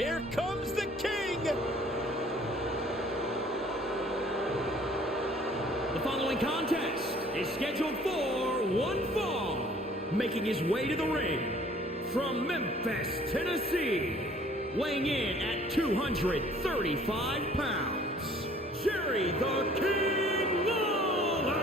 Here comes the King. The following contest is scheduled for one fall. Making his way to the ring from Memphis, Tennessee, weighing in at 235 pounds, Jerry the King Lawler.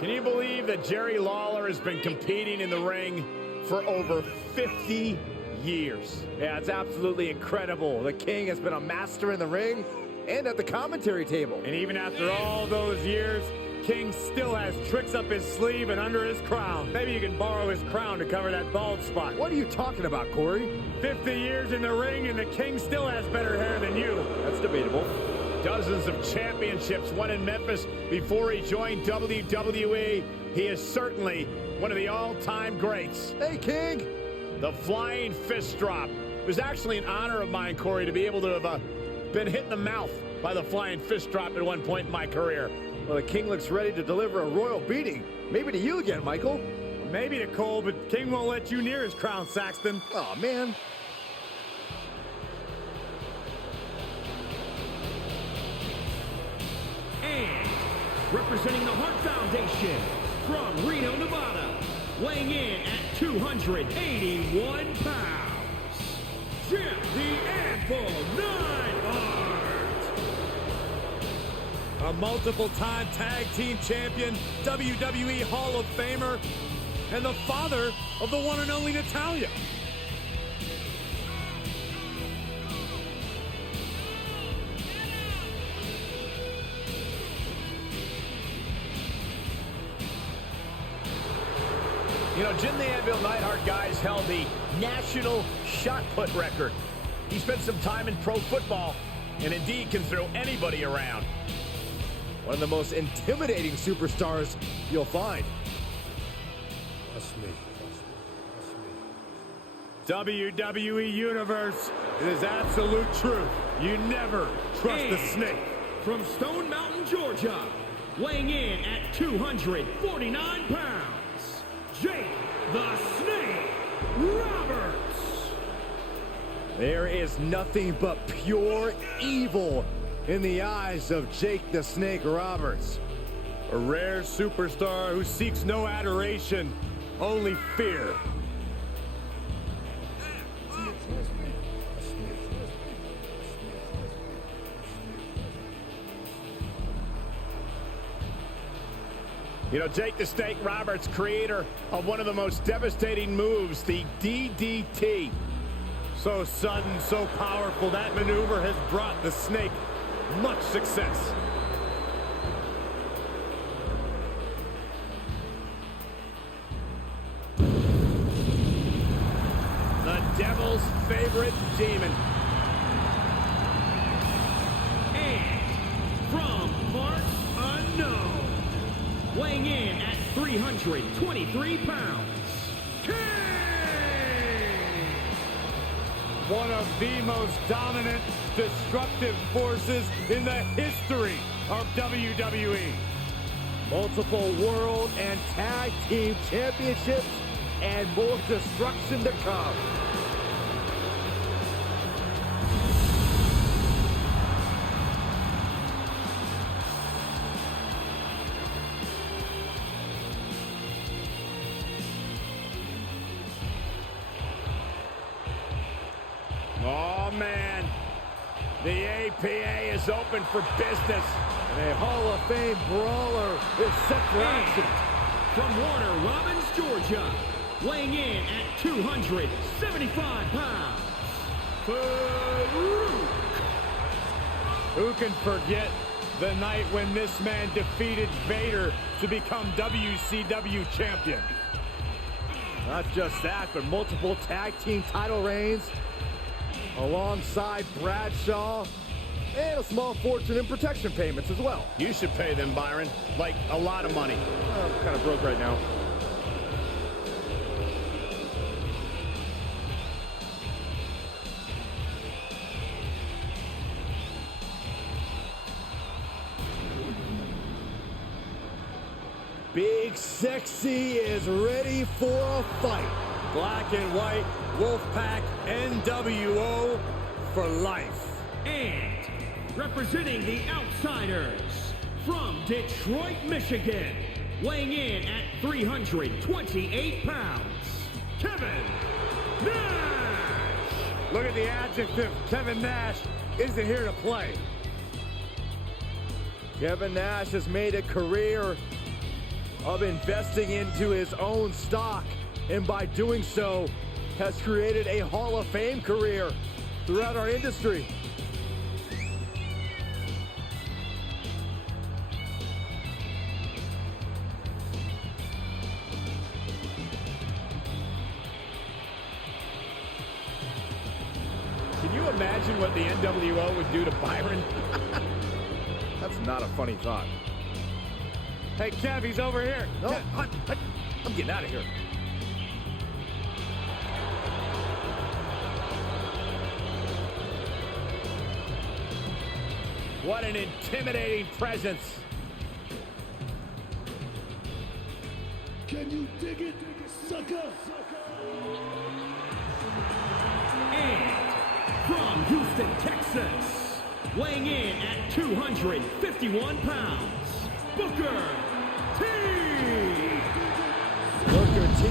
Can you believe that Jerry Lawler has been competing in the ring for over 50 years? Yeah, it's absolutely incredible. The King has been a master in the ring and at the commentary table. And even after all those years, King still has tricks up his sleeve and under his crown. Maybe you can borrow his crown to cover that bald spot. What are you talking about, Corey? 50 years in the ring and the King still has better hair than you. That's debatable. Dozens of championships won in Memphis before he joined WWE. He is certainly one of the all-time greats. Hey, King! The flying fist drop. It was actually an honor of mine, Corey, to be able to have been hit in the mouth by the flying fist drop at one point in my career. Well, the King looks ready to deliver a royal beating. Maybe to you again, Michael. Maybe to Cole, but King won't let you near his crown, Saxton. Oh, man. And representing the Hart Foundation from Reno, Nevada, weighing in at 281 pounds, Jim the Anvil Neidhart. A multiple-time tag team champion, WWE Hall of Famer, and the father of the one and only Natalya. You know, Jim the Anvil Neidhart, guys, held the national shot put record. He spent some time in pro football and indeed can throw anybody around. One of the most intimidating superstars you'll find. That's me. WWE Universe, it is absolute truth. You never trust the snake. From Stone Mountain, Georgia, weighing in at 249 pounds, Jake the Snake Roberts. There is nothing but pure evil in the eyes of Jake the Snake Roberts. A rare superstar who seeks no adoration, only fear. You know, Jake the Snake Roberts, creator of one of the most devastating moves, the DDT. So sudden, so powerful, that maneuver has brought the Snake much success. The Devil's favorite demon. And from parts unknown, weighing in at 323 pounds, King! One of the most dominant, destructive forces in the history of WWE. Multiple world and tag team championships and more destruction to come. Oh, man. The APA is open for business. And a Hall of Fame brawler is set for action. From Warner Robins, Georgia, weighing in at 275 pounds, Farouk. Who can forget the night when this man defeated Vader to become WCW champion? Not just that, but multiple tag team title reigns alongside Bradshaw, and a small fortune in protection payments as well. You should pay them, Byron. Like, a lot of money. I'm kind of broke right now. Big Sexy is ready for a fight. Black and white, Wolfpack, NWO for life. And representing the Outsiders from Detroit, Michigan, weighing in at 328 pounds, Kevin Nash. Look at the adjective. Kevin Nash isn't here to play. Kevin Nash has made a career of investing into his own stock, and by doing so, has created a Hall of Fame career throughout our industry. Can you imagine what the NWO would do to Byron? That's not a funny thought. Hey, Kev, he's over here. No, Kev, I'm getting out of here. What an intimidating presence. Can you dig it, sucker? And from Houston, Texas, weighing in at 251 pounds, Booker T. Booker T,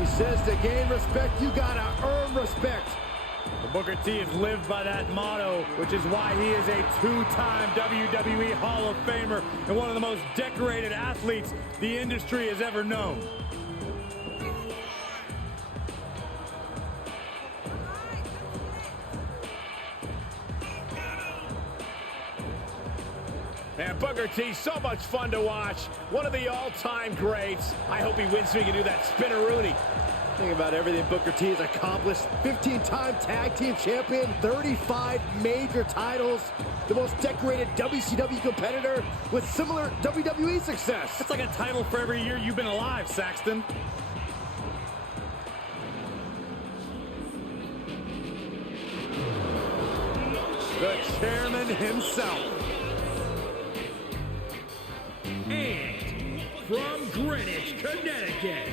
he says to gain respect, you gotta earn respect. Booker T has lived by that motto, which is why he is a two-time WWE Hall of Famer and one of the most decorated athletes the industry has ever known. Man, Booker T, so much fun to watch. One of the all-time greats. I hope he wins so he can do that spinneroonie. Think about everything Booker T has accomplished. 15-time tag team champion, 35 major titles, the most decorated WCW competitor with similar WWE success. That's like a title for every year you've been alive, Saxton. The chairman himself. And from Greenwich, Connecticut,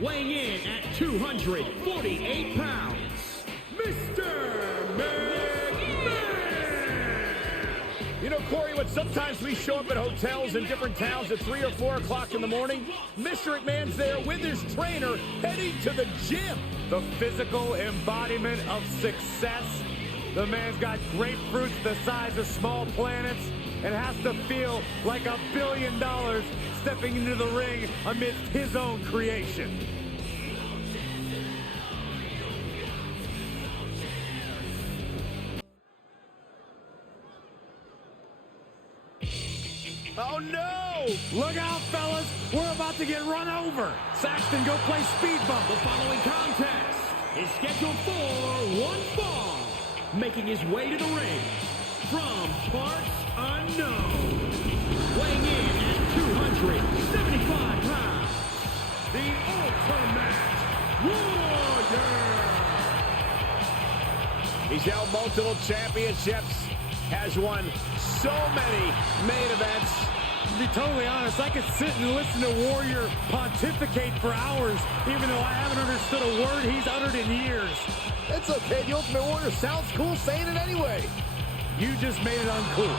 weighing in at 248 pounds, Mr. McMahon! You know, Corey, when sometimes we show up at hotels in different towns at 3 or 4 o'clock in the morning, Mr. McMahon's there with his trainer heading to the gym. The physical embodiment of success. The man's got grapefruits the size of small planets and has to feel like $1 billion stepping into the ring amidst his own creation. Oh, no! Look out, fellas! We're about to get run over! Saxton, go play speed bump! The following contest is scheduled for one fall, making his way to the ring from parts unknown, weighing in at 275 pounds, the Ultimate Warrior! He's held multiple championships, has won so many main events. To be totally honest, I could sit and listen to Warrior pontificate for hours, even though I haven't understood a word he's uttered in years. It's okay, the Ultimate Warrior sounds cool saying it anyway. You just made it uncool.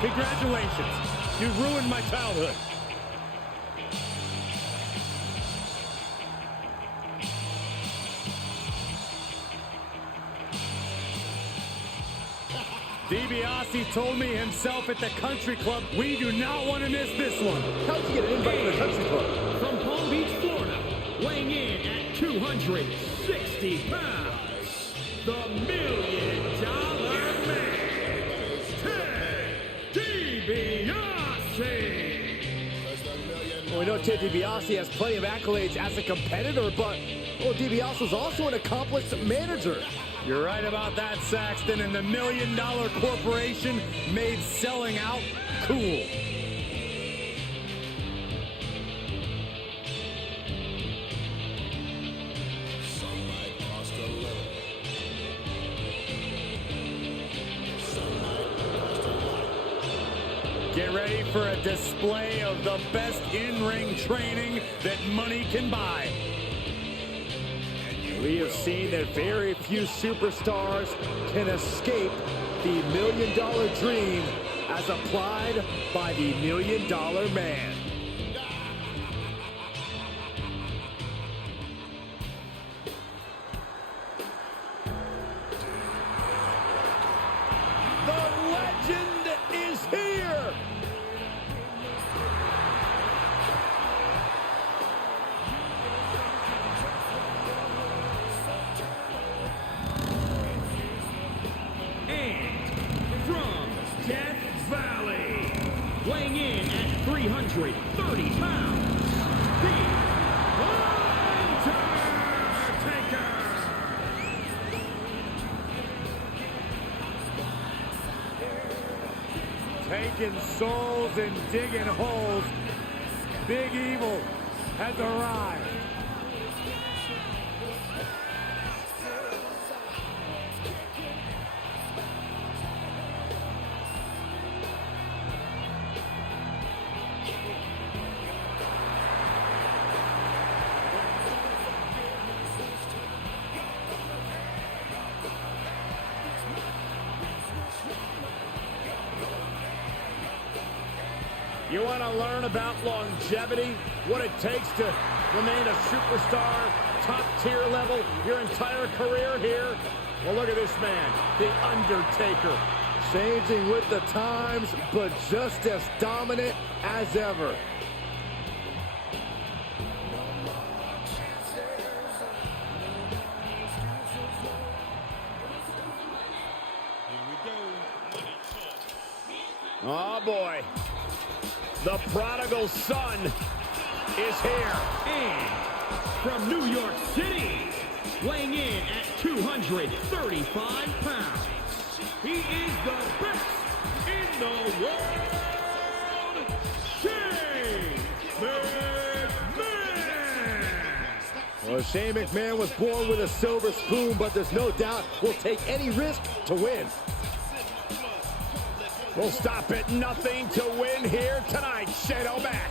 Congratulations. You ruined my childhood. DiBiase told me himself at the country club, we do not want to miss this one. How'd you get an invite to the country club? From Palm Beach, Florida, weighing in at 260 pounds, the $1 Million Man, Ted DiBiase. Well, we know Ted DiBiase has plenty of accolades as a competitor, but DiBiase was also an accomplished manager. You're right about that, Saxton, and the $1 Million Corporation made selling out cool. Get ready for a display of the best in-ring training that money can buy. We have seen that very few superstars can escape the $1 million dream as applied by the $1 Million Man. The legend is here! And from Death Valley, weighing in at 330 pounds, The Undertaker! Taking souls and digging holes, Big Evil has arrived. You want to learn about longevity? What it takes to remain a superstar, top tier level, your entire career here? Well, look at this man, The Undertaker. Changing with the times, but just as dominant as ever. Oh, boy. The prodigal son is here. And from New York City, weighing in at 235 pounds, he is the best in the world, Shane McMahon! Well, Shane McMahon was born with a silver spoon, but there's no doubt we'll take any risk to win. We'll stop at nothing to win here tonight, Shadow Mac.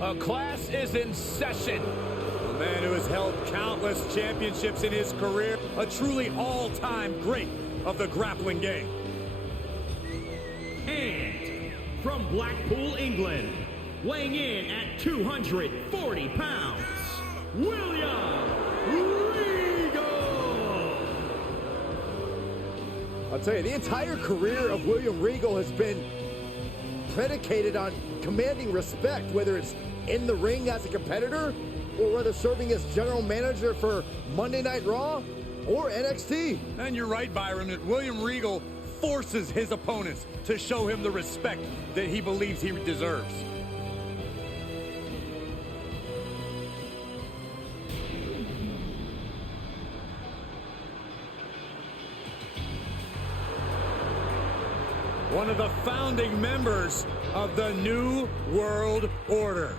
A class is in session. A man who has held countless championships in his career, a truly all-time great of the grappling game. And from Blackpool, England, weighing in at 240 pounds, William Regal! I'll tell you, the entire career of William Regal has been predicated on commanding respect, whether it's in the ring as a competitor or whether serving as general manager for Monday Night Raw or NXT. And you're right, Byron, that William Regal forces his opponents to show him the respect that he believes he deserves. One of the founding members of the New World Order.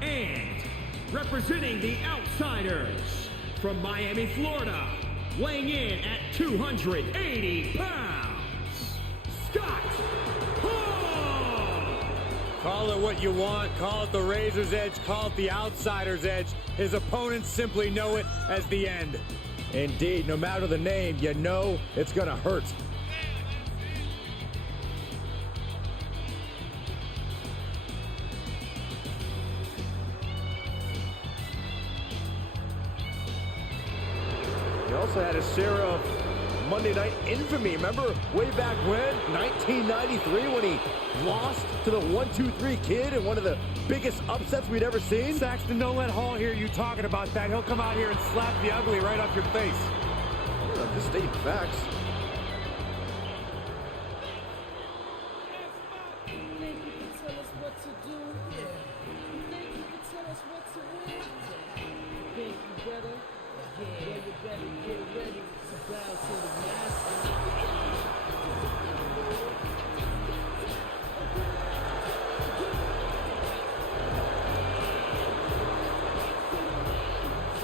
And representing the Outsiders, from Miami, Florida, weighing in at 280 pounds, Scott Hall! Call it what you want, call it the Razor's Edge, call it the Outsider's Edge. His opponents simply know it as the end. Indeed, no matter the name, you know it's gonna hurt. He also had a share of Monday Night infamy. Remember way back when, 1993, when he lost to the 1-2-3 Kid in one of the biggest upsets we'd ever seen? Saxton, don't let Hall hear you talking about that. He'll come out here and slap the ugly right off your face. I'm just stating facts. You think you can tell us what to do? Yeah. You think you can tell us what to win? You think you better? Yeah, you better get ready to bow to the master.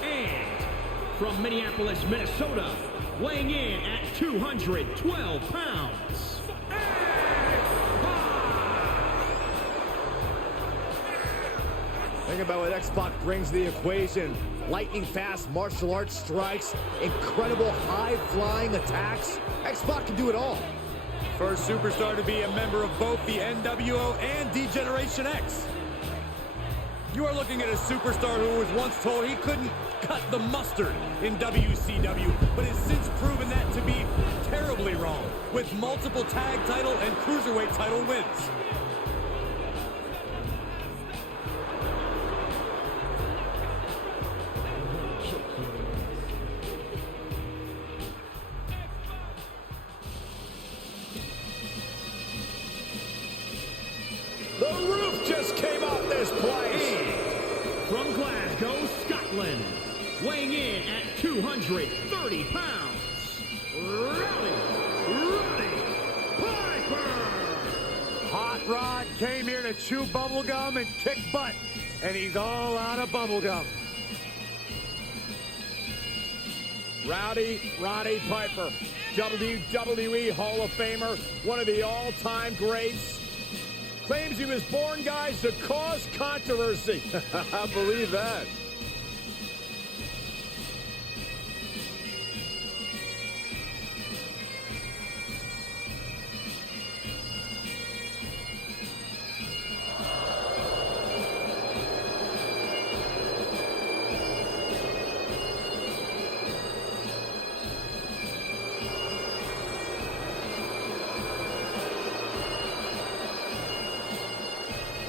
And from Minneapolis, Minnesota, weighing in at 212 pounds, Think about what X-Pac brings to the equation. Lightning fast martial arts strikes, incredible high-flying attacks. X-Pac can do it all. First superstar to be a member of both the NWO and D-Generation X. You are looking at a superstar who was once told he couldn't cut the mustard in WCW, but has since proven that to be terribly wrong, with multiple tag title and cruiserweight title wins. The roof just came off this place. From Glasgow, Scotland, weighing in at 230 pounds, Roddy Piper! Hot Rod came here to chew bubblegum and kick butt, and he's all out of bubblegum. Roddy Piper, WWE Hall of Famer, one of the all-time greats. Claims he was born, guys, to cause controversy. I believe that.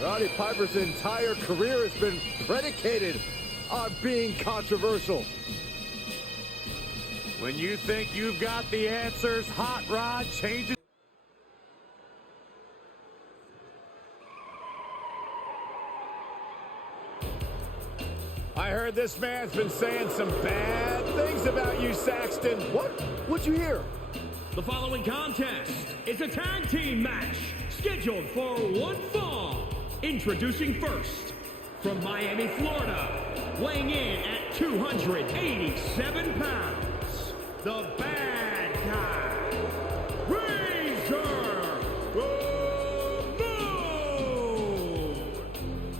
Roddy Piper's entire career has been predicated on being controversial. When you think you've got the answers, Hot Rod changes. I heard this man's been saying some bad things about you, Saxton. What? What'd you hear? The following contest is a tag team match scheduled for one fall. Introducing first, from Miami, Florida, weighing in at 287 pounds, the bad guy, Razor Ramon!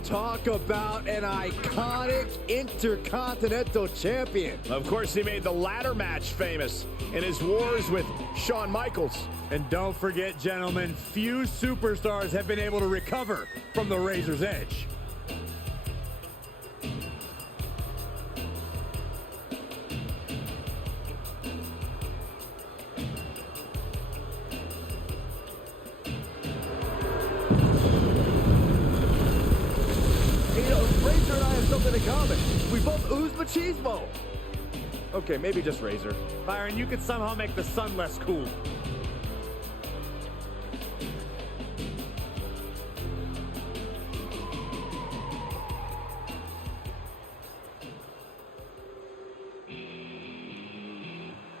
Talk about an iconic intercontinental champion. Of course, he made the ladder match famous in his wars with Shawn Michaels. And don't forget, gentlemen, few superstars have been able to recover from the Razor's Edge. You know, Razor and I have something in common. We both ooze machismo. Okay, maybe just Razor. Byron, you could somehow make the sun less cool.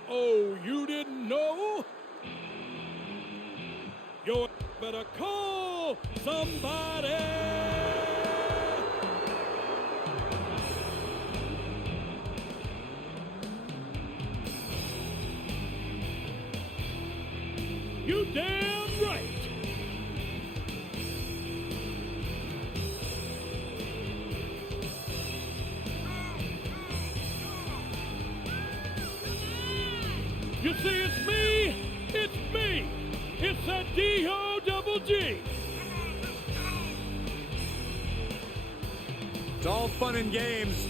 Oh, you didn't know? You better call somebody. You damn right. You see, it's me. It's me. It's that D-O-double-G. It's all fun and games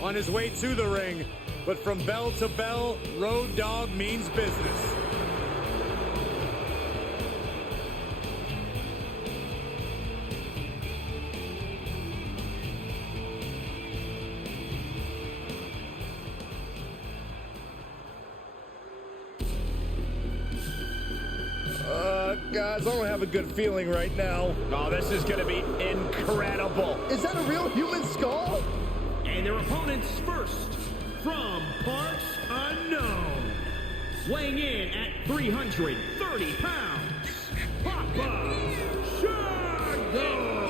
on his way to the ring, but from bell to bell, Road Dogg means business. Guys, I don't have a good feeling right now. Oh, this is going to be incredible. Is that a real human skull? And their opponents first, from parts unknown, weighing in at 330 pounds, Papa Shango!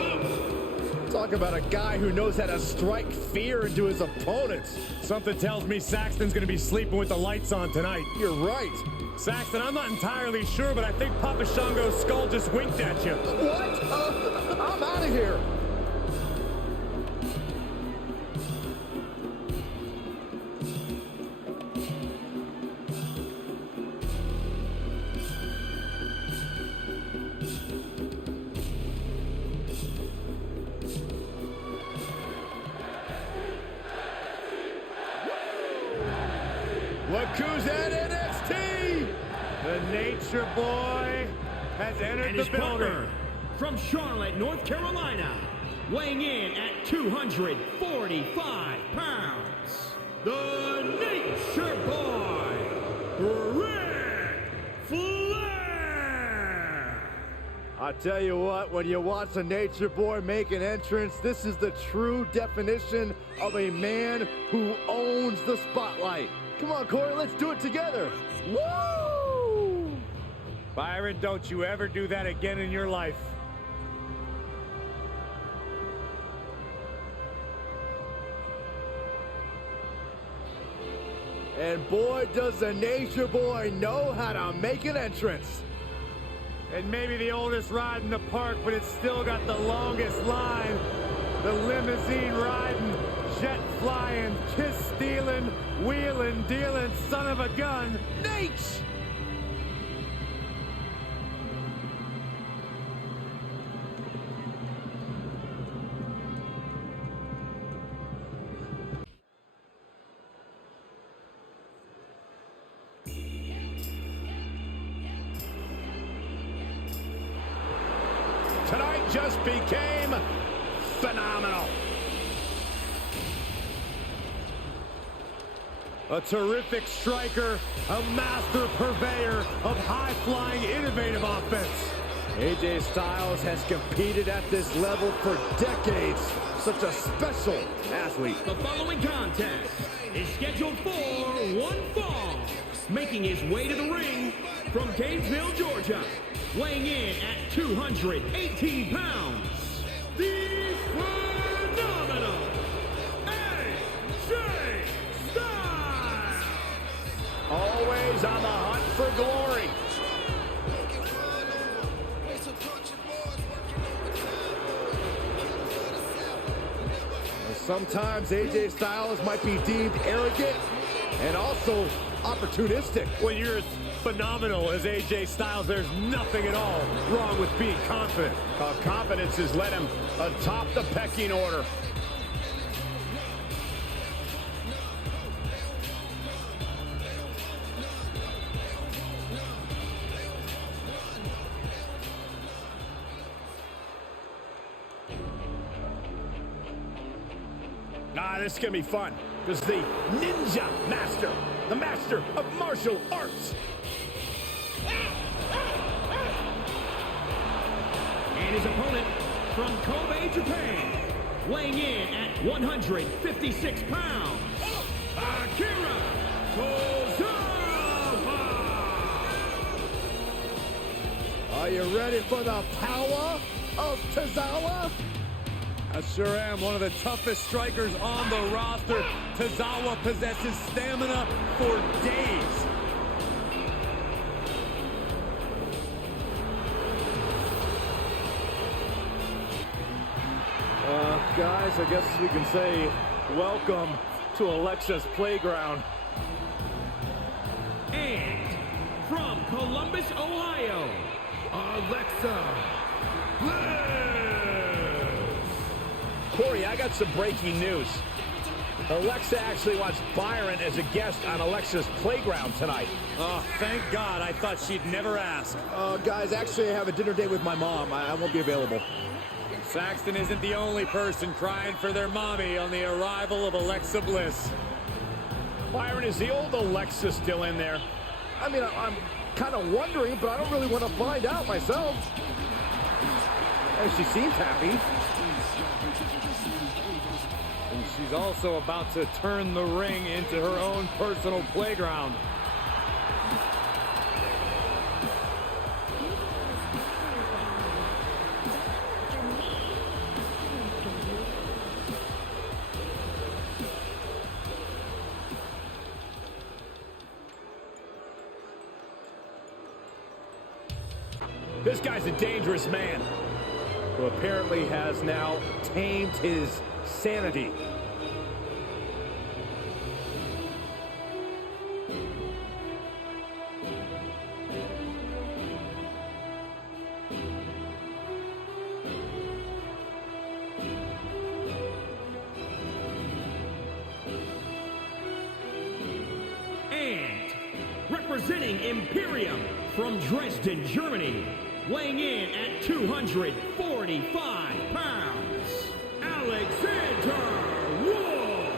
Talk about a guy who knows how to strike fear into his opponents. Something tells me Saxton's gonna be sleeping with the lights on tonight. You're right. Saxton, I'm not entirely sure, but I think Papa Shango's skull just winked at you. What? I'm out of here. Look who's at NXT! The Nature Boy has entered And the his building. partner from Charlotte, North Carolina, weighing in at 245 pounds, the Nature Boy, Ric Flair! I tell you what, when you watch a Nature Boy make an entrance, this is the true definition of a man who owns the spotlight. Come on, Corey, let's do it together. Woo! Byron, don't you ever do that again in your life. And boy, does the Nature Boy know how to make an entrance. It may be the oldest ride in the park, but it's still got the longest line. The limousine riding, jet flying, kiss stealing, wheeling, dealing, son of a gun, Nate! Tonight just became phenomenal. A terrific striker, a master purveyor of high-flying, innovative offense. AJ Styles has competed at this level for decades. Such a special athlete. The following contest is scheduled for one fall. Making his way to the ring from Gainesville, Georgia, weighing in at 218 pounds, the phenomenal AJ Styles! Always on the hunt for glory. Sometimes AJ Styles might be deemed arrogant and also opportunistic. When you're as phenomenal as AJ Styles, there's nothing at all wrong with being confident. Confidence has led him atop the pecking order. This is gonna be fun. This is the Ninja Master, the master of martial arts. And his opponent from Kobe, Japan, weighing in at 156 pounds, Akira Tozawa! Are you ready for the power of Tozawa? I sure am. One of the toughest strikers on the roster. Tozawa possesses stamina for days. Guys, I guess we can say welcome to Alexa's playground. And from Columbus, Ohio, Alexa Bliss! Corey, I got some breaking news. Alexa actually wants Byron as a guest on Alexa's playground tonight. Oh, thank God. I thought she'd never ask. Guys, actually, I have a dinner date with my mom. I won't be available. Saxton isn't the only person crying for their mommy on the arrival of Alexa Bliss. Byron, is the old Alexa still in there? I mean, I'm kind of wondering, but I don't really want to find out myself. And she seems happy. And she's also about to turn the ring into her own personal playground. This guy's a dangerous man. Who apparently has now tamed his sanity. And representing Imperium from Dresden, Germany, weighing in at 245 pounds, Alexander Wolf.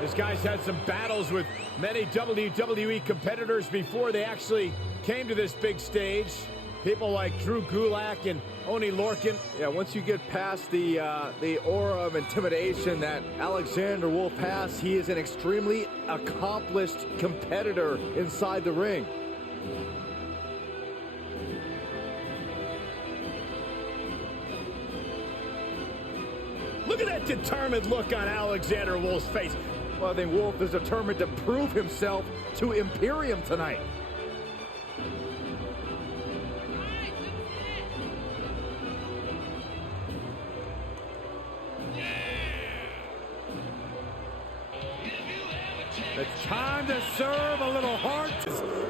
This guy's had some battles with many WWE competitors before they actually came to this big stage. People like Drew Gulak and Oni Lorcan. Yeah, once you get past the aura of intimidation that Alexander Wolf has, he is an extremely accomplished competitor inside the ring. Look at that determined look on Alexander Wolf's face. Well, I think Wolf is determined to prove himself to Imperium tonight. It's time to serve a little heart.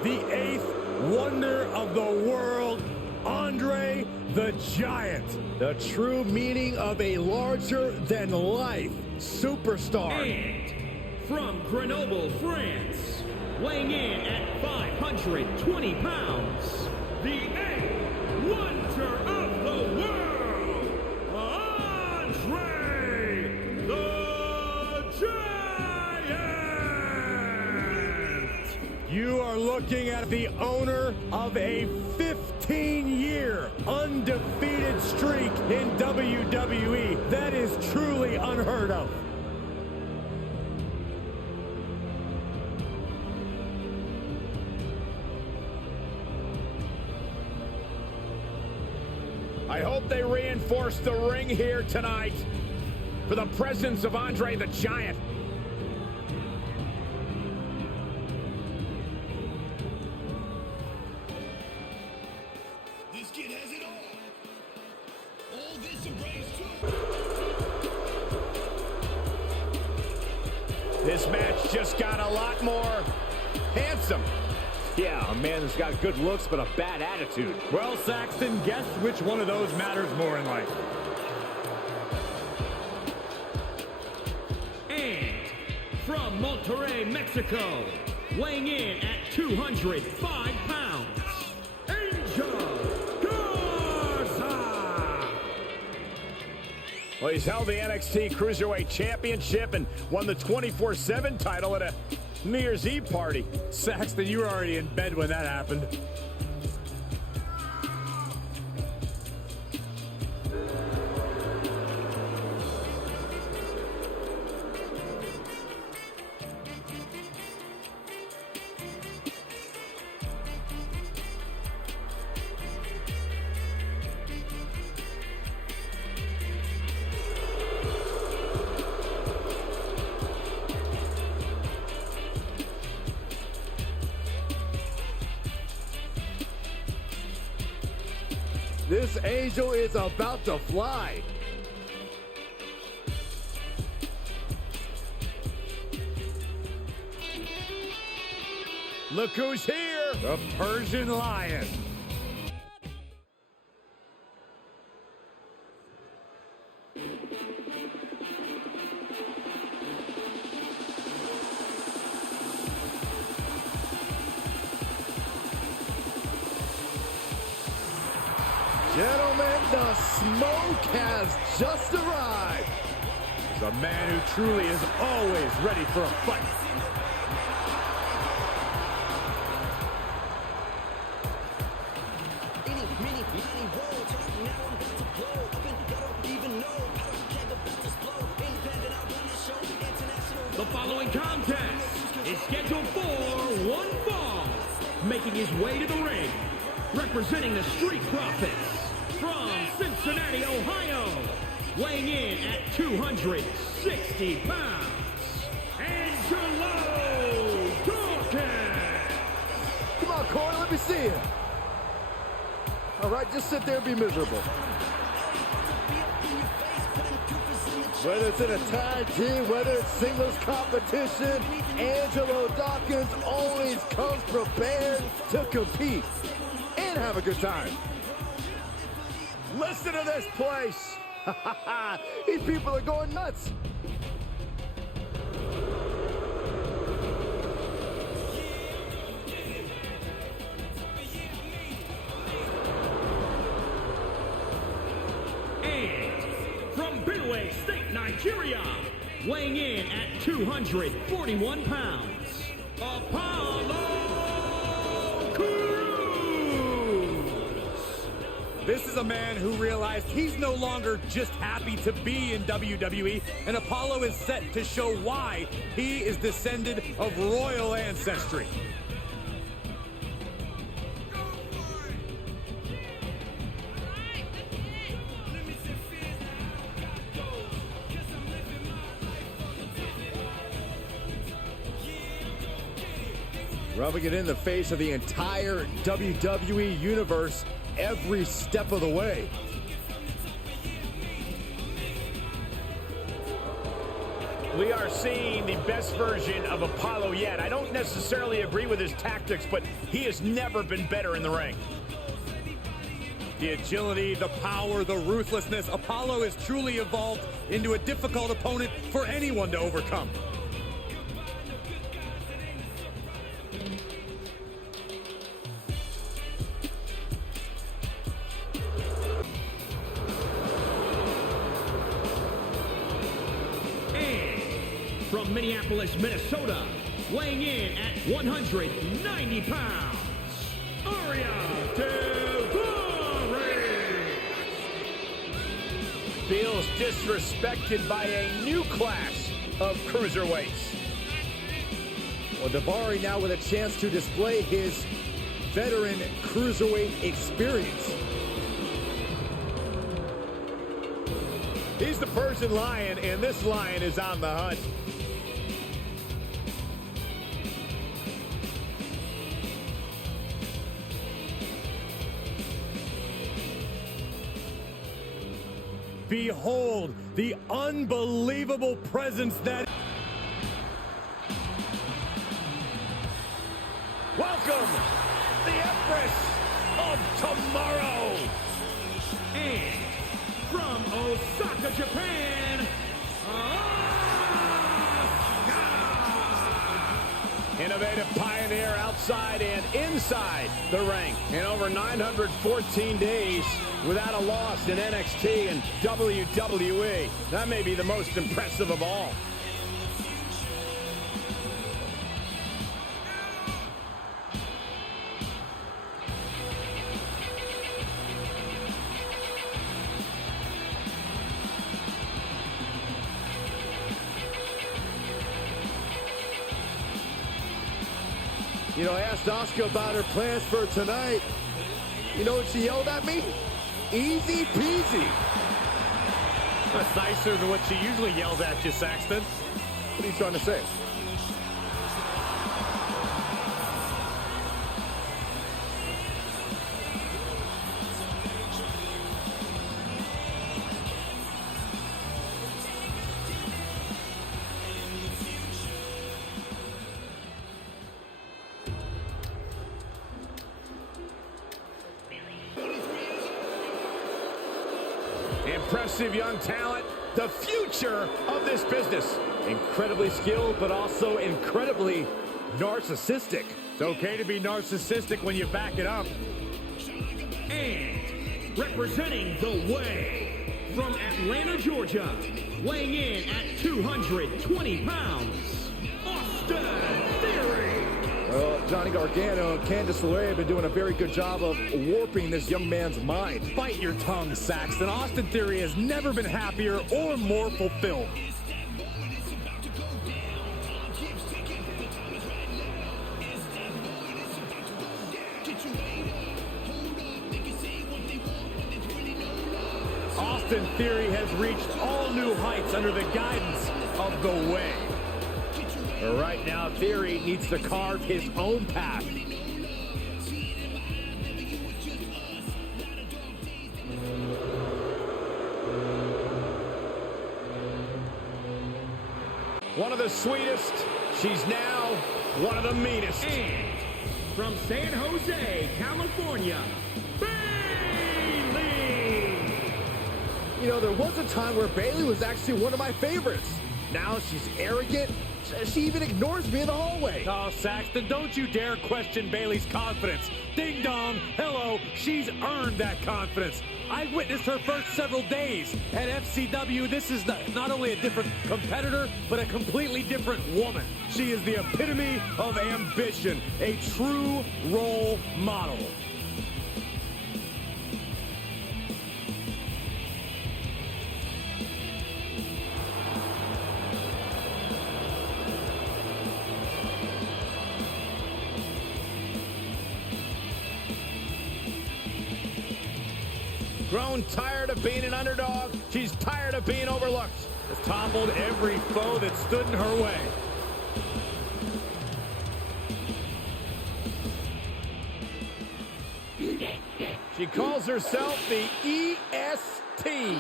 The 8th wonder of the world, Andre the Giant. The true meaning of a larger-than-life superstar. And from Grenoble, France, weighing in at 520 pounds, the 8th wonder of the world, Andre the Giant! You are looking at the owner of a 15-year undefeated streak in WWE. That is truly unheard of. I hope they reinforce the ring here tonight for the presence of Andre the Giant. This kid has it all. All this embrace too. This match just got a lot more handsome. Yeah, a man that's got good looks but a bad attitude. Well, Saxton, guess which one of those matters more in life? And from Monterrey, Mexico, weighing in at 205 pounds, Angel Garza! Well, he's held the NXT Cruiserweight Championship and won the 24/7 title at a New Year's Eve party. Saxton, you were already in bed when that happened. This angel is about to fly. Look who's here! The Persian Lion. Gentlemen, the smoke has just arrived. He's a man who truly is always ready for a fight. The following contest is scheduled for one fall, making his way to the ring, representing the Street Profits from Cincinnati, Ohio, weighing in at 260 pounds, Angelo Dawkins. Come on, Corey, let me see it. All right, just sit there and be miserable. Whether it's in a tag team, whether it's singles competition, Angelo Dawkins always comes prepared to compete and have a good time. Listen to this place! These people are going nuts. weighing in at 241 pounds, Apollo Crews. This is a man who realized he's no longer just happy to be in WWE, and Apollo is set to show why he is descended of royal ancestry. Rubbing it in the face of the entire WWE universe every step of the way. We are seeing the best version of Apollo yet. I don't necessarily agree with his tactics, but he has never been better in the ring. The agility, the power, the ruthlessness, Apollo has truly evolved into a difficult opponent for anyone to overcome. From Minneapolis, Minnesota, weighing in at 190 pounds, Aria Feels disrespected by a new class of cruiserweights. Well, Daivari now with a chance to display his veteran cruiserweight experience. He's the Persian Lion, and this lion is on the hunt. Behold the unbelievable presence that... Welcome, the Empress of Tomorrow. And from Osaka, Japan, Asuka! Innovative pioneer outside and inside the ring. In over 914 days without a loss in NXT and WWE. That may be the most impressive of all. You know, I asked Asuka about her plans for tonight. You know what she yelled at me? Easy peasy. That's nicer than what she usually yells at you, Saxton. What are you trying to say? Impressive young talent, the future of this business. Incredibly skilled, but also incredibly narcissistic. It's okay to be narcissistic when you back it up. And representing the Way, from Atlanta, Georgia, weighing in at 220 pounds, Austin Theory. Johnny Gargano and Candice LeRae have been doing a very good job of warping this young man's mind. Bite your tongue, Saxton. Austin Theory has never been happier or more fulfilled. Austin Theory has reached all new heights under the guidance of the Way. But right now, Theory needs to carve his own path. One of the sweetest, she's now one of the meanest. And from San Jose, California, Bayley. You know, there was a time where Bayley was actually one of my favorites. Now she's arrogant. She even ignores me in the hallway. Oh, Saxton, don't you dare question Bayley's confidence. Ding dong, hello, she's earned that confidence. I witnessed her first several days at FCW. This is not only a different competitor, but a completely different woman. She is the epitome of ambition, a true role model. Grown tired of being an underdog. She's tired of being overlooked. Has toppled every foe that stood in her way. She calls herself the EST.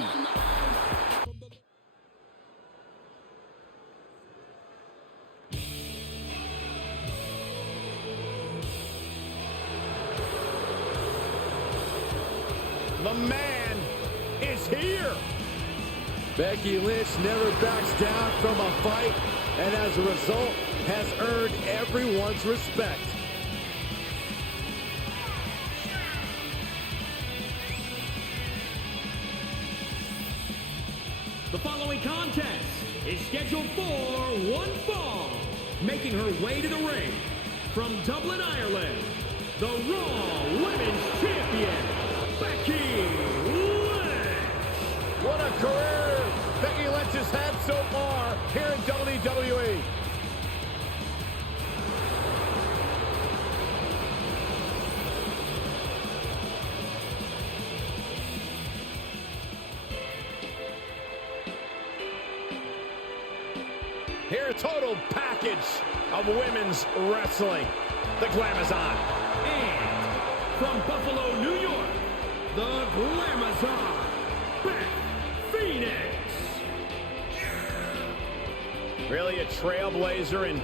The man is here. Becky Lynch never backs down from a fight, and as a result, has earned everyone's respect. The following contest is scheduled for one fall. Making her way to the ring from Dublin, Ireland, the Raw Women's Champion, Becky Lynch. What a career Becky Lynch has had so far here in WWE. Here, a total package of women's wrestling. The Glamazon. And from Buffalo, New York, the Glamazon, Beth Phoenix. Really a trailblazer in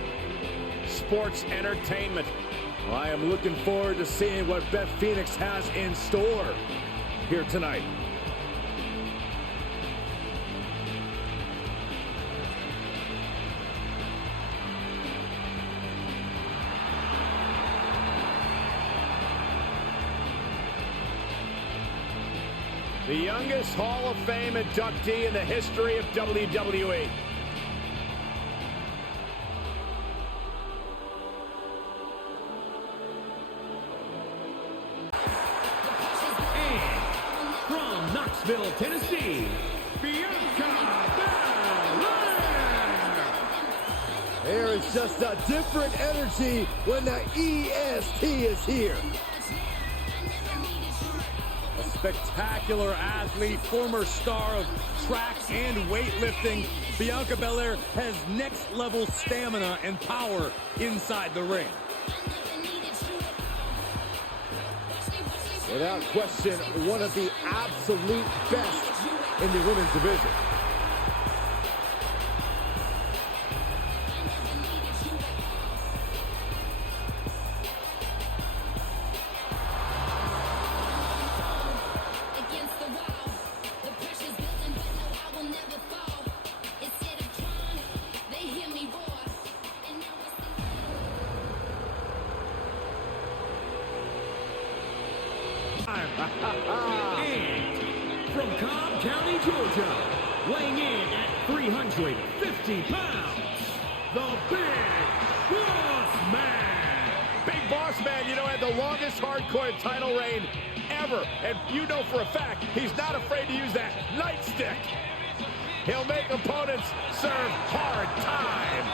sports entertainment. Well, I am looking forward to seeing what Beth Phoenix has in store here tonight. The youngest Hall of Fame inductee in the history of WWE. And from Knoxville, Tennessee, Bianca Belair. There is just a different energy when the EST is here. A spectacular athlete, former star of track and weightlifting, Bianca Belair has next-level stamina and power inside the ring. Without question, one of the absolute best in the women's division. And from Cobb County, Georgia, weighing in at 350 pounds, the Big Boss Man. Big Boss Man, you know, had the longest hardcore title reign ever. And you know for a fact, he's not afraid to use that nightstick. He'll make opponents serve hard time.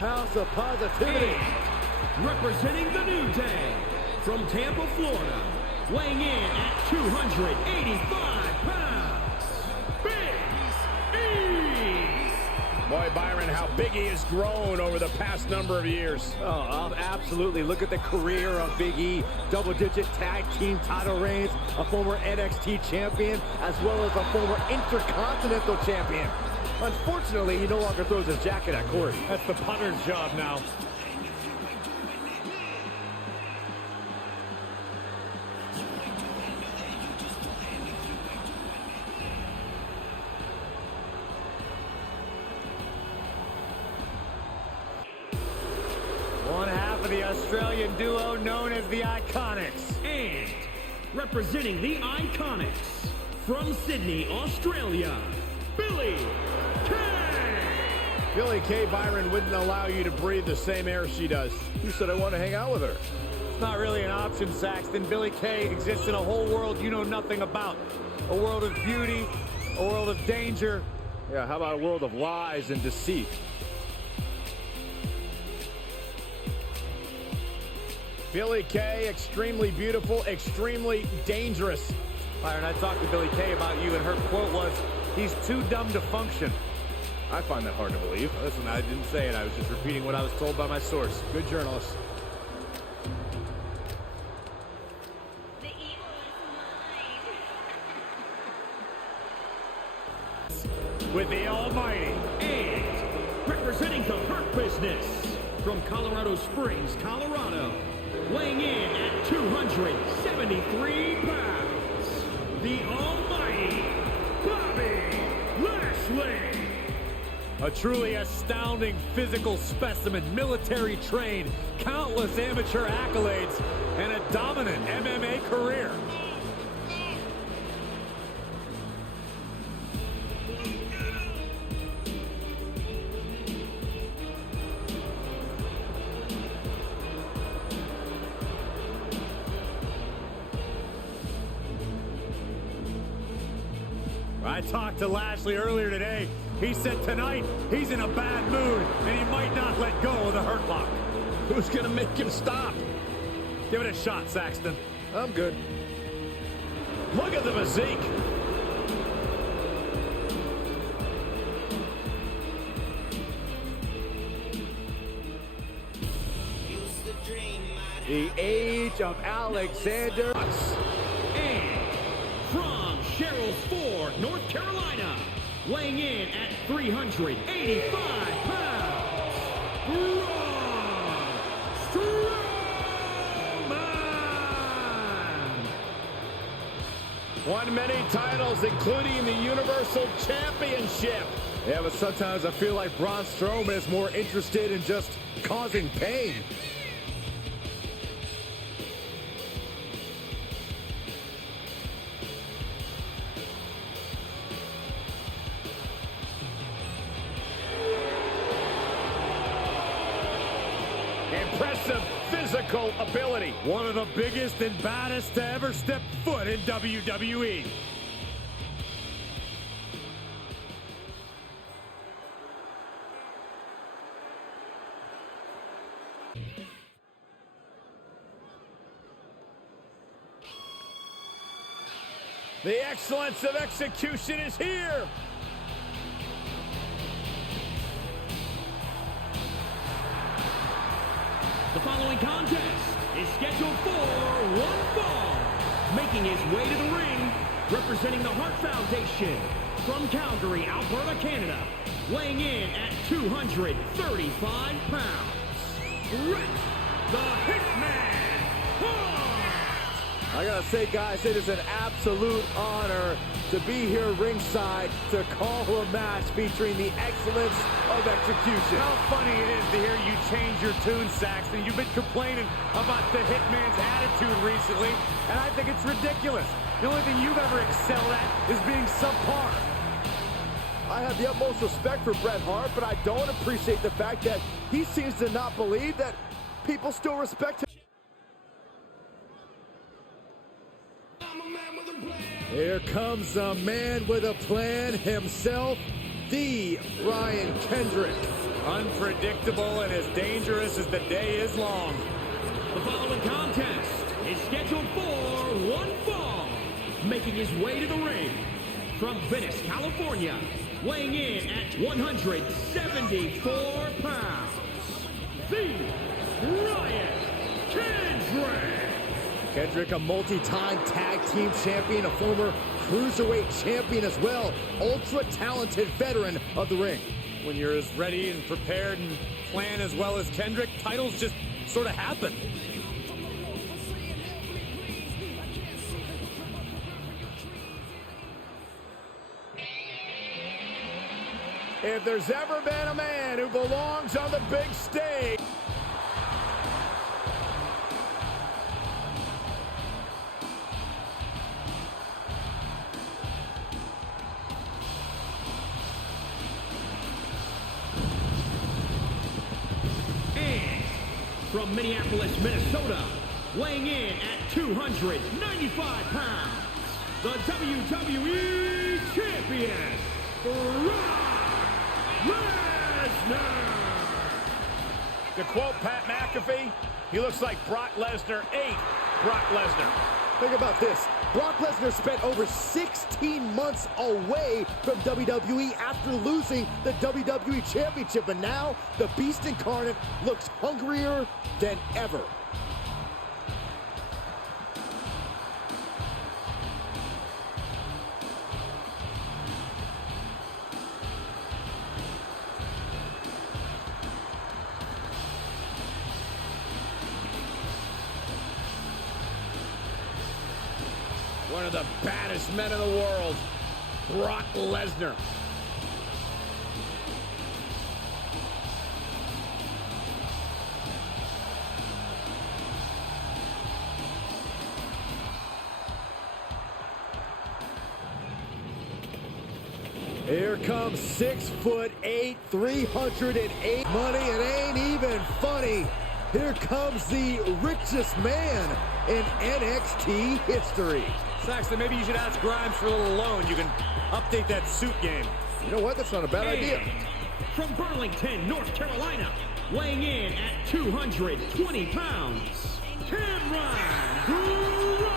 House of Positivity. And representing the New Day from Tampa, Florida, weighing in at 285 pounds, Big E. Boy, Byron, how Big E has grown over the past number of years. Oh, absolutely. Look at the career of Big E. Double-digit tag team title reigns, a former NXT champion, as well as a former Intercontinental champion. Unfortunately, he no longer throws his jacket at Corey. That's the punter's job now. One half of the Australian duo known as the Iconics. And representing the Iconics, from Sydney, Australia, Billy Kay. Billy Kay, Byron, wouldn't allow you to breathe the same air she does. You said I want to hang out with her. It's not really an option, Saxton. Billy Kay exists in a whole world you know nothing about. A world of beauty, a world of danger. Yeah, how about a world of lies and deceit? Billy Kay, extremely beautiful, extremely dangerous. Byron, I talked to Billy Kay about you, and her quote was, "He's too dumb to function." I find that hard to believe. Listen, I didn't say it. I was just repeating what I was told by my source. Good journalist. The evil is mine. With the Almighty. And representing the Hurt Business, from Colorado Springs, Colorado, weighing in at 273 pounds, the Almighty Bobby Lashley. A truly astounding physical specimen, military trained, countless amateur accolades, and a dominant MMA career. I talked to Lashley earlier today. He said tonight he's in a bad mood and he might not let go of the Hurt Lock. Who's gonna make him stop? Give it a shot, Saxton. I'm good. Look at the physique. The age of Alexander. And from Sherrills Ford, North Carolina, weighing in at 385 pounds, Braun Strowman. Won many titles, including the Universal Championship. Yeah, but sometimes I feel like Braun Strowman is more interested in just causing pain. Impressive physical ability. One of the biggest and baddest to ever step foot in WWE. The excellence of execution is here. The following contest is scheduled for one fall. Making his way to the ring, representing the Hart Foundation, from Calgary, Alberta, Canada, weighing in at 235 pounds, Bret the Hitman Hart. I gotta say, guys, it is an absolute honor to be here ringside to call a match featuring the excellence of execution. How funny it is to hear you change your tune, Saxton. You've been complaining about the Hitman's attitude recently, and I think it's ridiculous. The only thing you've ever excelled at is being subpar. I have the utmost respect for Bret Hart, but I don't appreciate the fact that he seems to not believe that people still respect him. Here comes a man with a plan himself, the Brian Kendrick. Unpredictable and as dangerous as the day is long. The following contest is scheduled for one fall. Making his way to the ring, from Venice, California, weighing in at 174 pounds, the Brian Kendrick. Kendrick, a multi-time tag team champion, a former cruiserweight champion as well. Ultra-talented veteran of the ring. When you're as ready and prepared and plan as well as Kendrick, titles just sort of happen. If there's ever been a man who belongs on the big stage. And from Minneapolis, Minnesota, weighing in at 295 pounds, the WWE Champion, Brock Lesnar. To quote Pat McAfee, he looks like Brock Lesnar ate Brock Lesnar. Think about this. Brock Lesnar spent over 16 months away from WWE after losing the WWE Championship, and now the Beast Incarnate looks hungrier than ever. One of the baddest men in the world, Brock Lesnar. Here comes 6'8", 308 money. It ain't even funny. Here comes the richest man in NXT history. Saxton, maybe you should ask Grimes for a little loan. You can update that suit game. You know what? That's not a bad idea. From Burlington, North Carolina, weighing in at 220 pounds, Cameron Grimes.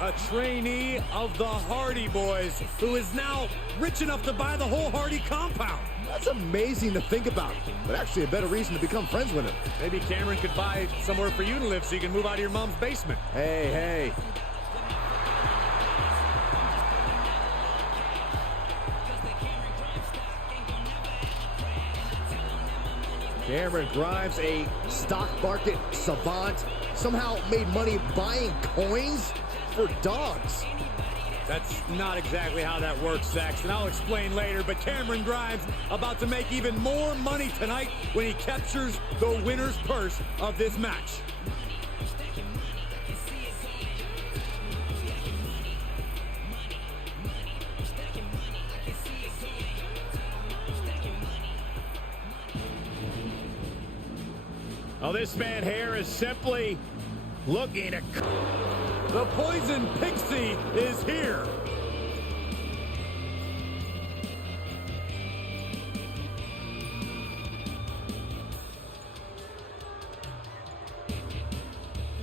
A trainee of the Hardy Boys, who is now rich enough to buy the whole Hardy compound. That's amazing to think about, but actually a better reason to become friends with him. Maybe Cameron could buy somewhere for you to live so you can move out of your mom's basement. Hey, hey. Cameron Grimes, a stock market savant, somehow made money buying coins for dogs. That's not exactly how that works, Saxton. I'll explain later, but Cameron Grimes about to make even more money tonight when he captures the winner's purse of this match. Oh, this man here is simply looking to... The Poison Pixie is here.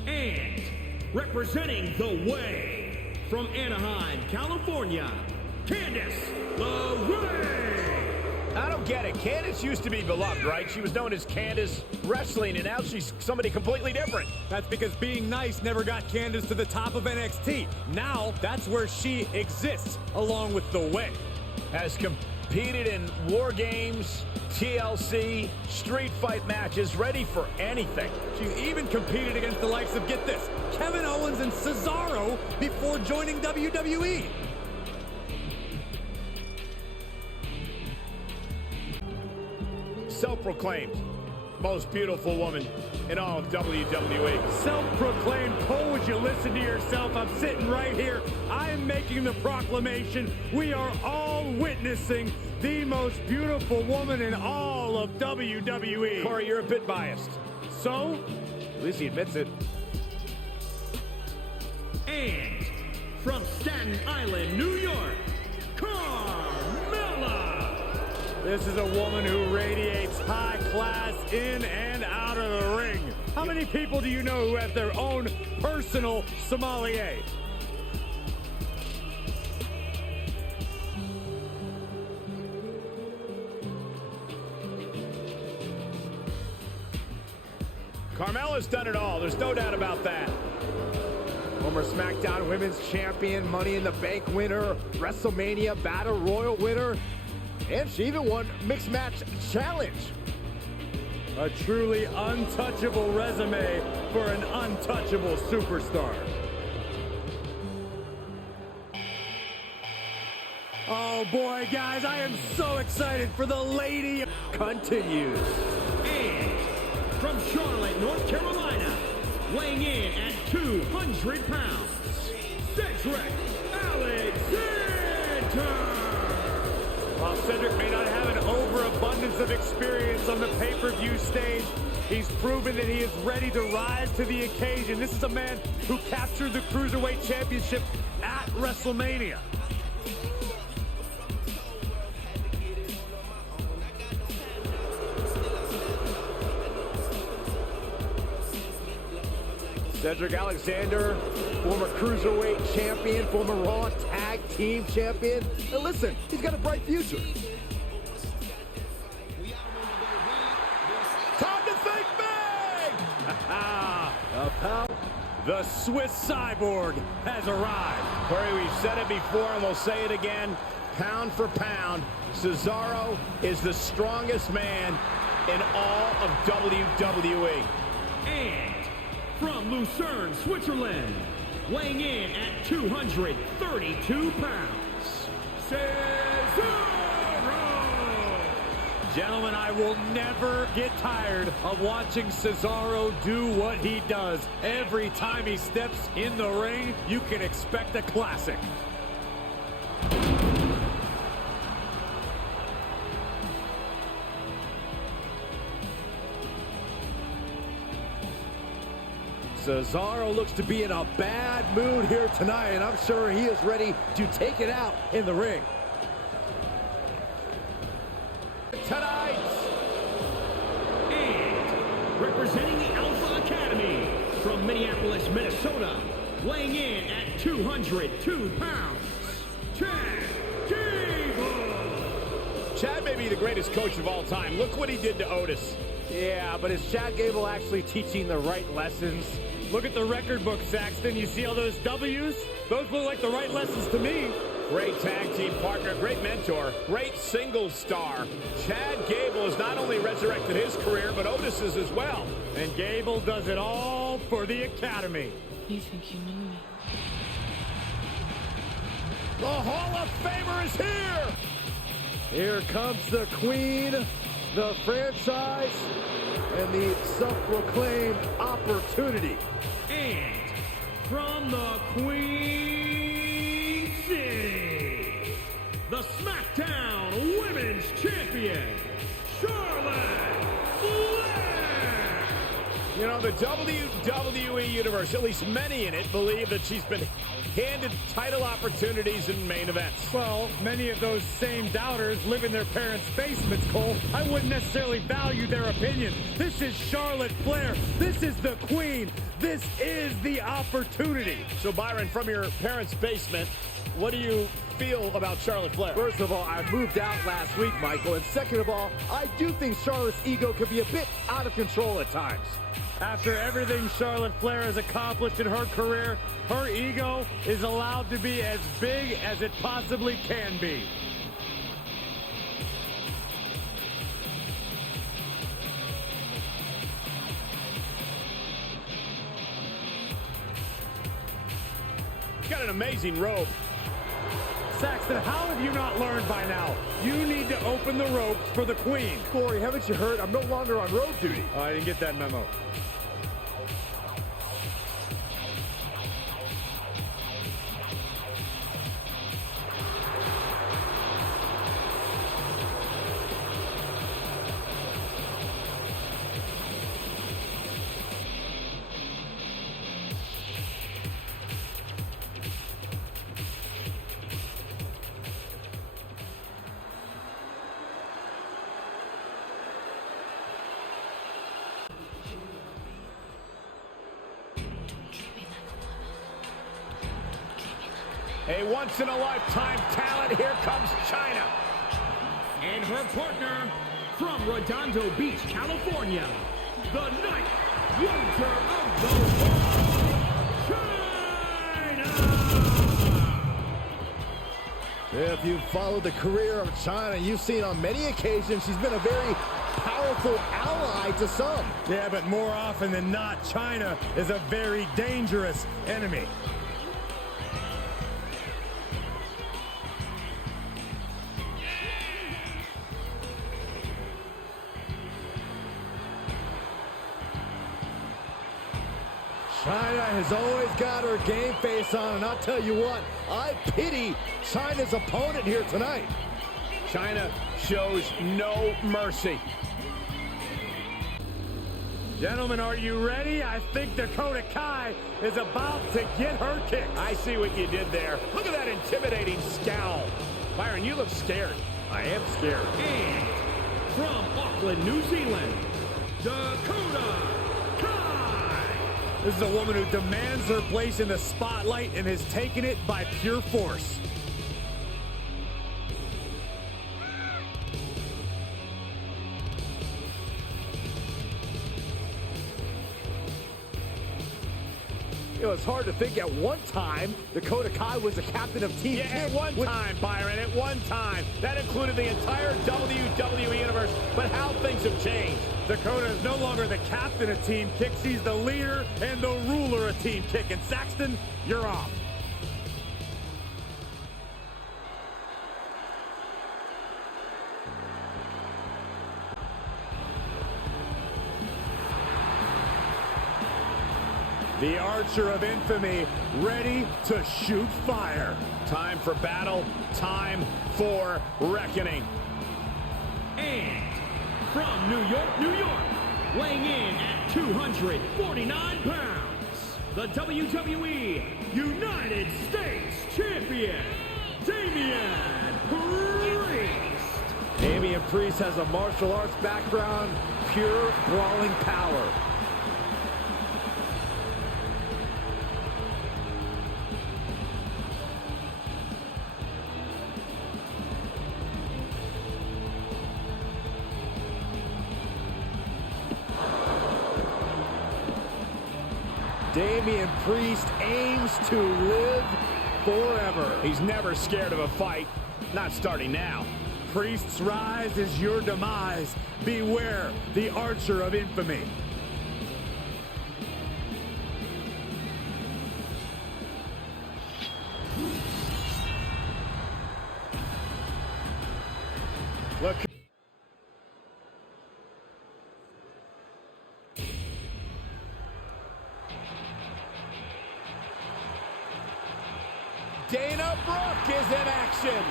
And representing the Way from Anaheim, California, Candice LeRae. I don't get it. Candice used to be beloved, right? She was known as Candice Wrestling, and now she's somebody completely different. That's because being nice never got Candice to the top of NXT. Now, that's where she exists, along with The Way. Has competed in War Games, TLC, street fight matches, ready for anything. She's even competed against the likes of, get this, Kevin Owens and Cesaro before joining WWE. Self-proclaimed most beautiful woman in all of WWE. Self-proclaimed, Cole, would you listen to yourself? I'm sitting right here. I am making the proclamation. We are all witnessing the most beautiful woman in all of WWE. Corey, you're a bit biased. So? At least he admits it. And from Staten Island, New York, Carmella. This is a woman who radiates high class in and out of the ring. How many people do you know who have their own personal sommelier? Carmella's done it all. There's no doubt about that. Former SmackDown Women's Champion, Money in the Bank winner, WrestleMania Battle Royal winner, and she even won Mixed Match Challenge. A truly untouchable resume for an untouchable superstar. Oh boy, guys, I am so excited for the lady. Continues. And from Charlotte, North Carolina, weighing in at 200 pounds, Cedric Alexander. While Cedric may not have an overabundance of experience on the pay-per-view stage, he's proven that he is ready to rise to the occasion. This is a man who captured the Cruiserweight Championship at WrestleMania. Cedric Alexander, former Cruiserweight Champion, former Raw Tag Team Champion. And listen, he's got a bright future. Time to think big! The Swiss Cyborg has arrived. Corey, we've said it before and we'll say it again. Pound for pound, Cesaro is the strongest man in all of WWE. And from Lucerne, Switzerland, weighing in at 232 pounds, Cesaro! Gentlemen, I will never get tired of watching Cesaro do what he does. Every time he steps in the ring, you can expect a classic. Cesaro looks to be in a bad mood here tonight, and I'm sure he is ready to take it out in the ring. Tonight, And representing the Alpha Academy from Minneapolis, Minnesota, weighing in at 202 pounds, Chad Gable! Chad may be the greatest coach of all time. Look what he did to Otis. Yeah, but is Chad Gable actually teaching the right lessons? Look at the record book, Saxton. You see all those W's? Those look like the right lessons to me. Great tag team partner, great mentor, great single star. Chad Gable has not only resurrected his career, but Otis's as well. And Gable does it all for the Academy. You think you know me? The Hall of Famer is here! Here comes the Queen, the franchise, and the self-proclaimed opportunity. And from the Queen City, the SmackDown Women's Champion, Charlotte Flair! You know, the WWE Universe, at least many in it, believe that she's been handed title opportunities in main events. Well, many of those same doubters live in their parents' basements, Cole. I wouldn't necessarily value their opinion. This is Charlotte Flair. This is the Queen. This is the opportunity. So, Byron, from your parents' basement, what do you feel about Charlotte Flair? First of all, I moved out last week, Michael. And second of all, I do think Charlotte's ego can be a bit out of control at times. After everything Charlotte Flair has accomplished in her career, her ego is allowed to be as big as it possibly can be. She's got an amazing robe. Saxton, how have you not learned by now? You need to open the ropes for the Queen. Corey, haven't you heard? I'm no longer on road duty. Oh, I didn't get that memo. A once-in-a-lifetime talent. Here comes China. And her partner from Redondo Beach, California, the Night Wonder of the World, China! If you've followed the career of China, you've seen on many occasions she's been a very powerful ally to some. Yeah, but more often than not, China is a very dangerous enemy. China has always got her game face on, and I'll tell you what, I pity China's opponent here tonight. China shows no mercy. Gentlemen, are you ready? I think Dakota Kai is about to get her kick. I see what you did there. Look at that intimidating scowl. Byron, you look scared. I am scared. And from Auckland, New Zealand, Dakota Kai! This is a woman who demands her place in the spotlight and has taken it by pure force. You know, it's hard to think at one time Dakota Kai was the captain of Team Yeah, at Kick one time, Byron, at one time. That included the entire WWE Universe, but how things have changed. Dakota is no longer the captain of Team Kick. She's the leader and the ruler of Team Kick. And Saxton, you're off. The Archer of Infamy, ready to shoot fire. Time for battle, time for reckoning. And from New York, New York, weighing in at 249 pounds, the WWE United States Champion, Damian Priest. Damian Priest has a martial arts background, pure brawling power. Damian Priest aims to live forever. He's never scared of a fight, not starting now. Priest's rise is your demise. Beware the Archer of Infamy. Look. Dana Brooke is in action.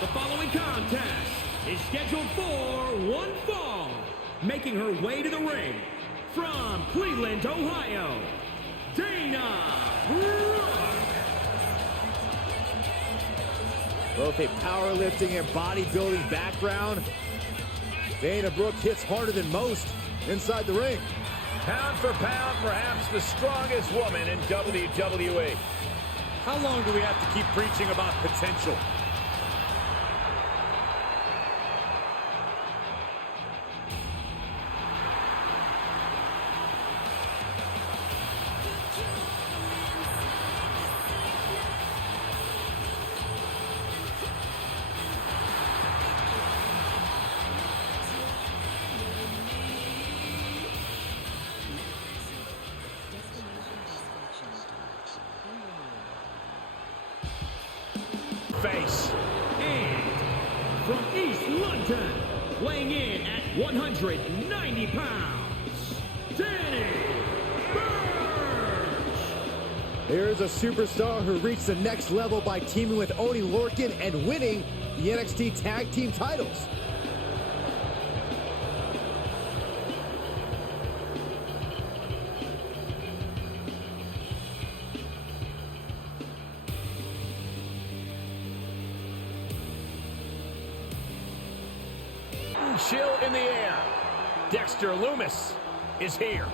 The following contest is scheduled for one fall. Making her way to the ring from Cleveland, Ohio, Dana Brooke. Both a powerlifting and bodybuilding background, Dana Brooke hits harder than most inside the ring. Pound for pound, perhaps the strongest woman in WWE. How long do we have to keep preaching about potential? Face. And from East London, weighing in at 190 pounds, Danny Burch. Here's a superstar who reached the next level by teaming with Oney Lorcan and winning the NXT Tag Team titles. Chill in the air. Dexter Lumis is here.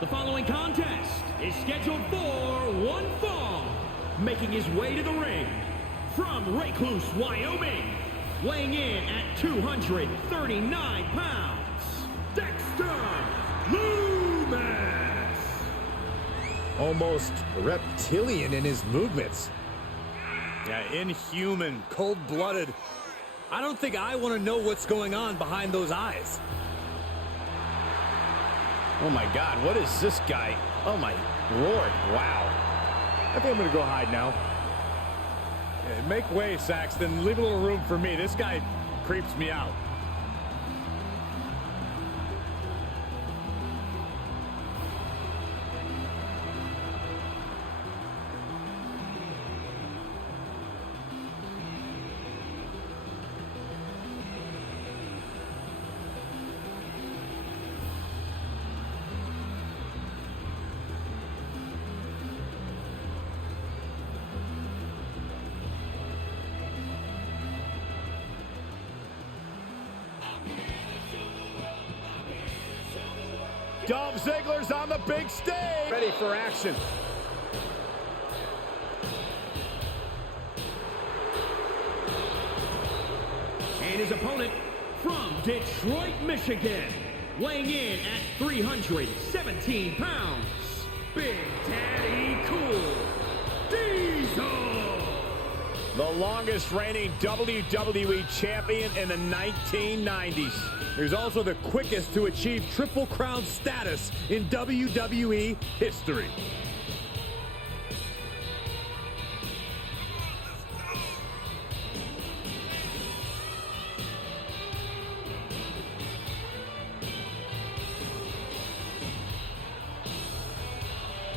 The following contest is scheduled for one fall. Making his way to the ring from Recluse, Wyoming, weighing in at 239 pounds, Dexter Lumis. Almost reptilian in his movements. Yeah, inhuman, cold-blooded. I don't think I want to know what's going on behind those eyes. Oh my God, what is this guy? Oh my Lord, wow. I think I'm going to go hide now. Yeah, make way, Saxton. Leave a little room for me. This guy creeps me out. Dolph Ziggler's on the big stage. Ready for action. And his opponent from Detroit, Michigan, weighing in at 317 pounds, Big Daddy Cool Diesel. The longest reigning WWE champion in the 1990s. He's also the quickest to achieve Triple Crown status in WWE history.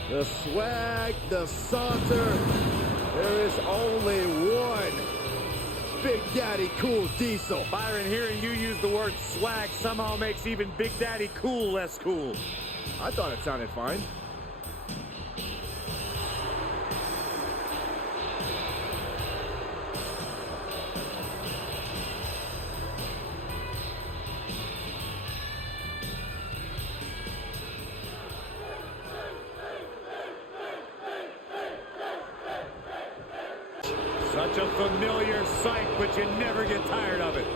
The swag, the saunter. There is only one. Big Daddy Cool Diesel. Byron, hearing you use the word swag somehow makes even Big Daddy Cool less cool. I thought it sounded fine. Such a familiar sight, but you never get tired of it.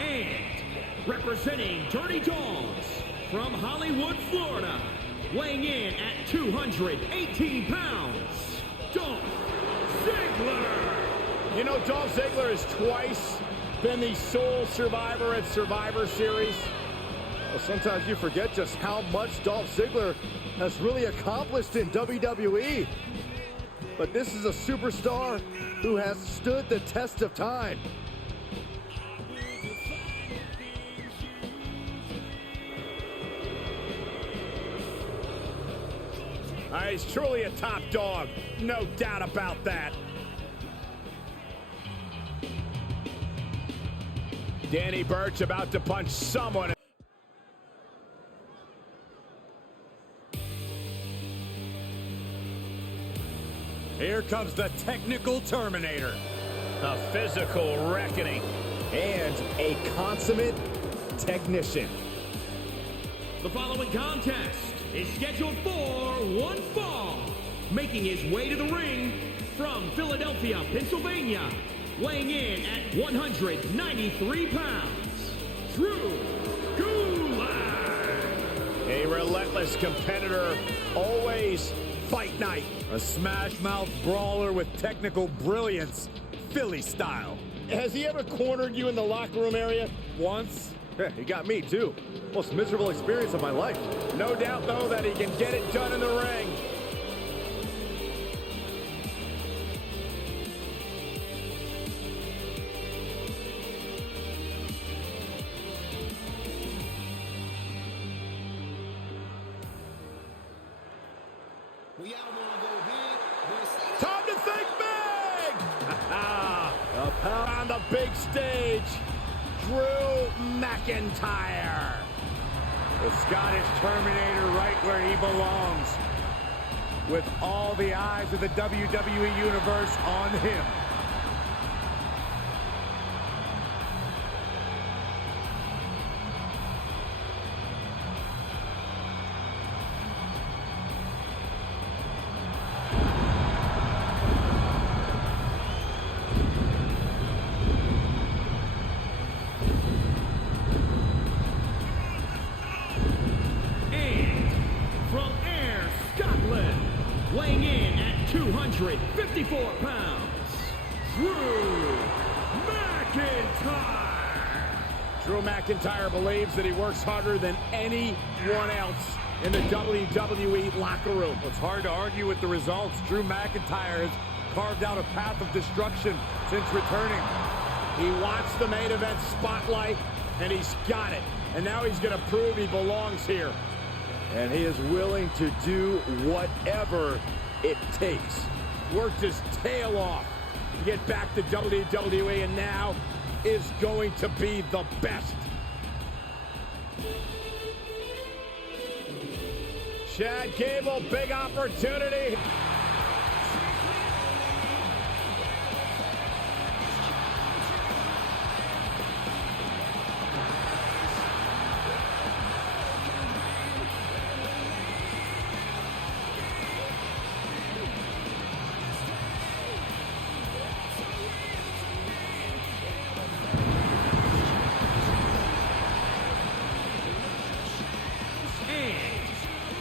And representing Dirty Dogs from Hollywood, Florida, weighing in at 218 pounds, Dolph Ziggler. You know, Dolph Ziggler has twice been the sole survivor at Survivor Series. Well, sometimes you forget just how much Dolph Ziggler has really accomplished in WWE. But this is a superstar who has stood the test of time. He's truly a top dog, no doubt about that. Danny Burch about to punch someone. Here comes the technical Terminator. A physical reckoning. And a consummate technician. The following contest is scheduled for one fall. Making his way to the ring from Philadelphia, Pennsylvania, weighing in at 193 pounds, Drew Gulak. A relentless competitor, always fight night. A smash-mouth brawler with technical brilliance, Philly style. Has he ever cornered you in the locker room area? Once. Yeah, he got me too. Most miserable experience of my life. No doubt, though, that he can get it done in the ring. Time to think big! On the big stage, Drew McIntyre. The Scottish Terminator right where he belongs. With all the eyes of the WWE Universe on him. 254 pounds, Drew McIntyre. Drew McIntyre believes that he works harder than anyone else in the WWE locker room. It's hard to argue with the results. Drew McIntyre has carved out a path of destruction since returning. He wants the main event spotlight, and he's got it. And now he's going to prove he belongs here. And he is willing to do whatever it takes. Worked his tail off to get back to WWE, and now is going to be the best. Chad Gable, big opportunity.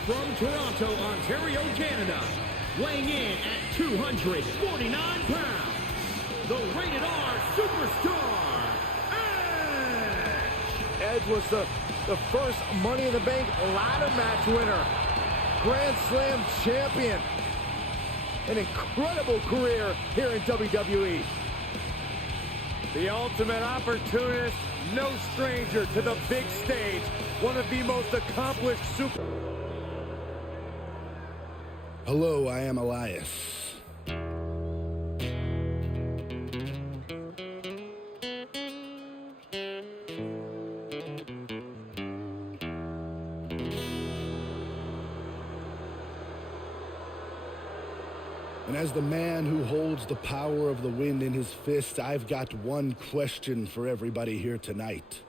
From Toronto, Ontario, Canada, weighing in at 249 pounds, the Rated R Superstar, Edge! Edge was the first Money in the Bank ladder match winner, Grand Slam champion, an incredible career here in WWE. The ultimate opportunist, no stranger to the big stage, one of the most accomplished super... Hello, I am Elias. And as the man who holds the power of the wind in his fist, I've got one question for everybody here tonight.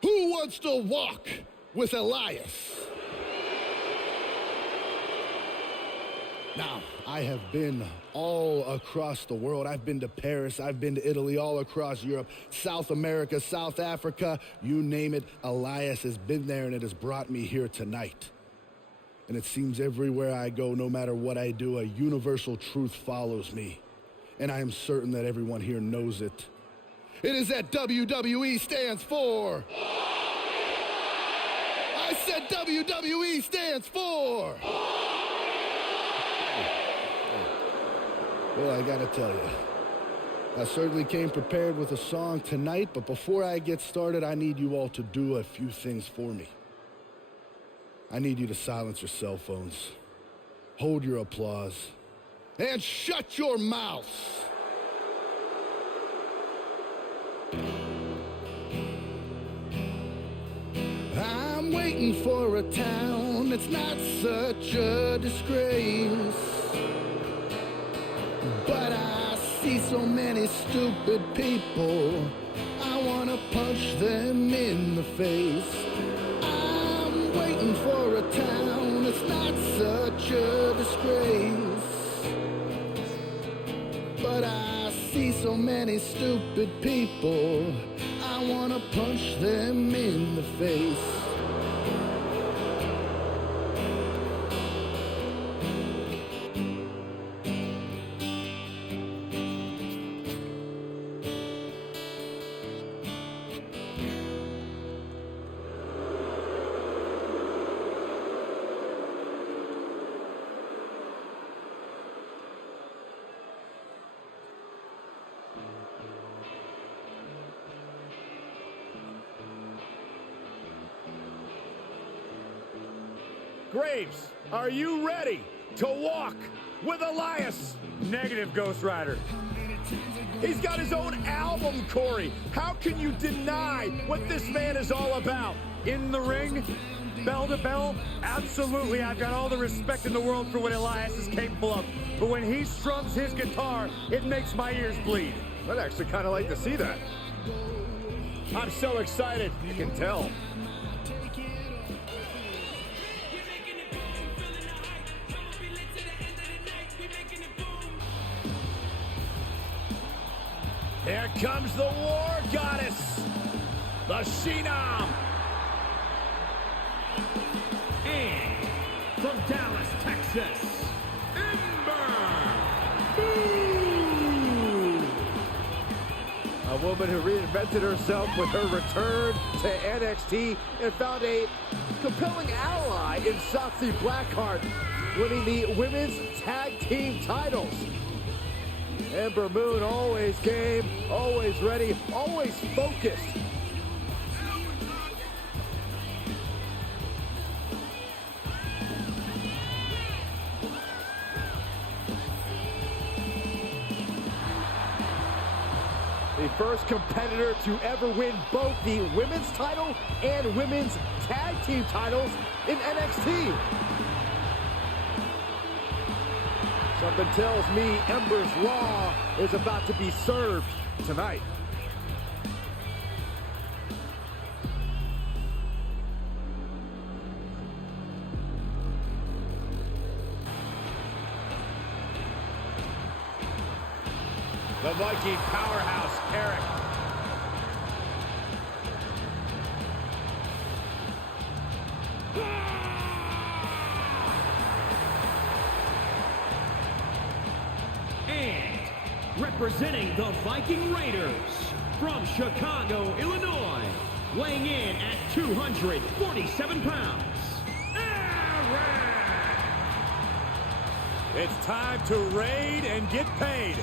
Who wants to walk with Elias? Now, I have been all across the world. I've been to Paris, I've been to Italy, all across Europe, South America, South Africa, you name it. Elias has been there, and it has brought me here tonight. And it seems everywhere I go, no matter what I do, a universal truth follows me. And I am certain that everyone here knows it. It is that WWE stands for... I said WWE stands for... Well, I gotta tell you, I certainly came prepared with a song tonight, but before I get started, I need you all to do a few things for me. I need you to silence your cell phones, hold your applause, and shut your mouths. I'm waiting for a town that's not such a disgrace. But I see so many stupid people, I wanna punch them in the face. I'm waiting for a town that's not such a disgrace. But I see so many stupid people, I wanna punch them in the face. Graves, are you ready to walk with Elias? Negative, Ghost Rider. He's got his own album, Corey. How can you deny what this man is all about? In the ring, bell to bell, absolutely. I've got all the respect in the world for what Elias is capable of. But when he strums his guitar, it makes my ears bleed. I'd actually kind of like to see that. I'm so excited. You can tell. Here comes the War Goddess, the Phenom. And from Dallas, Texas, A woman who reinvented herself with her return to NXT and found a compelling ally in Shotzi Blackheart, winning the women's tag team titles. Ember Moon always game, always ready, always focused. The first competitor to ever win both the women's title and women's tag team titles in NXT. Something tells me Ember's Law is about to be served tonight. The Viking powerhouse, Eric. And representing the Viking Raiders from Chicago, Illinois, weighing in at 247 pounds, Eric! It's time to raid and get paid.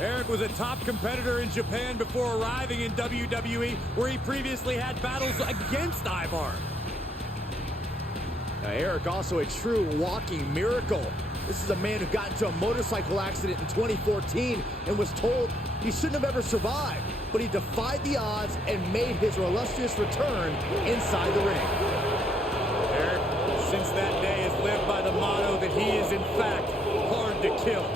Eric was a top competitor in Japan before arriving in WWE, where he previously had battles against Ivar. Now, Eric also a true walking miracle. This is a man who got into a motorcycle accident in 2014 and was told he shouldn't have ever survived, but he defied the odds and made his illustrious return inside the ring. Eric, since that day, has lived by the motto that he is, in fact, hard to kill.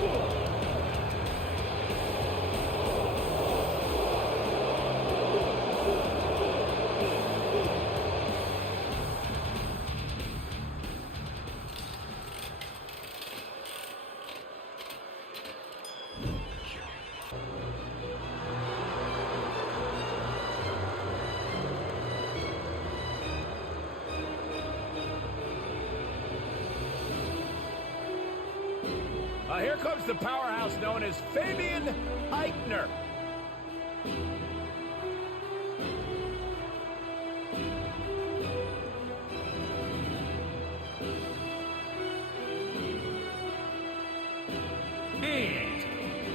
Here comes the powerhouse known as Fabian Eichner. And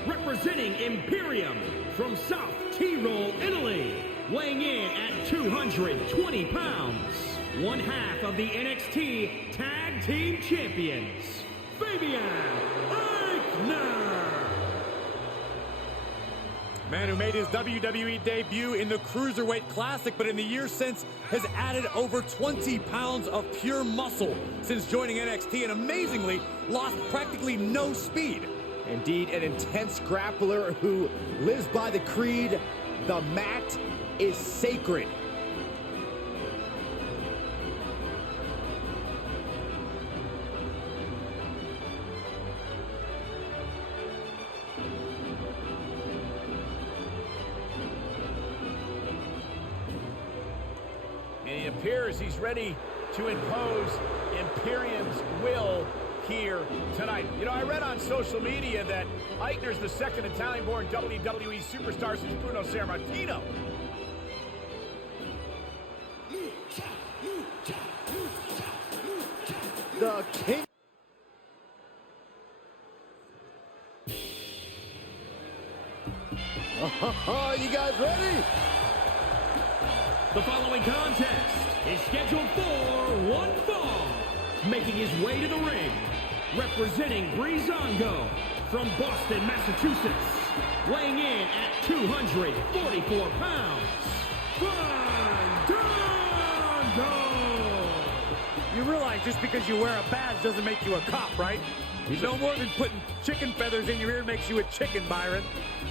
representing Imperium from South Tyrol, Italy, weighing in at 220 pounds, one half of the NXT Tag Team Champions, Fabian Eichner. Man who made his WWE debut in the Cruiserweight Classic, but in the years since has added over 20 pounds of pure muscle since joining NXT, and amazingly lost practically no speed. Indeed, an intense grappler who lives by the creed, the mat is sacred. And it appears he's ready to impose Imperium's will here tonight. You know, I read on social media that Eichner's the second Italian-born WWE superstar since Bruno Sammartino. The king. You guys ready? The following contest is scheduled for one fall. Making his way to the ring, representing Breezango from Boston, Massachusetts, weighing in at 244 pounds, Fandango! You realize just because you wear a badge doesn't make you a cop, right? He's no more than putting chicken feathers in your ear makes you a chicken, Byron.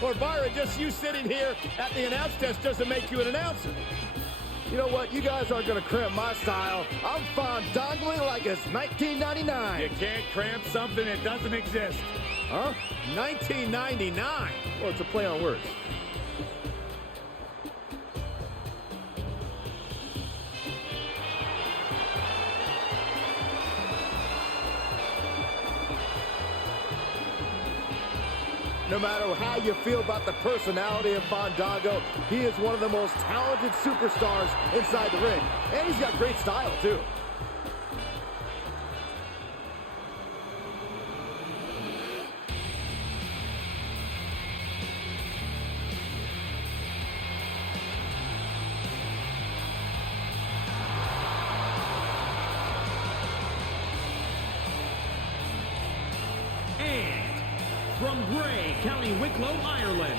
Or Byron, just you sitting here at the announce desk doesn't make you an announcer. You know what? You guys aren't going to cramp my style. I'm fandangling like it's 1999. You can't cramp something that doesn't exist. Huh? 1999? Well, it's a play on words. no matter how you feel about the personality of Fandango, he is one of the most talented superstars inside the ring. And he's got great style, too. From Bray, County Wicklow, Ireland,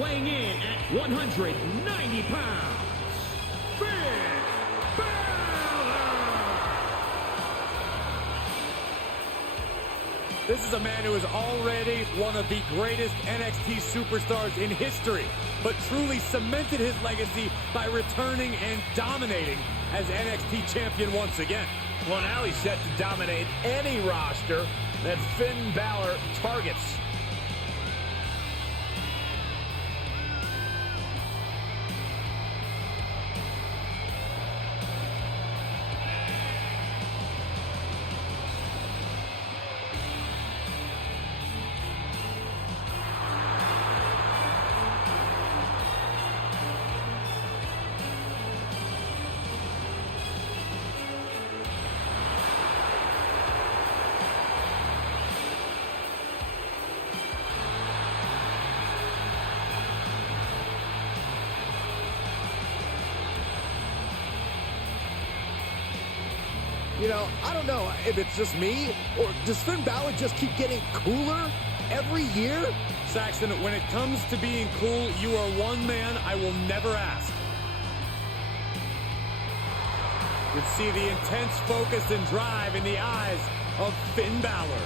weighing in at 190 pounds, Finn Balor! This is a man who is already one of the greatest NXT superstars in history, but truly cemented his legacy by returning and dominating as NXT champion once again. Well, now he's set to dominate any roster that Finn Balor targets. You know, I don't know if it's just me, or does Finn Balor just keep getting cooler every year? Saxton, when it comes to being cool, you are one man I will never ask. You can see the intense focus and drive in the eyes of Finn Balor.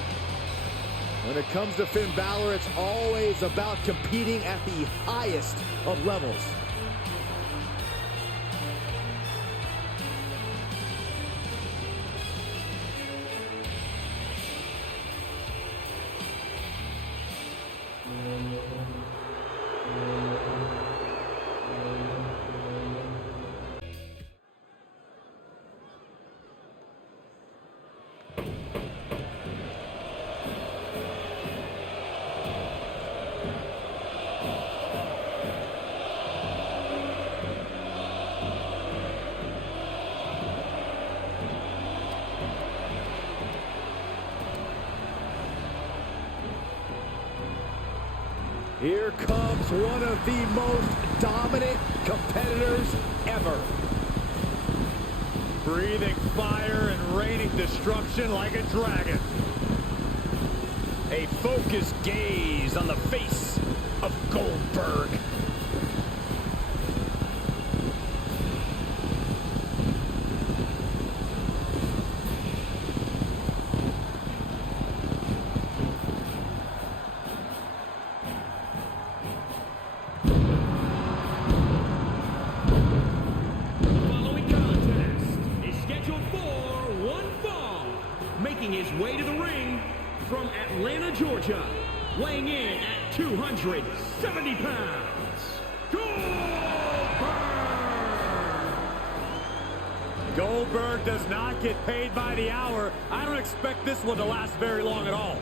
When it comes to Finn Balor, it's always about competing at the highest of levels. Here comes one of the most dominant competitors ever. Breathing fire and raining destruction like a dragon. A focused gaze on the face of Goldberg. His way to the ring from Atlanta, Georgia, weighing in at 270 pounds, Goldberg! Goldberg does not get paid by the hour. I don't expect this one to last very long at all.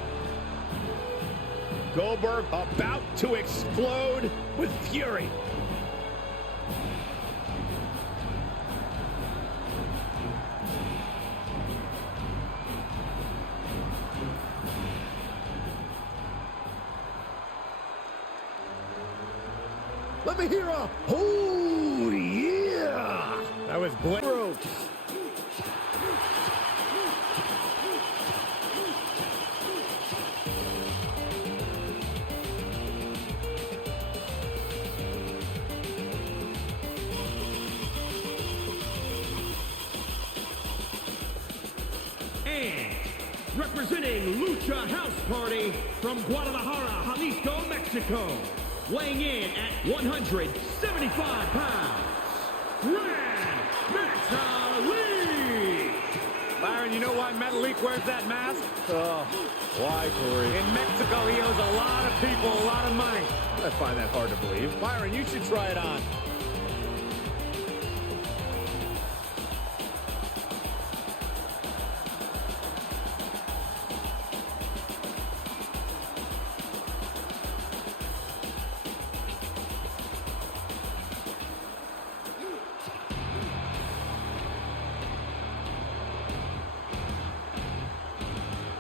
Goldberg about to explode with fury. Let me hear a, oh yeah! That was Blitz. And representing Lucha House Party from Guadalajara, Jalisco, Mexico, weighing in at 175 pounds, Gran Metalik! Byron, you know why Metalik wears that mask? Why, Corey? In Mexico, he owes a lot of people a lot of money. I find that hard to believe. Byron, you should try it on.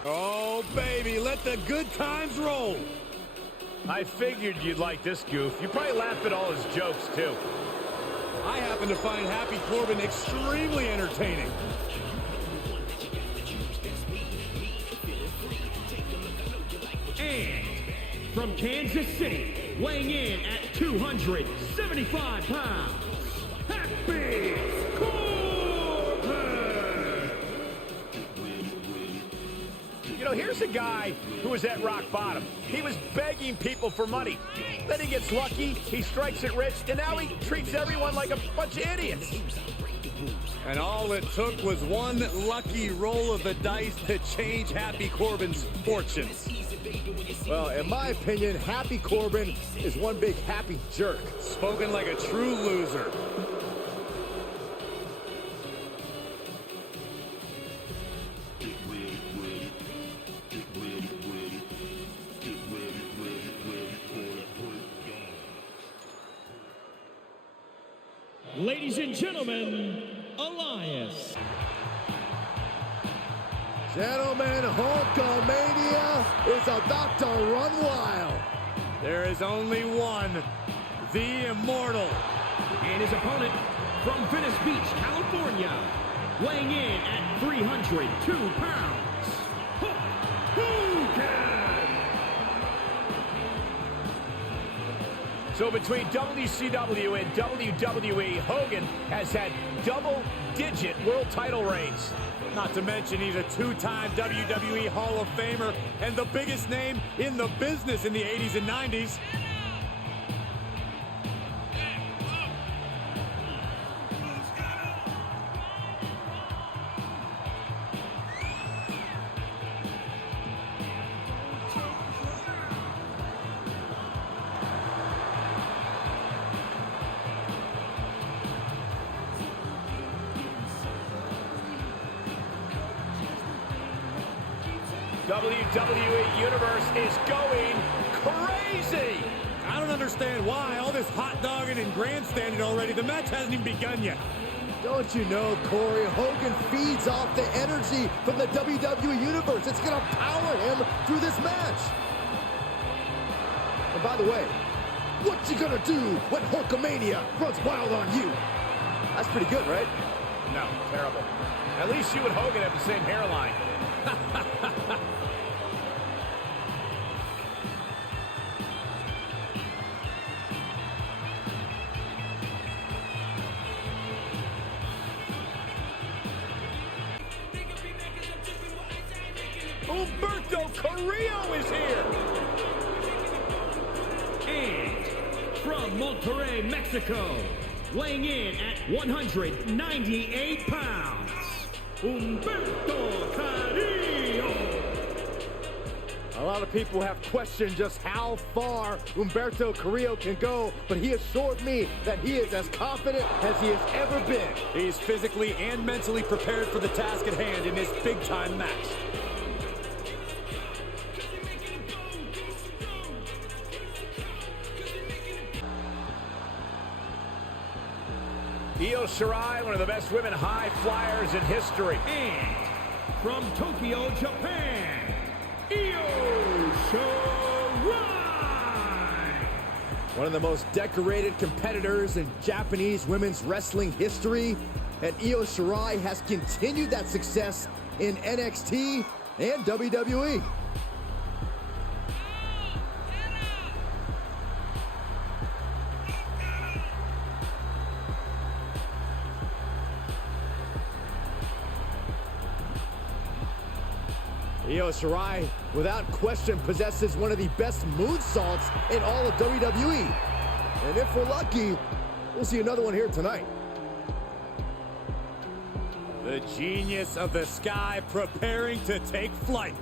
Oh, baby, let the good times roll. I figured you'd like this goof. You probably laugh at all his jokes, too. I happen to find Happy Corbin extremely entertaining. And from Kansas City, weighing in at 275 pounds, Happy Corbin! You know, here's a guy who was at rock bottom. He was begging people for money. Then he gets lucky, he strikes it rich, and now he treats everyone like a bunch of idiots. And all it took was one lucky roll of the dice to change Happy Corbin's fortunes. Well, in my opinion, Happy Corbin is one big happy jerk. Spoken like a true loser. Ladies and gentlemen, Elias. Gentlemen, Hulkamania is about to run wild. There is only one, the Immortal. And his opponent from Venice Beach, California, weighing in at 302 pounds, Hulk Hogan! So between WCW and WWE, Hogan has had double-digit world title reigns. Not to mention he's a two-time WWE Hall of Famer and the biggest name in the business in the 80s and 90s. WWE Universe is going crazy! I don't understand why. All this hot dogging and grandstanding already. The match hasn't even begun yet. Don't you know, Corey, Hogan feeds off the energy from the WWE Universe. It's going to power him through this match. And by the way, what you going to do when Hulkamania runs wild on you? That's pretty good, right? No, terrible. At least you and Hogan have the same hairline. Humberto Carrillo is here! And from Monterrey, Mexico, weighing in at 198 pounds, Humberto Carrillo! A lot of people have questioned just how far Humberto Carrillo can go, but he assured me that he is as confident as he has ever been. He's physically and mentally prepared for the task at hand in this big-time match. Io Shirai, one of the best women high flyers in history. And from Tokyo, Japan, Io Shirai! One of the most decorated competitors in Japanese women's wrestling history, and Io Shirai has continued that success in NXT and WWE. Io Shirai, without question, possesses one of the best moonsaults in all of WWE. And if we're lucky, we'll see another one here tonight. The genius of the sky preparing to take flight.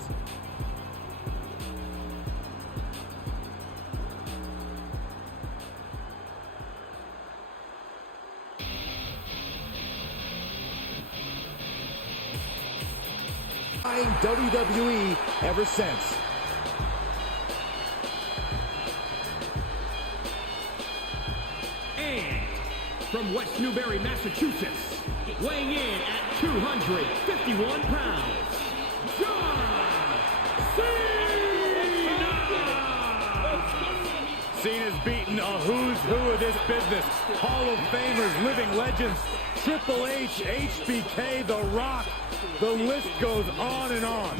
WWE ever since. And from West Newbury, Massachusetts, weighing in at 251 pounds, John who's who of this business. Hall of Famers, living legends, Triple H, HBK, The Rock. The list goes on and on.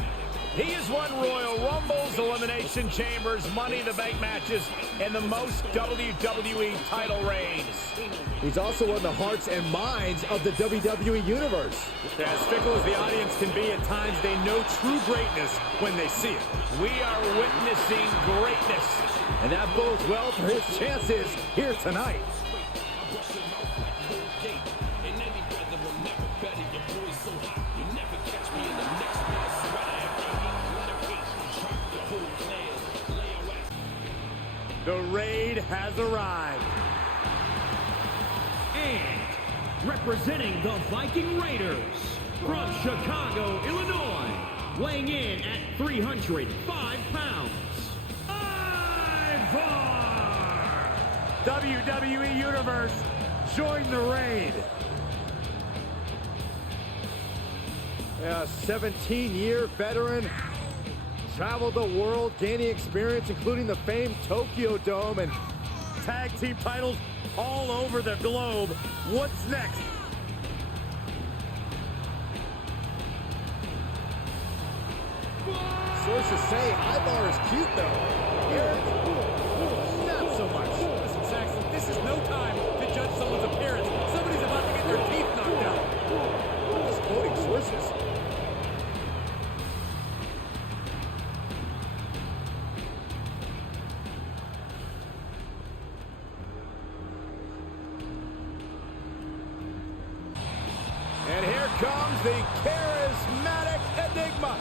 He has won Royal Rumbles, Elimination Chambers, Money in the Bank matches, and the most WWE title reigns. He's also won the hearts and minds of the WWE Universe. As fickle as the audience can be at times, they know true greatness when they see it. We are witnessing greatness. And that bodes well for his chances here tonight. The Raid has arrived. And representing the Viking Raiders from Chicago, Illinois, weighing in at 305 pounds, Ivar! WWE Universe, join the Raid. A 17-year veteran, traveled the world, gaining experience, including the famed Tokyo Dome, and Tag team titles all over the globe. What's next? sources say Ivar is cute, though. Here, not so much. Listen, Saxon, this is no time to judge someone's appearance. Somebody's about to get their teeth knocked out. Just quoting sources. And here comes the charismatic Enigma.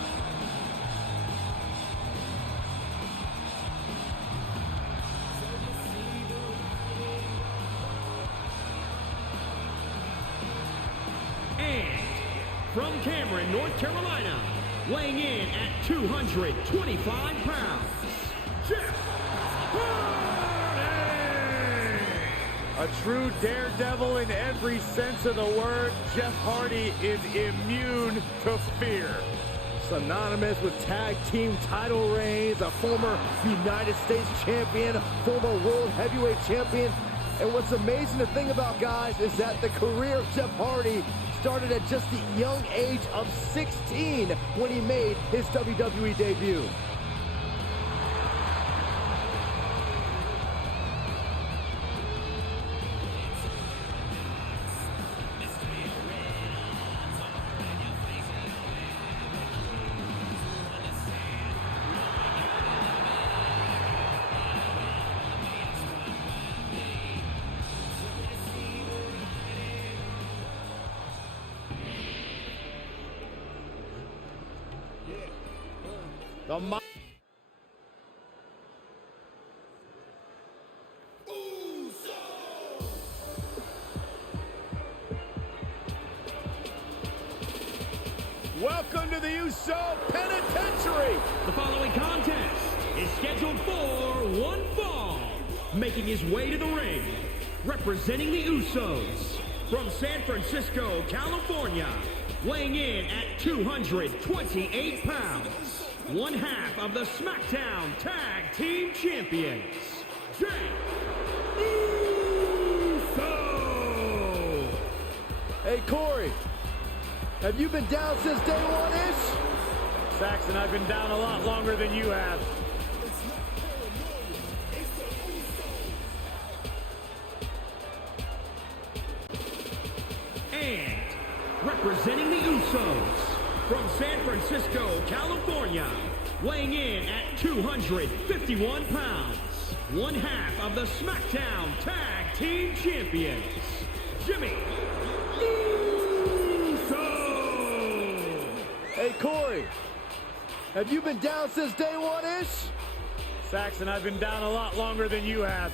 And from Cameron, North Carolina, weighing in at 225 pounds, Jeff Hardy! A true daredevil in every sense of the word, Jeff Hardy is immune to fear. Synonymous with tag team title reigns, a former United States champion, former world heavyweight champion. And what's amazing to think about, guys, is that the career of Jeff Hardy started at just the young age of 16 when he made his WWE debut. Welcome to the Uso Penitentiary. The following contest is scheduled for one fall. Making his way to the ring, representing the Usos, from San Francisco, California, weighing in at 228 pounds, one half of the SmackDown Tag Team Champions, Jey Uso! Hey, Corey, have you been down since day one-ish? Saxon, I've been down a lot longer than you have. And representing the Usos, from San Francisco, California, weighing in at 251 pounds, one half of the SmackDown Tag Team Champions, Jimmy Uso! Hey, Corey, have you been down since day one-ish? Saxon, I've been down a lot longer than you have.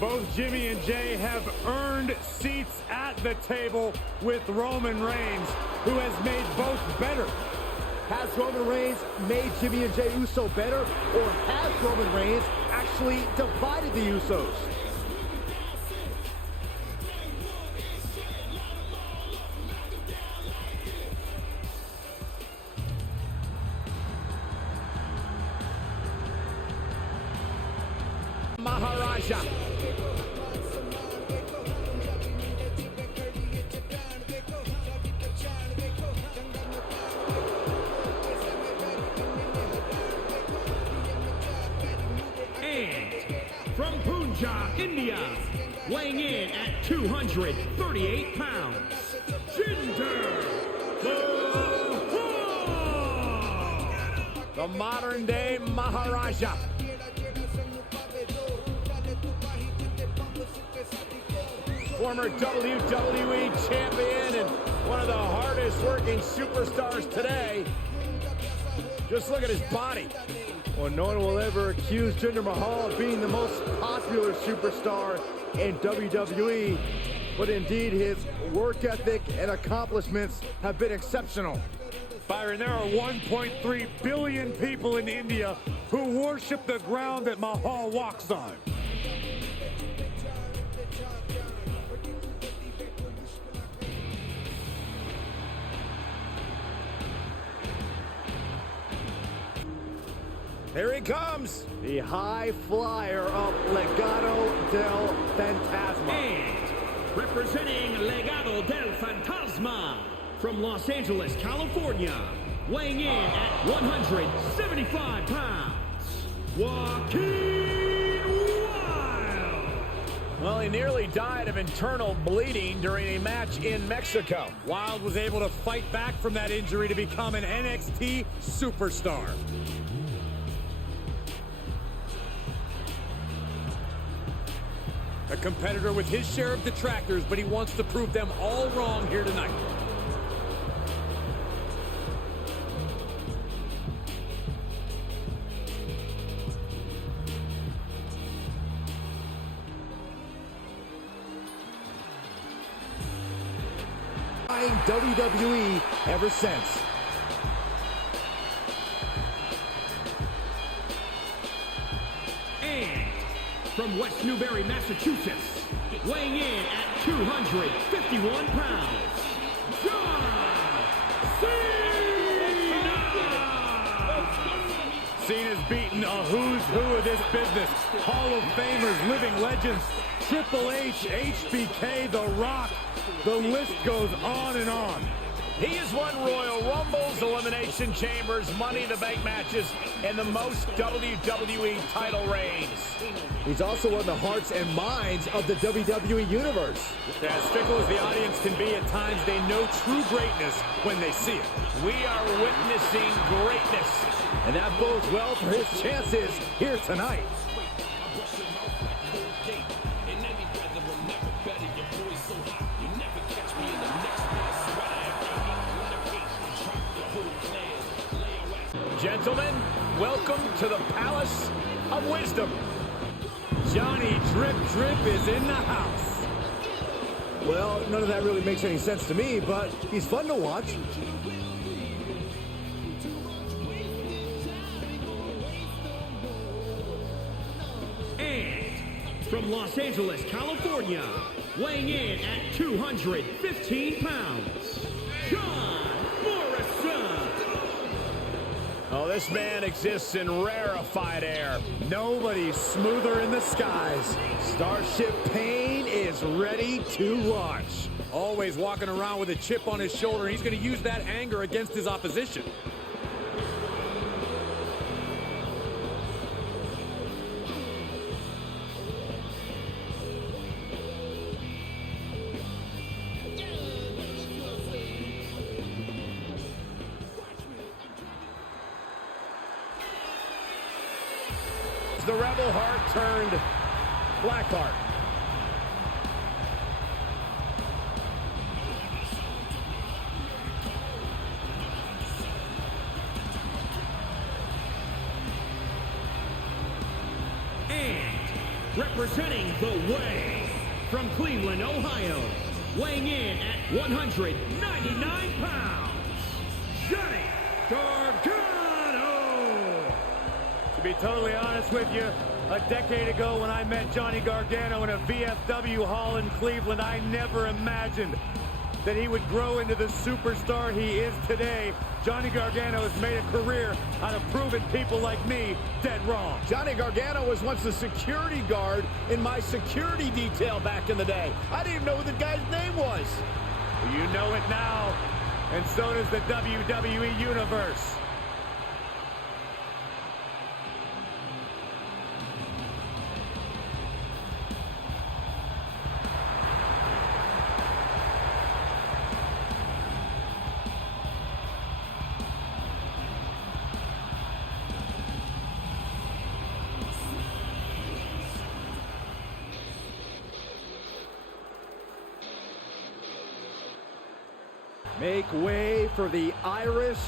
Both Jimmy and Jay have earned seats at the table with Roman Reigns, who has made both better. Has Roman Reigns made Jimmy and Jey Uso better, or has Roman Reigns actually divided the Usos? Maharaja. And from Punjab, India, weighing in at 238 pounds, Jinder Mahal. The modern-day Maharaja. Former WWE champion and one of the hardest-working superstars today. Just look at his body. Well, no one will ever accuse Jinder Mahal of being the most popular superstar in WWE, but indeed his work ethic and accomplishments have been exceptional. Byron, there are 1.3 billion people in India who worship the ground that Mahal walks on. Here he comes. The high flyer of Legado del Fantasma. And representing Legado del Fantasma from Los Angeles, California, weighing in at 175 pounds, Joaquin Wilde. Well, he nearly died of internal bleeding during a match in Mexico. Wilde was able to fight back from that injury to become an NXT superstar. A competitor with his share of detractors, but he wants to prove them all wrong here tonight. WWE ever since. And from West Newbury, Massachusetts, weighing in at 251 pounds, John Cena! Cena's beaten a who's who of this business. Hall of Famers, living legends, Triple H, HBK, The Rock. The list goes on and on. He has won Royal Rumbles, Elimination Chambers, Money in the Bank matches, and the most WWE title reigns. He's also won the hearts and minds of the WWE Universe. As fickle as the audience can be at times, they know true greatness when they see it. We are witnessing greatness. And that bodes well for his chances here tonight. Gentlemen, welcome to the Palace of Wisdom. Johnny Drip Drip is in the house. Well, none of that really makes any sense to me, but he's fun to watch. And from Los Angeles, California, weighing in at 215 pounds, John Morrison. Oh, this man exists in rarefied air. Nobody's smoother in the skies. Starship Pain is ready to launch. Always walking around with a chip on his shoulder. He's going to use that anger against his opposition. The Rebel Heart turned Blackheart. And representing the Way from Cleveland, Ohio, weighing in at 199 pounds, Johnny Gargano. To be totally honest with you, a decade ago when I met Johnny Gargano in a VFW hall in Cleveland, I never imagined that he would grow into the superstar he is today. Johnny Gargano has made a career out of proving people like me dead wrong. Johnny Gargano was once the security guard in my security detail back in the day. I didn't even know what the guy's name was. You know it now, and so does the WWE Universe. Make way for the Irish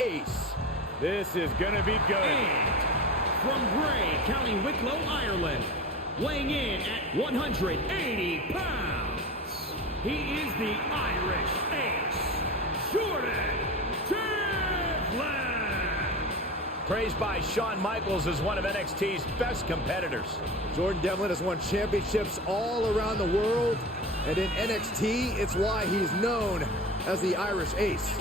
Ace. This is gonna be good. And from Bray, County Wicklow, Ireland, weighing in at 180 pounds, he is the Irish Ace, Jordan Devlin. Praised by Shawn Michaels as one of NXT's best competitors. Jordan Devlin has won championships all around the world, and in NXT, it's why he's known as the Irish Ace.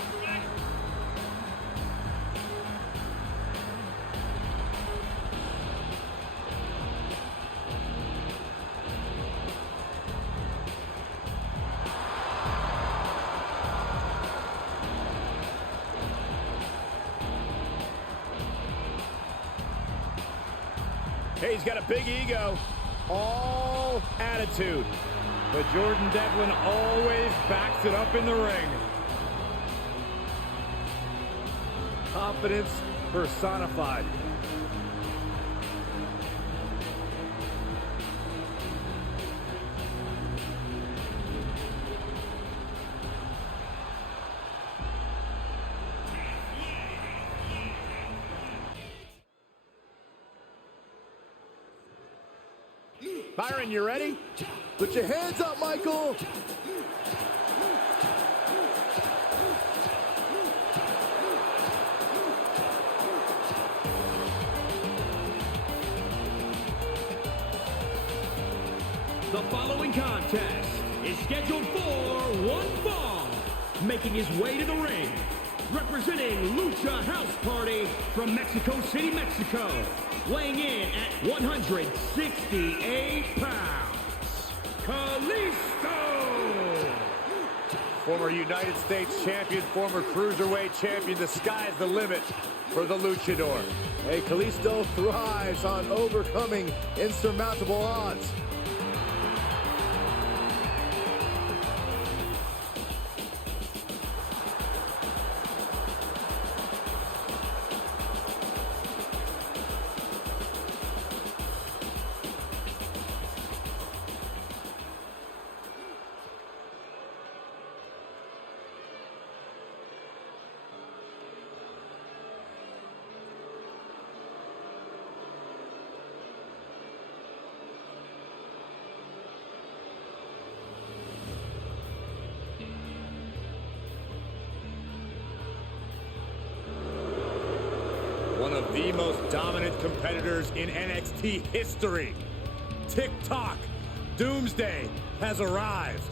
Hey, he's got a big ego, all attitude. But Jordan Devlin always backs it up in the ring. Confidence personified. Byron, you ready? Put your hands up, Michael. The following contest is scheduled for one fall, making his way to the ring, representing Lucha House Party from Mexico City, Mexico, weighing in at 168 pounds, Kalisto! Former United States champion, former Cruiserweight champion. The sky's the limit for the Luchador. Hey, Kalisto thrives on overcoming insurmountable odds. One of the most dominant competitors in NXT history. TikTok Doomsday has arrived.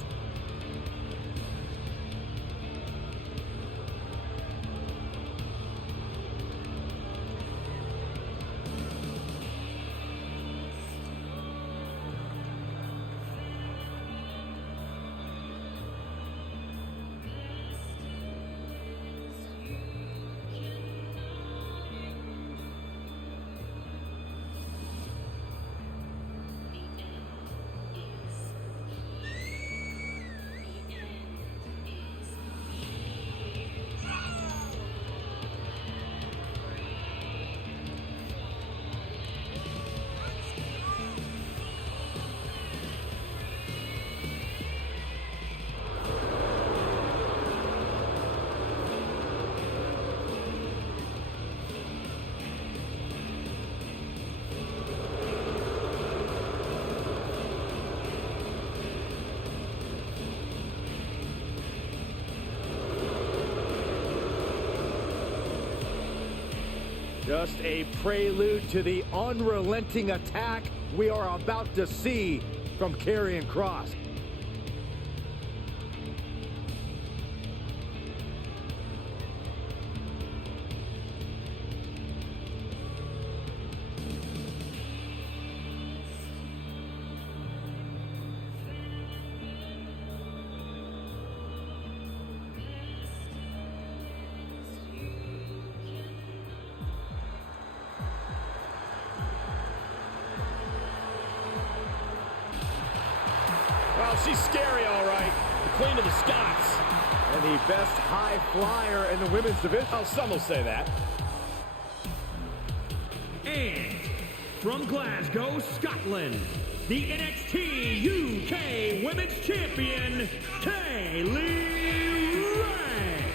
Just a prelude to the unrelenting attack we are about to see from Karrion Kross. she's scary, all right. The Queen of the Scots. And the best high flyer in the women's division. Oh, some will say that. And from Glasgow, Scotland, the NXT UK Women's Champion, Kaylee Ray.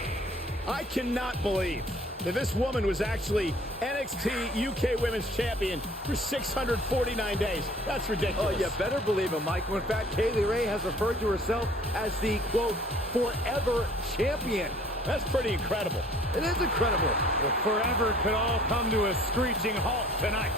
I cannot believe that this woman was actually NXT UK Women's Champion for 649 days. That's ridiculous. Oh, you better believe it, Michael. In fact, Kaylee Ray has referred to herself as the, quote, forever champion. That's pretty incredible. It is incredible. Well, forever could all come to a screeching halt tonight.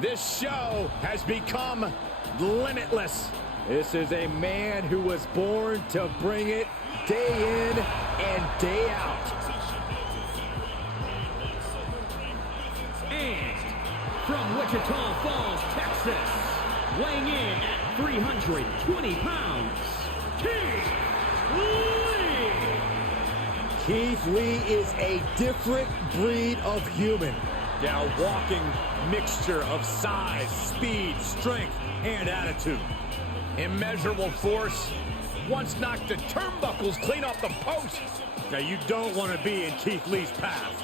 This show has become limitless. This is a man who was born to bring it day in and day out. And from Wichita Falls, Texas, weighing in at 320 pounds, Keith Lee. Keith Lee is a different breed of human. Yeah, a walking mixture of size, speed, strength, and attitude. Immeasurable force. Once knocked the turnbuckles clean off the post. Now, you don't want to be in Keith Lee's path.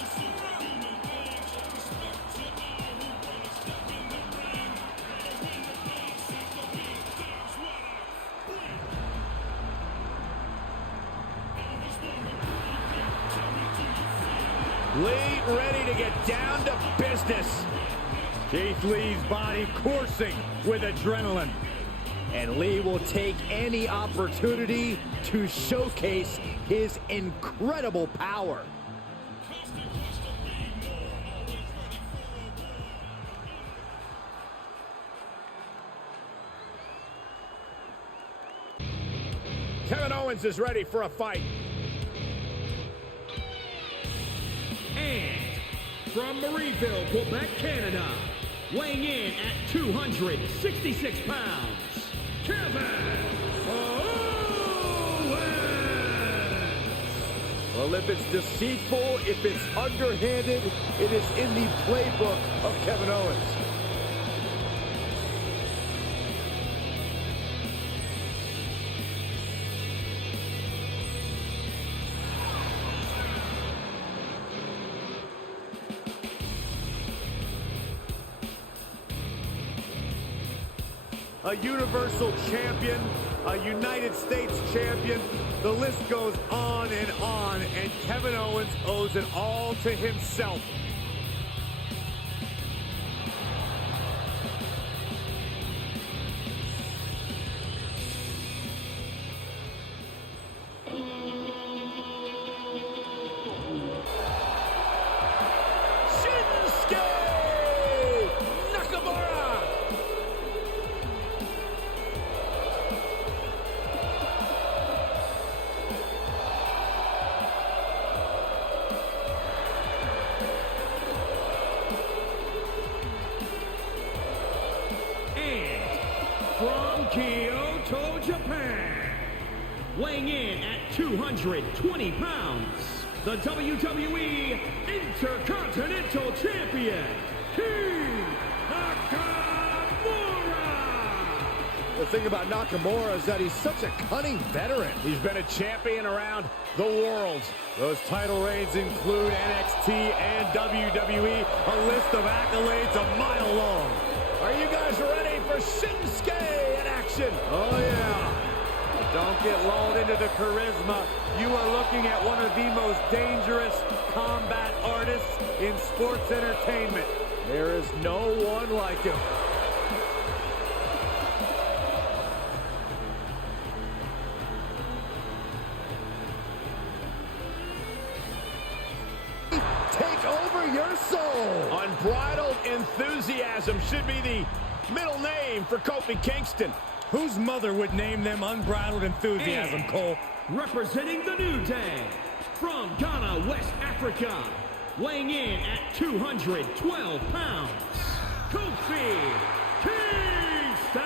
Lee ready to get down to business. Keith Lee's body coursing with adrenaline. And Lee will take any opportunity to showcase his incredible power. Kevin Owens is ready for a fight. And from Marieville, Quebec, Canada, weighing in at 266 pounds, Kevin Owens. Well, if it's deceitful, if it's underhanded, it is in the playbook of Kevin Owens. A Universal Champion, a United States Champion. The list goes on, and Kevin Owens owes it all to himself. From Kyoto, Japan, weighing in at 220 pounds, the WWE Intercontinental Champion, King Nakamura. The thing about Nakamura is that he's such a cunning veteran. He's been a champion around the world. Those title reigns include NXT and WWE, a list of accolades a mile long. Are you guys ready for Shinsuke in action? Oh, yeah. Don't get lulled into the charisma. You are looking at one of the most dangerous combat artists in sports entertainment. There is no one like him. Take over your soul. Unbridled enthusiasm should be the middle name for Kofi Kingston. Whose mother would name them Unbridled Enthusiasm, Cole? Representing the New Day, from Ghana, West Africa, weighing in at 212 pounds, Kofi Kingston.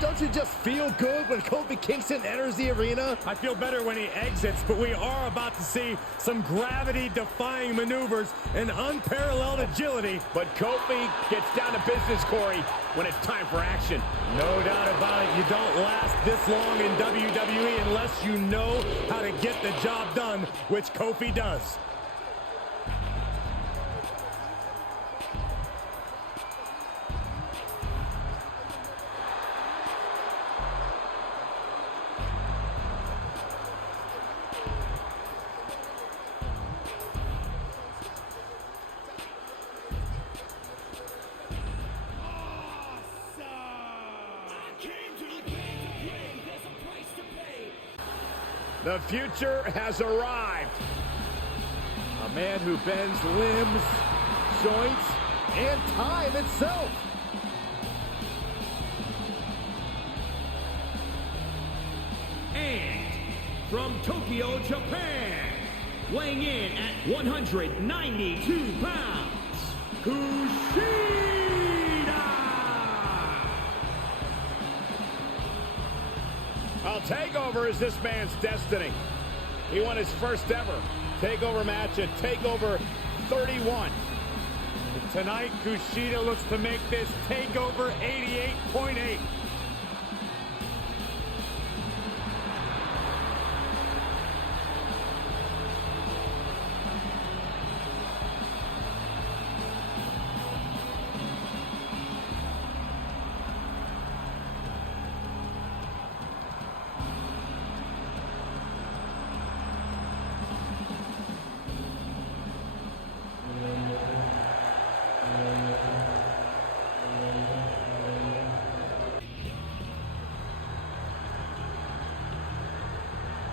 Don't you just feel good when Kofi Kingston enters the arena? I feel better when he exits, but we are about to see some gravity-defying maneuvers and unparalleled agility. But Kofi gets down to business, Corey, when it's time for action. No doubt about it. You don't last this long in WWE unless you know how to get the job done, which Kofi does. The future has arrived. A man who bends limbs, joints, and time itself. And from Tokyo, Japan, weighing in at 192 pounds, Kushida. Well, TakeOver is this man's destiny. He won his first ever TakeOver match at TakeOver 31. Tonight, Kushida looks to make this TakeOver 88.8.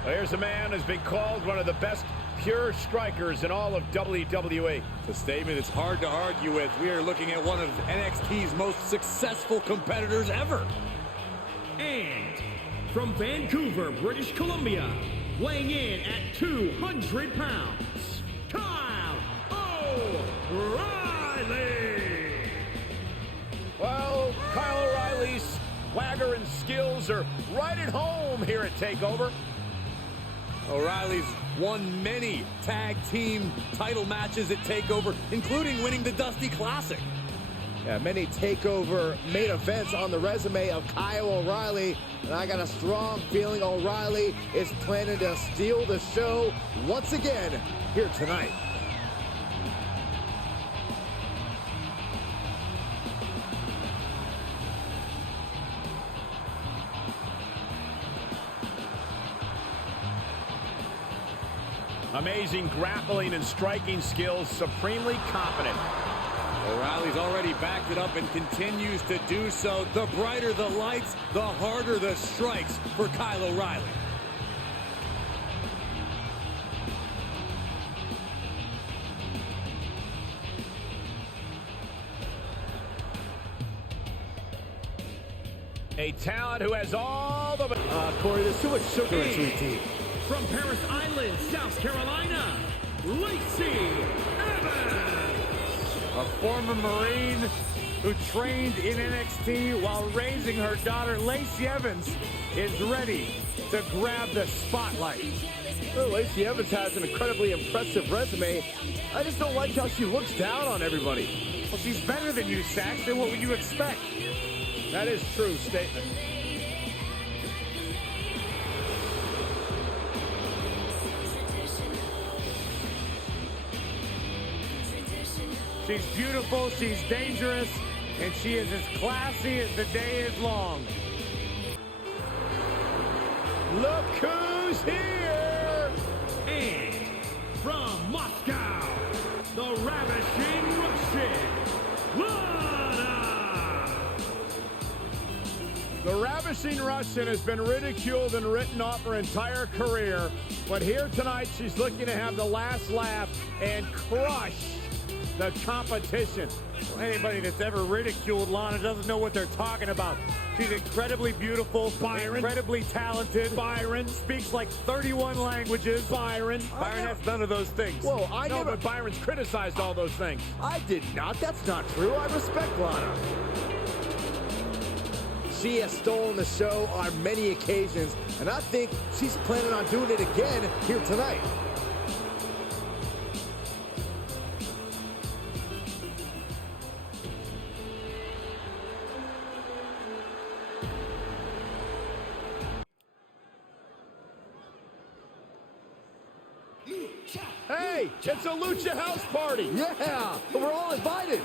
Well, here's a man who's been called one of the best pure strikers in all of WWE. It's a statement it's hard to argue with. We are looking at one of NXT's most successful competitors ever. And from Vancouver, British Columbia, weighing in at 200 pounds, Kyle O'Reilly. Well, Kyle O'Reilly's swagger and skills are right at home here at TakeOver. O'Reilly's won many tag team title matches at TakeOver, including winning the Dusty Classic. Yeah, many TakeOver main events on the resume of Kyle O'Reilly, and I got a strong feeling O'Reilly is planning to steal the show once again here tonight. Amazing grappling and striking skills, supremely confident. O'Reilly's already backed it up and continues to do so. The brighter the lights, the harder the strikes for Kyle O'Reilly. A talent who has all the... Corey, there's too much sugar in sweet tea. From Paris Island, South Carolina, Lacey Evans. A former Marine who trained in NXT while raising her daughter, Lacey Evans, is ready to grab the spotlight. Well, Lacey Evans has an incredibly impressive resume. I just don't like how she looks down on everybody. Well, she's better than you, Saxton. What would you expect? That is true statement. She's beautiful, she's dangerous, and she is as classy as the day is long. Look who's here! And from Moscow, the Ravishing Russian, Lana. The Ravishing Russian has been ridiculed and written off her entire career, but here tonight she's looking to have the last laugh and crush the competition. Well, anybody that's ever ridiculed Lana doesn't know what they're talking about. She's incredibly beautiful, incredibly talented. Byron speaks like 31 languages. Byron has none of those things. Whoa, but Byron's criticized all those things. I did not. That's not true. I respect Lana. She has stolen the show on many occasions, and I think she's planning on doing it again here tonight. Hey, it's a Lucha House Party. Yeah, we're all invited.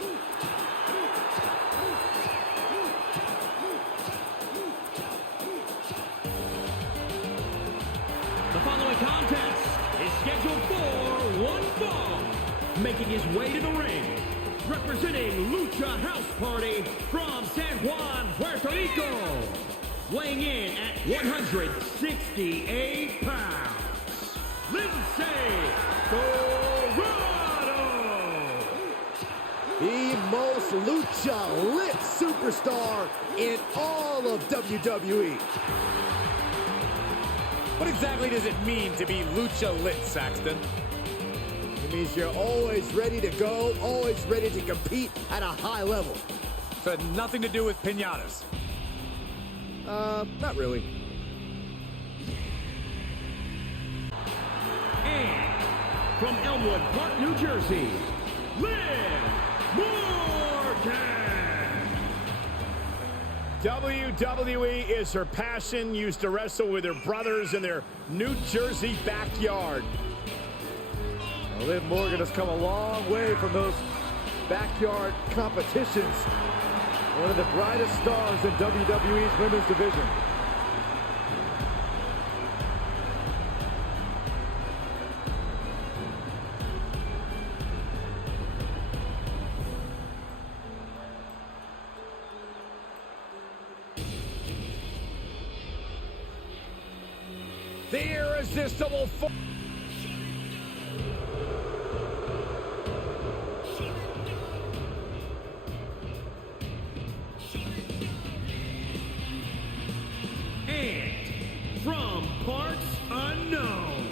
The following contest is scheduled for one fall. Making his way to the ring, representing Lucha House Party from San Juan, Puerto Rico. Weighing in at 168 pounds, Lindsay Dorado. The most lucha-lit superstar in all of WWE. What exactly does it mean to be lucha lit, Saxton? It means you're always ready to go, always ready to compete at a high level. So it had nothing to do with piñatas. Not really. And from Elmwood Park, New Jersey, Liv Morgan. WWE is her passion, used to wrestle with her brothers in their New Jersey backyard. Well, Liv Morgan has come a long way from those backyard competitions. One of the brightest stars in WWE's women's division. The irresistible force. And from parts unknown,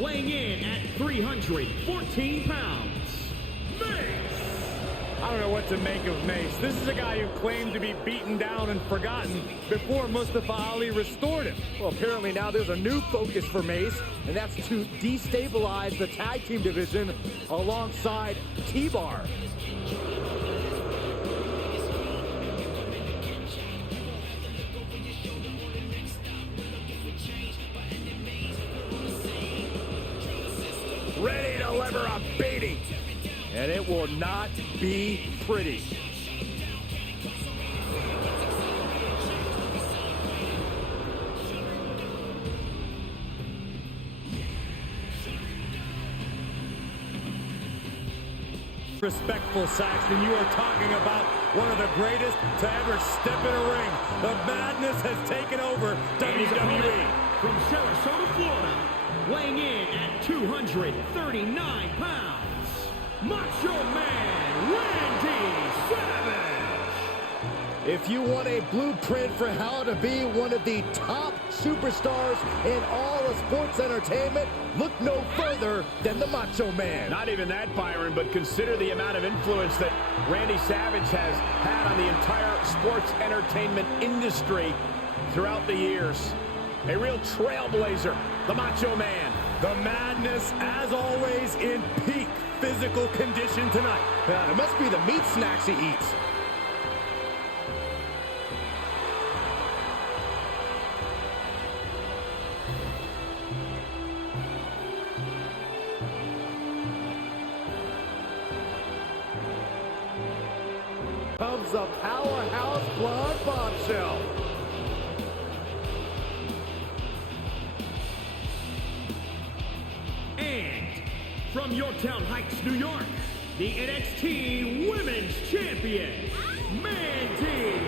weighing in at 314 pounds, Mace. I don't know what to make of Mace. This is a guy who claimed to be beaten down and forgotten before Mustafa Ali restored him. Well, apparently now there's a new focus for Mace, and that's to destabilize the tag team division alongside T-Bar. Ready to deliver a beating. And it will not be pretty. Respectful, Saxton, you are talking about one of the greatest to ever step in a ring. The madness has taken over WWE. From Sarasota, Florida, weighing in at 239 pounds, Macho Man Randy Savage. If you want a blueprint for how to be one of the top superstars in all of sports entertainment, look no further than the Macho Man. Not even that, Byron, but consider the amount of influence that Randy Savage has had on the entire sports entertainment industry throughout the years. A real trailblazer, the Macho Man. The madness, as always, in peak physical condition tonight. Yeah, it must be the meat snacks he eats. Comes a powerhouse blonde bombshell. And from Yorktown Heights, New York, the NXT Women's Champion, Mandy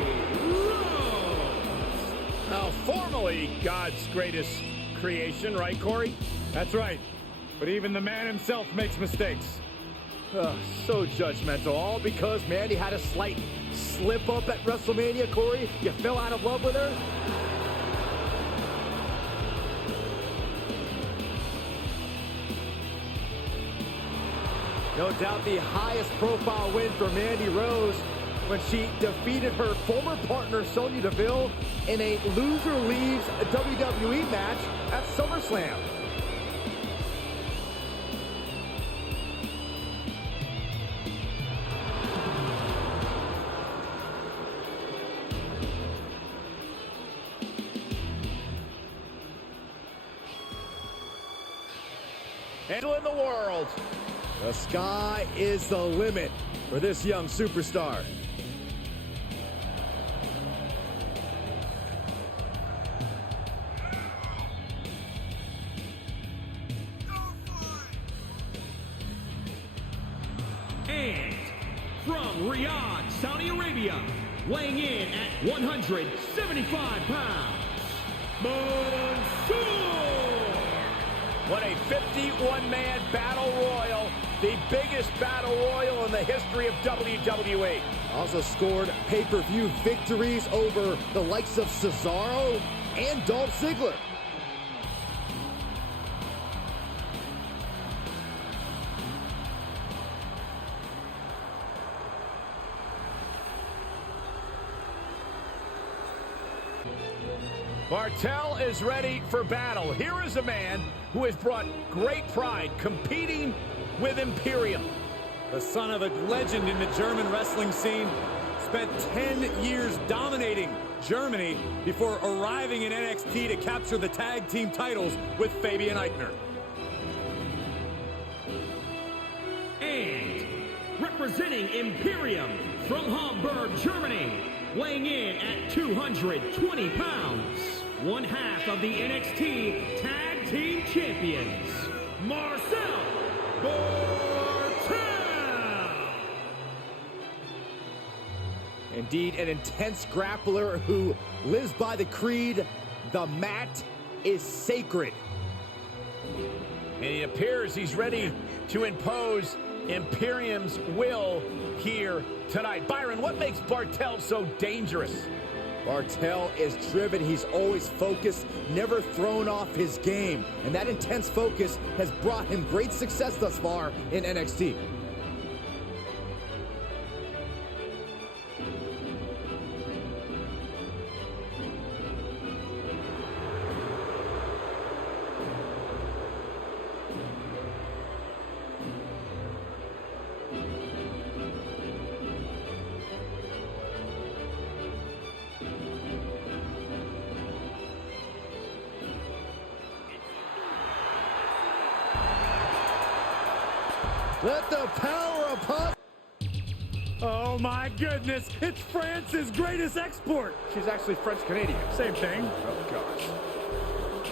Rose. Now, formerly God's greatest creation, right, Corey? That's right. But even the man himself makes mistakes. So judgmental, all because Mandy had a slight slip up at WrestleMania, Corey. You fell out of love with her? No doubt the highest profile win for Mandy Rose when she defeated her former partner Sonya Deville in a loser leaves WWE match at SummerSlam. And in the world. The sky is the limit for this young superstar. And from Riyadh, Saudi Arabia, weighing in at 175 pounds, Mansoor! What a 51-man battle royal, the biggest battle royal in the history of WWE. Also scored pay-per-view victories over the likes of Cesaro and Dolph Ziggler. Bartel is ready for battle. Here is a man who has brought great pride competing with Imperium. The son of a legend in the German wrestling scene, spent 10 years dominating Germany before arriving in NXT to capture the tag team titles with Fabian Aichner. And representing Imperium from Hamburg, Germany, weighing in at 220 pounds, one half of the NXT Tag Team Champions, Marcel Bartel. Indeed, an intense grappler who lives by the creed, the mat is sacred. And it appears he's ready to impose Imperium's will here tonight. Byron, what makes Bartel so dangerous? Bartel is driven, he's always focused, never thrown off his game. And that intense focus has brought him great success thus far in NXT. Let the power upon... Oh my goodness, it's France's greatest export. She's actually French-Canadian. Same thing. Oh, gosh.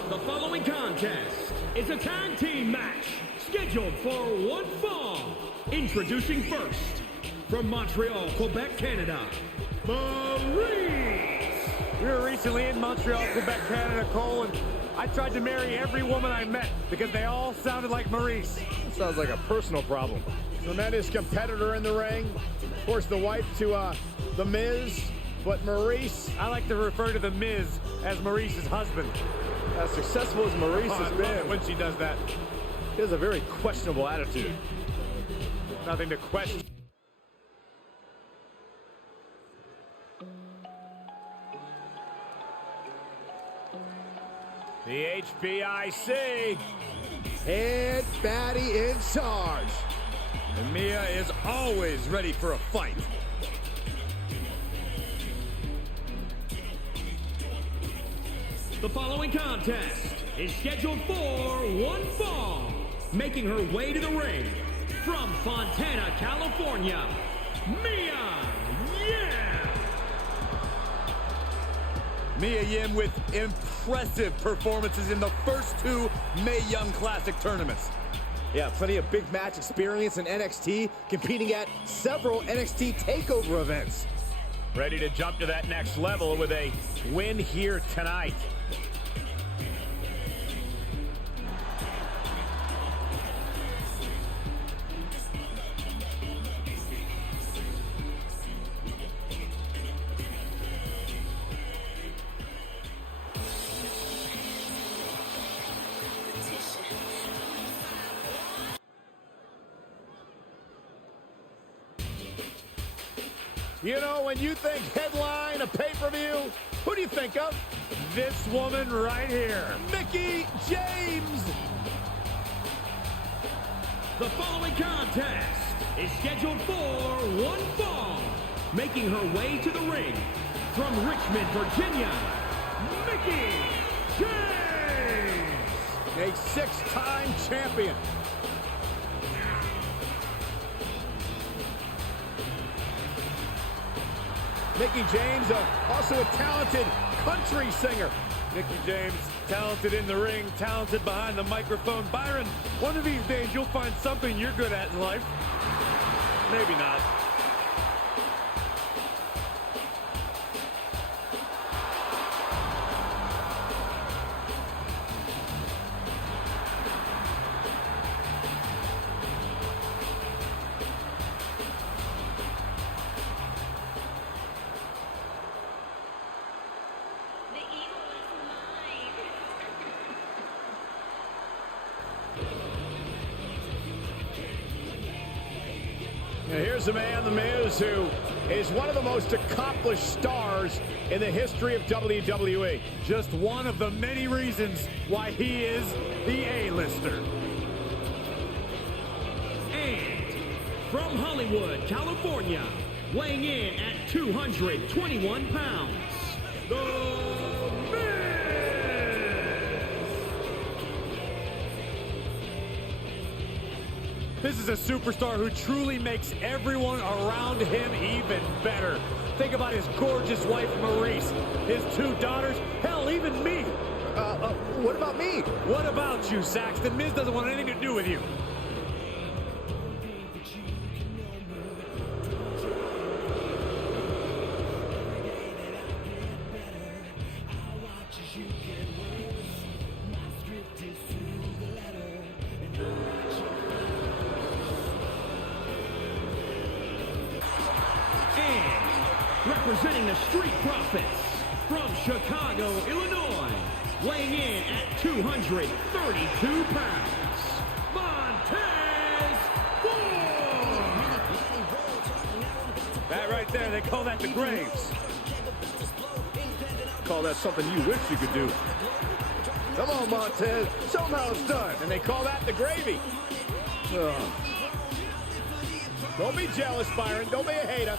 The following contest is a tag team match scheduled for one fall. Introducing first, from Montreal, Quebec, Canada, Maurice. We were recently in Montreal, Quebec, Canada, Cole, and I tried to marry every woman I met because they all sounded like Maurice. Sounds like a personal problem. Tremendous competitor in the ring. Of course, the wife to The Miz, but Maurice. I like to refer to The Miz as Maurice's husband. As successful as Maurice has been, when she does that. He has a very questionable attitude. Nothing to question. The HBIC. And Fatty in charge. And Mia is always ready for a fight. The following contest is scheduled for one fall. Making her way to the ring, from Fontana, California, Mia Yim. Mia Yim with impressive performances in the first two Mae Young Classic tournaments. Yeah, plenty of big match experience in NXT, competing at several NXT TakeOver events. Ready to jump to that next level with a win here tonight. You know, when you think headline, a pay-per-view, who do you think of? This woman right here. Mickie James! The following contest is scheduled for one fall. Making her way to the ring from Richmond, Virginia, Mickie James! A six-time champion. Mickie James, also a talented country singer. Mickie James, talented in the ring, talented behind the microphone. Byron, one of these days you'll find something you're good at in life. Maybe not. The eagle is mine. And here's a man, The Miz, who is one of the most accomplished stars in the history of WWE. Just one of the many reasons why he is the A-lister. And from Hollywood, California, weighing in at 221 pounds, The Miz! This is a superstar who truly makes everyone around him even better. Think about his gorgeous wife, Maurice, his two daughters, hell, even me. What about me? What about you, Saxton? Miz doesn't want anything to do with you. And representing the Street Profits from Chicago, Illinois, weighing in at 232 pounds, Montez Ford! That right there, they call that the Graves. Call that something you wish you could do. Come on, Montez. Show 'em how it's done. And they call that the gravy. Ugh. Don't be jealous, Byron. Don't be a hater.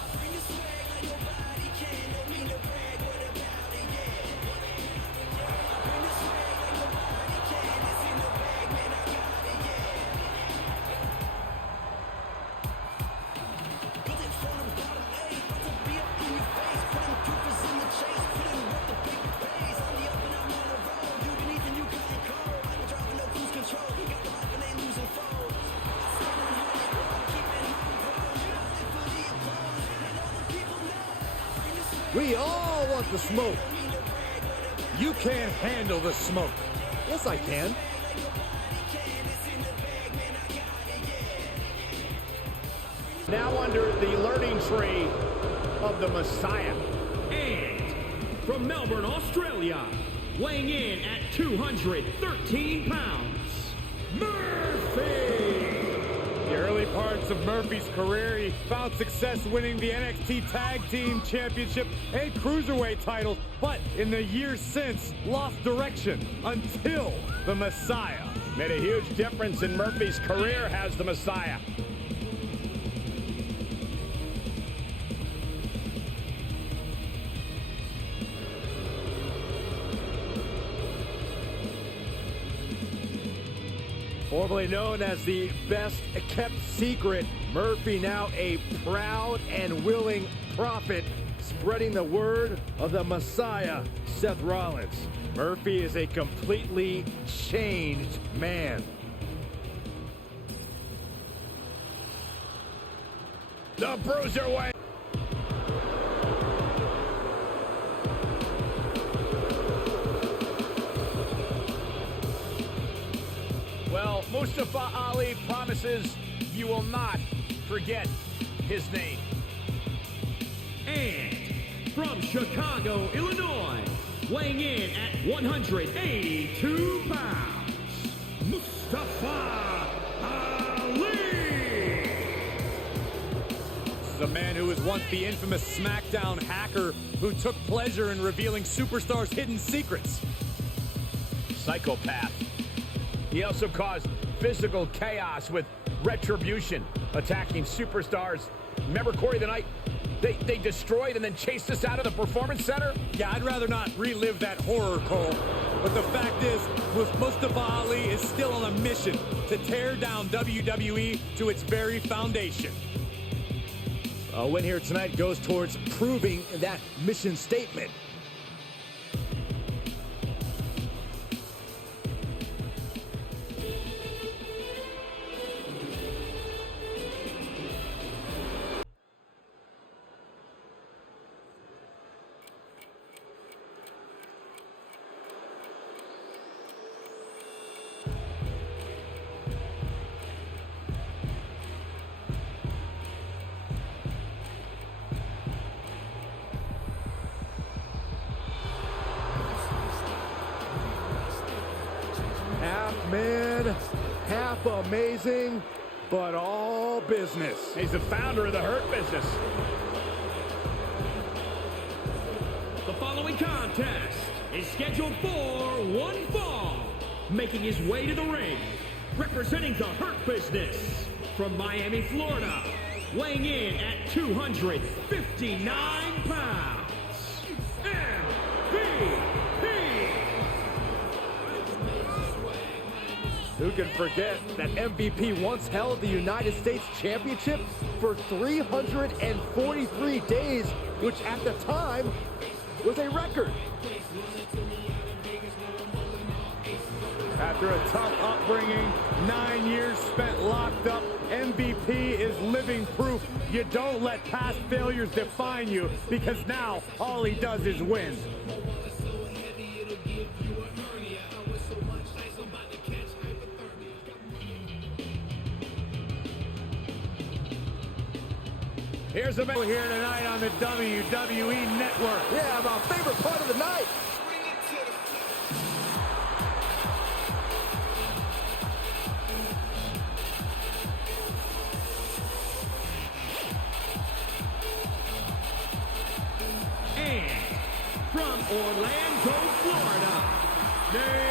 We all want the smoke. You can't handle the smoke. Yes, I can. Now under the learning tree of the Messiah. And from Melbourne, Australia, weighing in at 213 pounds, Murphy! The early parts of Murphy's career, he found success winning the NXT Tag Team Championship and Cruiserweight titles, but in the years since, lost direction until the Messiah. Made a huge difference in Murphy's career, has the Messiah. Formerly known as the best kept secret, Murphy now a proud and willing prophet, spreading the word of the Messiah, Seth Rollins. Murphy is a completely changed man. The Bruiserweight. Well, Mustafa Ali promises you will not forget his name. And from Chicago, Illinois, weighing in at 182 pounds, Mustafa Ali! This is a a man who was once the infamous SmackDown hacker who took pleasure in revealing superstars' hidden secrets. Psychopath. He also caused physical chaos with retribution, attacking superstars. Remember Corey the night they destroyed and then chased us out of the Performance Center? Yeah, I'd rather not relive that horror, Cole. But the fact is, Mustafa Ali is still on a mission to tear down WWE to its very foundation. A win here tonight goes towards proving that mission statement. Half man, half amazing, but all business. He's the founder of the Hurt Business. The following contest is scheduled for one fall. Making his way to the ring, representing the Hurt Business from Miami, Florida, weighing in at 259 pounds, MVP. Who can forget that MVP once held the United States Championship for 343 days, which at the time was a record. After a tough upbringing, 9 years spent locked up, MVP is living proof you don't let past failures define you, because now all he does is win. Here's a match here tonight on the WWE Network. Yeah, my favorite part of the night. And from Orlando, Florida, Naomi.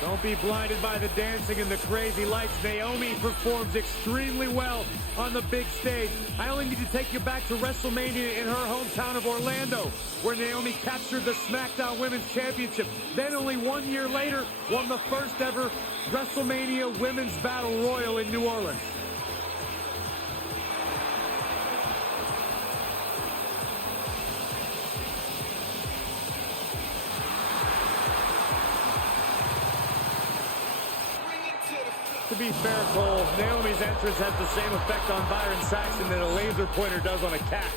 Don't be blinded by the dancing and the crazy lights. Naomi performs extremely well on the big stage. I only need to take you back to WrestleMania in her hometown of Orlando, where Naomi captured the SmackDown Women's Championship. Then only 1 year later, won the first ever WrestleMania Women's Battle Royal in New Orleans. To be fair, Cole, Naomi's entrance has the same effect on Byron Saxton that a laser pointer does on a cat.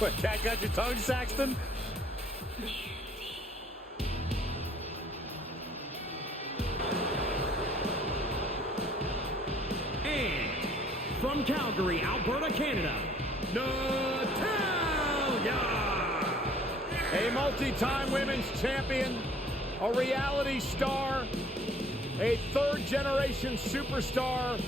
What, cat got your tongue, Saxton? And from Calgary, Alberta, Canada, Natalya. A multi-time women's champion, a reality star, a third-generation superstar.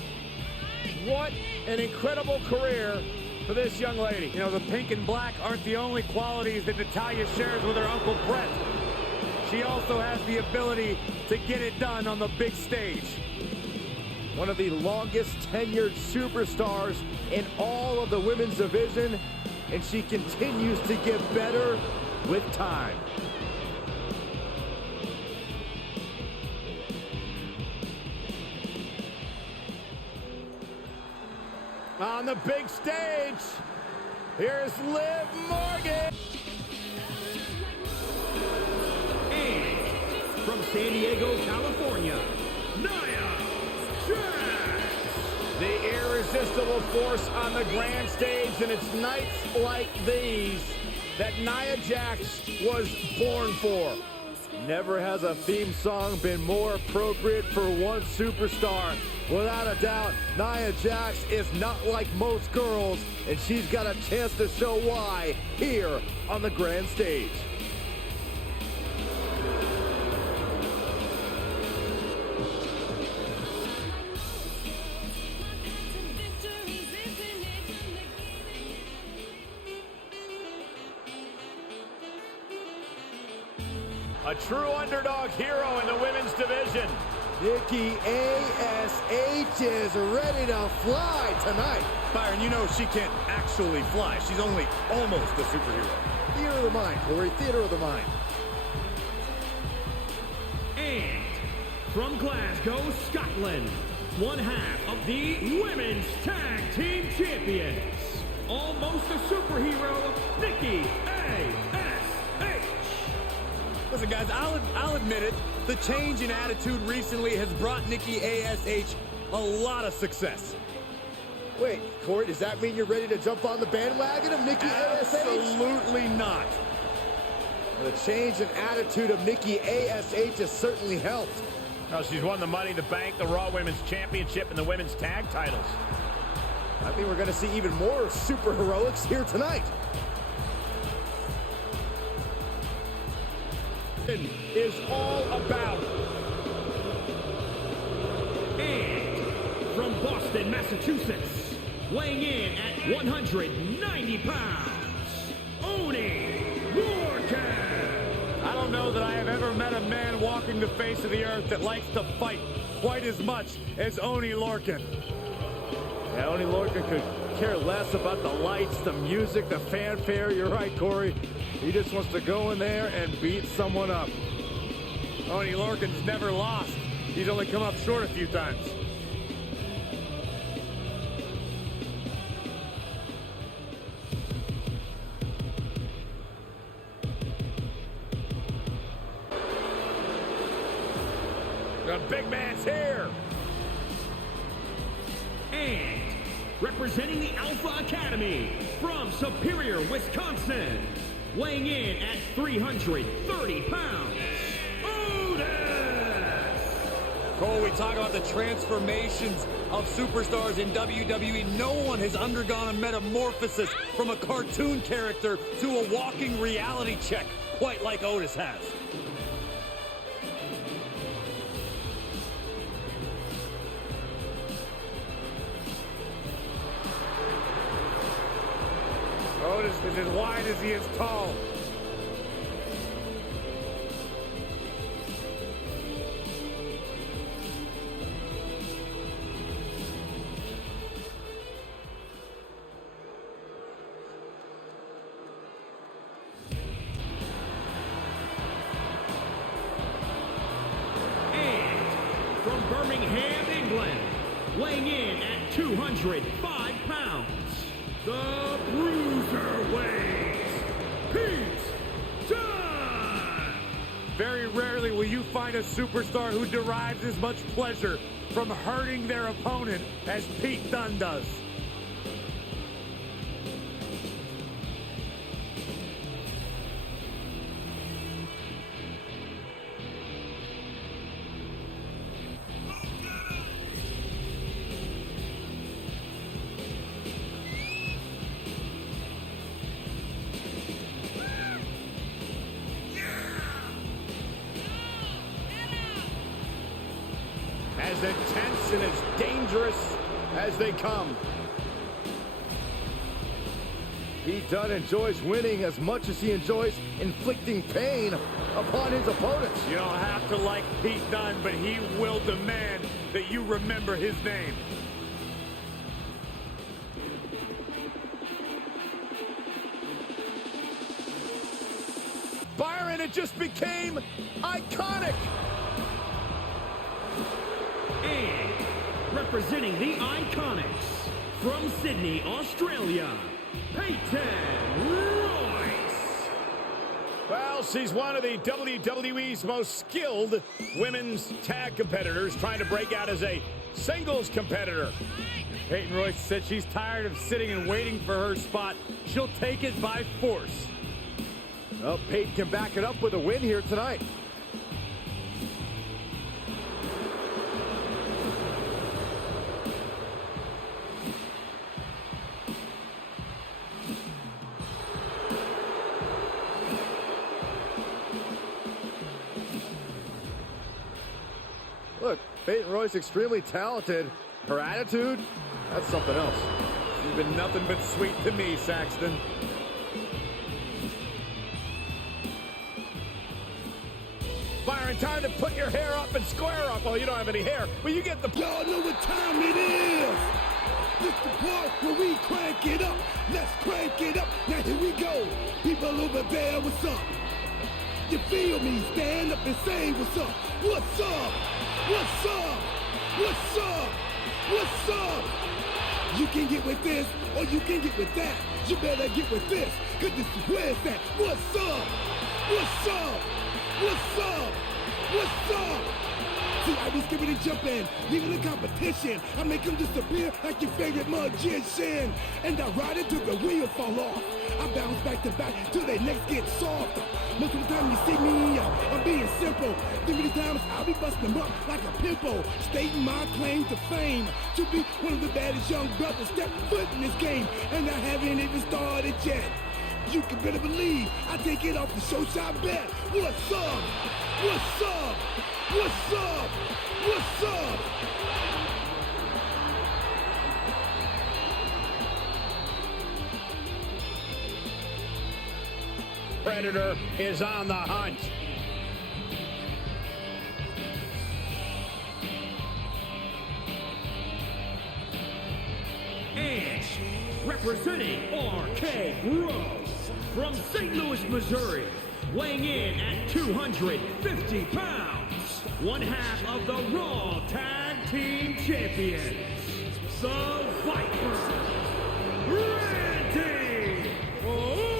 What an incredible career for this young lady. You know, the pink and black aren't the only qualities that Natalya shares with her Uncle Brett. She also has the ability to get it done on the big stage. One of the longest tenured superstars in all of the women's division, and she continues to get better with time. On the big stage, here's Liv Morgan. And from San Diego, California, Nia Jax. The irresistible force on the grand stage, and it's nights like these that Nia Jax was born for. Never has a theme song been more appropriate for one superstar. Without a doubt, Nia Jax is not like most girls, and she's got a chance to show why here on the grand stage. A true underdog hero in the women's division. Nikki A.S.H. is ready to fly tonight. Byron, you know she can't actually fly. She's only almost a superhero. Theater of the mind, Corey. Theater of the mind. And from Glasgow, Scotland, one half of the Women's Tag Team Champions, almost a superhero, Nikki A.S.H. Listen, guys, I'll admit it. The change in attitude recently has brought Nikki A.S.H. a lot of success. Wait, Corey, does that mean you're ready to jump on the bandwagon of Nikki A.S.H.? Absolutely not. The change in attitude of Nikki A.S.H. has certainly helped. Well, she's won the Money in the Bank, the Raw Women's Championship, and the Women's Tag titles. I think we're going to see even more super heroics here tonight. Is all about. And from Boston, Massachusetts, weighing in at 190 pounds, Oni Lorcan. I don't know that I have ever met a man walking the face of the earth that likes to fight quite as much as Oni Lorcan. Yeah, Oni Lorcan could care less about the lights, the music, the fanfare. You're right, Corey. He just wants to go in there and beat someone up. Oni Lorcan's never lost. He's only come up short a few times. The big man's here. And representing the Alpha Academy from Superior, Wisconsin, weighing in at 330 pounds, Otis! Cole, we talk about the transformations of superstars in WWE. No one has undergone a metamorphosis from a cartoon character to a walking reality check quite like Otis has. Otis is as wide as he is tall. And from Birmingham, England, weighing in at 205 pounds, the Bruiserweight, Pete Dunne! Very rarely will you find a superstar who derives as much pleasure from hurting their opponent as Pete Dunne does. As intense and as dangerous as they come. Pete Dunne enjoys winning as much as he enjoys inflicting pain upon his opponents. You don't have to like Pete Dunne, but he will demand that you remember his name. Byron, it just became iconic. And representing the Iconics from Sydney, Australia, Peyton Royce. Well, she's one of the WWE's most skilled women's tag competitors, trying to break out as a singles competitor. Peyton Royce said she's tired of sitting and waiting for her spot. She'll take it by force. Well, Peyton can back it up with a win here tonight. Look, Peyton Royce extremely talented. Her attitude, that's something else. You've been nothing but sweet to me, Saxton. time to put your hair up and square up. Well, you don't have any hair, but you get the... Y'all know what time it is. This the part where we crank it up. Let's crank it up. Now here we go. People over there, what's up? You feel me? Stand up and say what's up. What's up? What's up? What's up? What's up? You can get with this or you can get with that. You better get with this, cause this is where it's at. What's up? What's up? What's up? What's up? See, I be skipping and jumping, leaving the competition. I make them disappear like your favorite magician. And I ride it till the wheels fall off. I bounce back to back till their necks get soft. Most of the time you see me, I'm being simple. Too many times I'll be busting them up like a pimple. Stating my claim to fame, to be one of the baddest young brothers step foot in this game. And I haven't even started yet. You can better believe I take it off the show shot bet. What's up? What's up? What's up? What's up? Predator is on the hunt. And representing RK Bro from St. Louis, Missouri, weighing in at 250 pounds, one half of the Raw Tag Team Champions, the Viper, Randy Orton.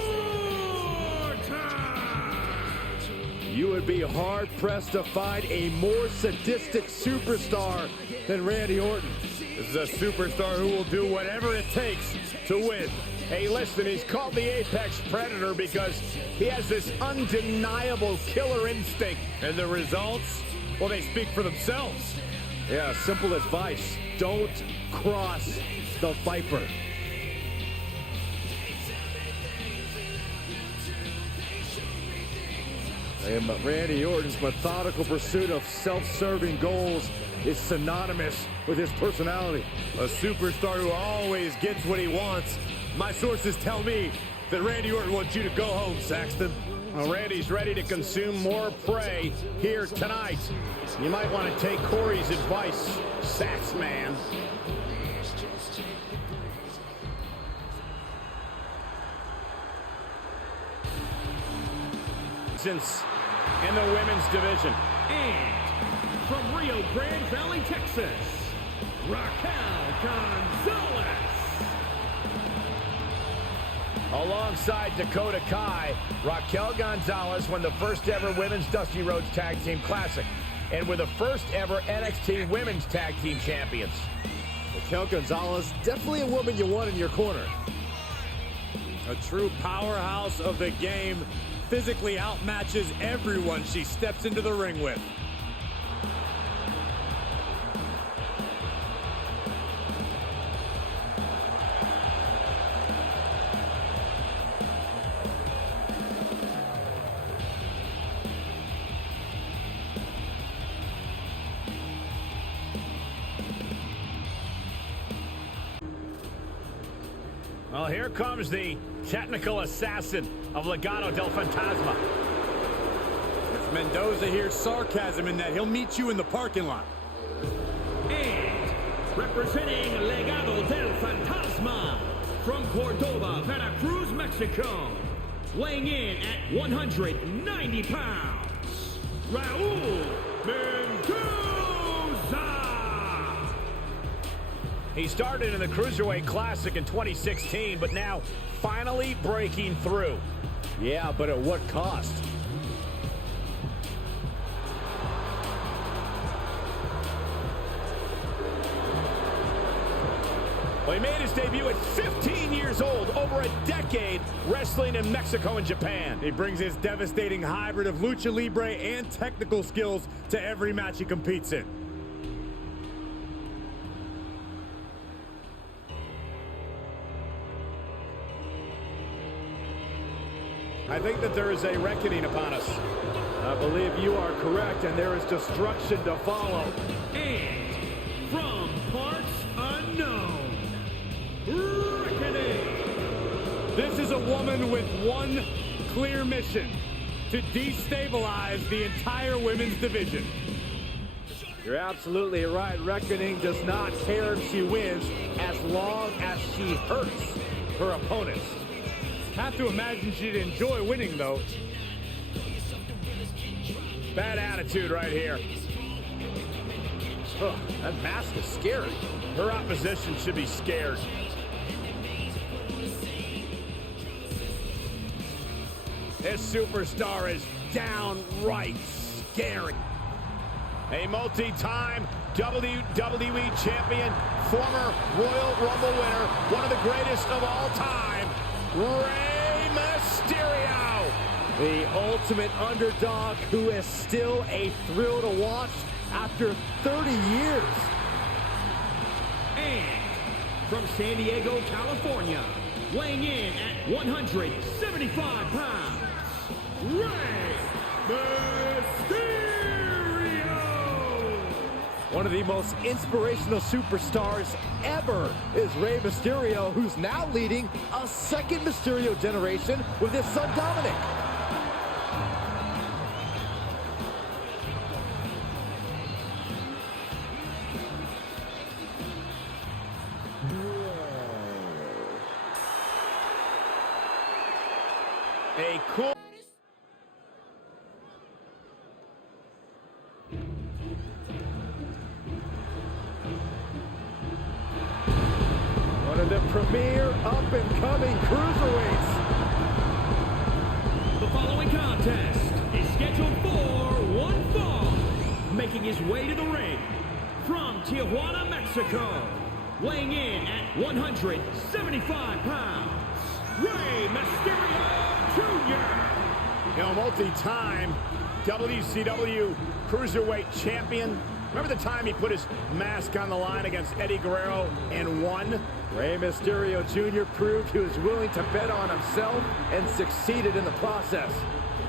You would be hard-pressed to find a more sadistic superstar than Randy Orton. This is a superstar who will do whatever it takes to win. Hey, listen, he's called the Apex Predator because he has this undeniable killer instinct. And the results, well, they speak for themselves. Yeah, simple advice. Don't cross the Viper. And Randy Orton's methodical pursuit of self-serving goals is synonymous with his personality. A superstar who always gets what he wants. My sources tell me that Randy Orton wants you to go home, Saxton. Well, Randy's ready to consume more prey here tonight. You might want to take Corey's advice, Sax Man. Since in the women's division. And from Rio Grande Valley, Texas, Raquel Gonzalez. Alongside Dakota Kai, Raquel Gonzalez won the first ever Women's Dusty Rhodes Tag Team Classic and were the first ever NXT Women's Tag Team Champions. Raquel Gonzalez, definitely a woman you want in your corner. A true powerhouse of the game, physically outmatches everyone she steps into the ring with. Well, here comes the technical assassin of Legado del Fantasma. If Mendoza hears sarcasm in that, he'll meet you in the parking lot. And representing Legado del Fantasma from Cordoba, Veracruz, Mexico, weighing in at 190 pounds, Raul Mendoza. He started in the Cruiserweight Classic in 2016, but now finally breaking through. Yeah, but at what cost? Well, he made his debut at 15 years old, over a decade wrestling in Mexico and Japan. He brings his devastating hybrid of lucha libre and technical skills to every match he competes in. I think that there is a reckoning upon us. I believe you are correct, and there is destruction to follow. And from parts unknown, reckoning. This is a woman with one clear mission: to destabilize the entire women's division. You're absolutely right. Reckoning does not care if she wins as long as she hurts her opponents. Have to imagine she'd enjoy winning, though. Bad attitude right here. Oh, that mask is scary. Her opposition should be scared. This superstar is downright scary. A multi-time WWE champion, former Royal Rumble winner, one of the greatest of all time, Rey Mysterio. The ultimate underdog who is still a thrill to watch after 30 years. And from San Diego, California, weighing in at 175 pounds, Rey Mysterio! One of the most inspirational superstars ever is Rey Mysterio, who's now leading a second Mysterio generation with his son Dominic. A cool... One of the premier up-and-coming cruiserweights. The following contest is scheduled for one fall. Making his way to the ring from Tijuana, Mexico, weighing in at 175 pounds, Rey Mysterio Jr. You know, multi-time WCW Cruiserweight champion. Remember the time he put his mask on the line against Eddie Guerrero and won? Rey Mysterio Jr. proved he was willing to bet on himself and succeeded in the process.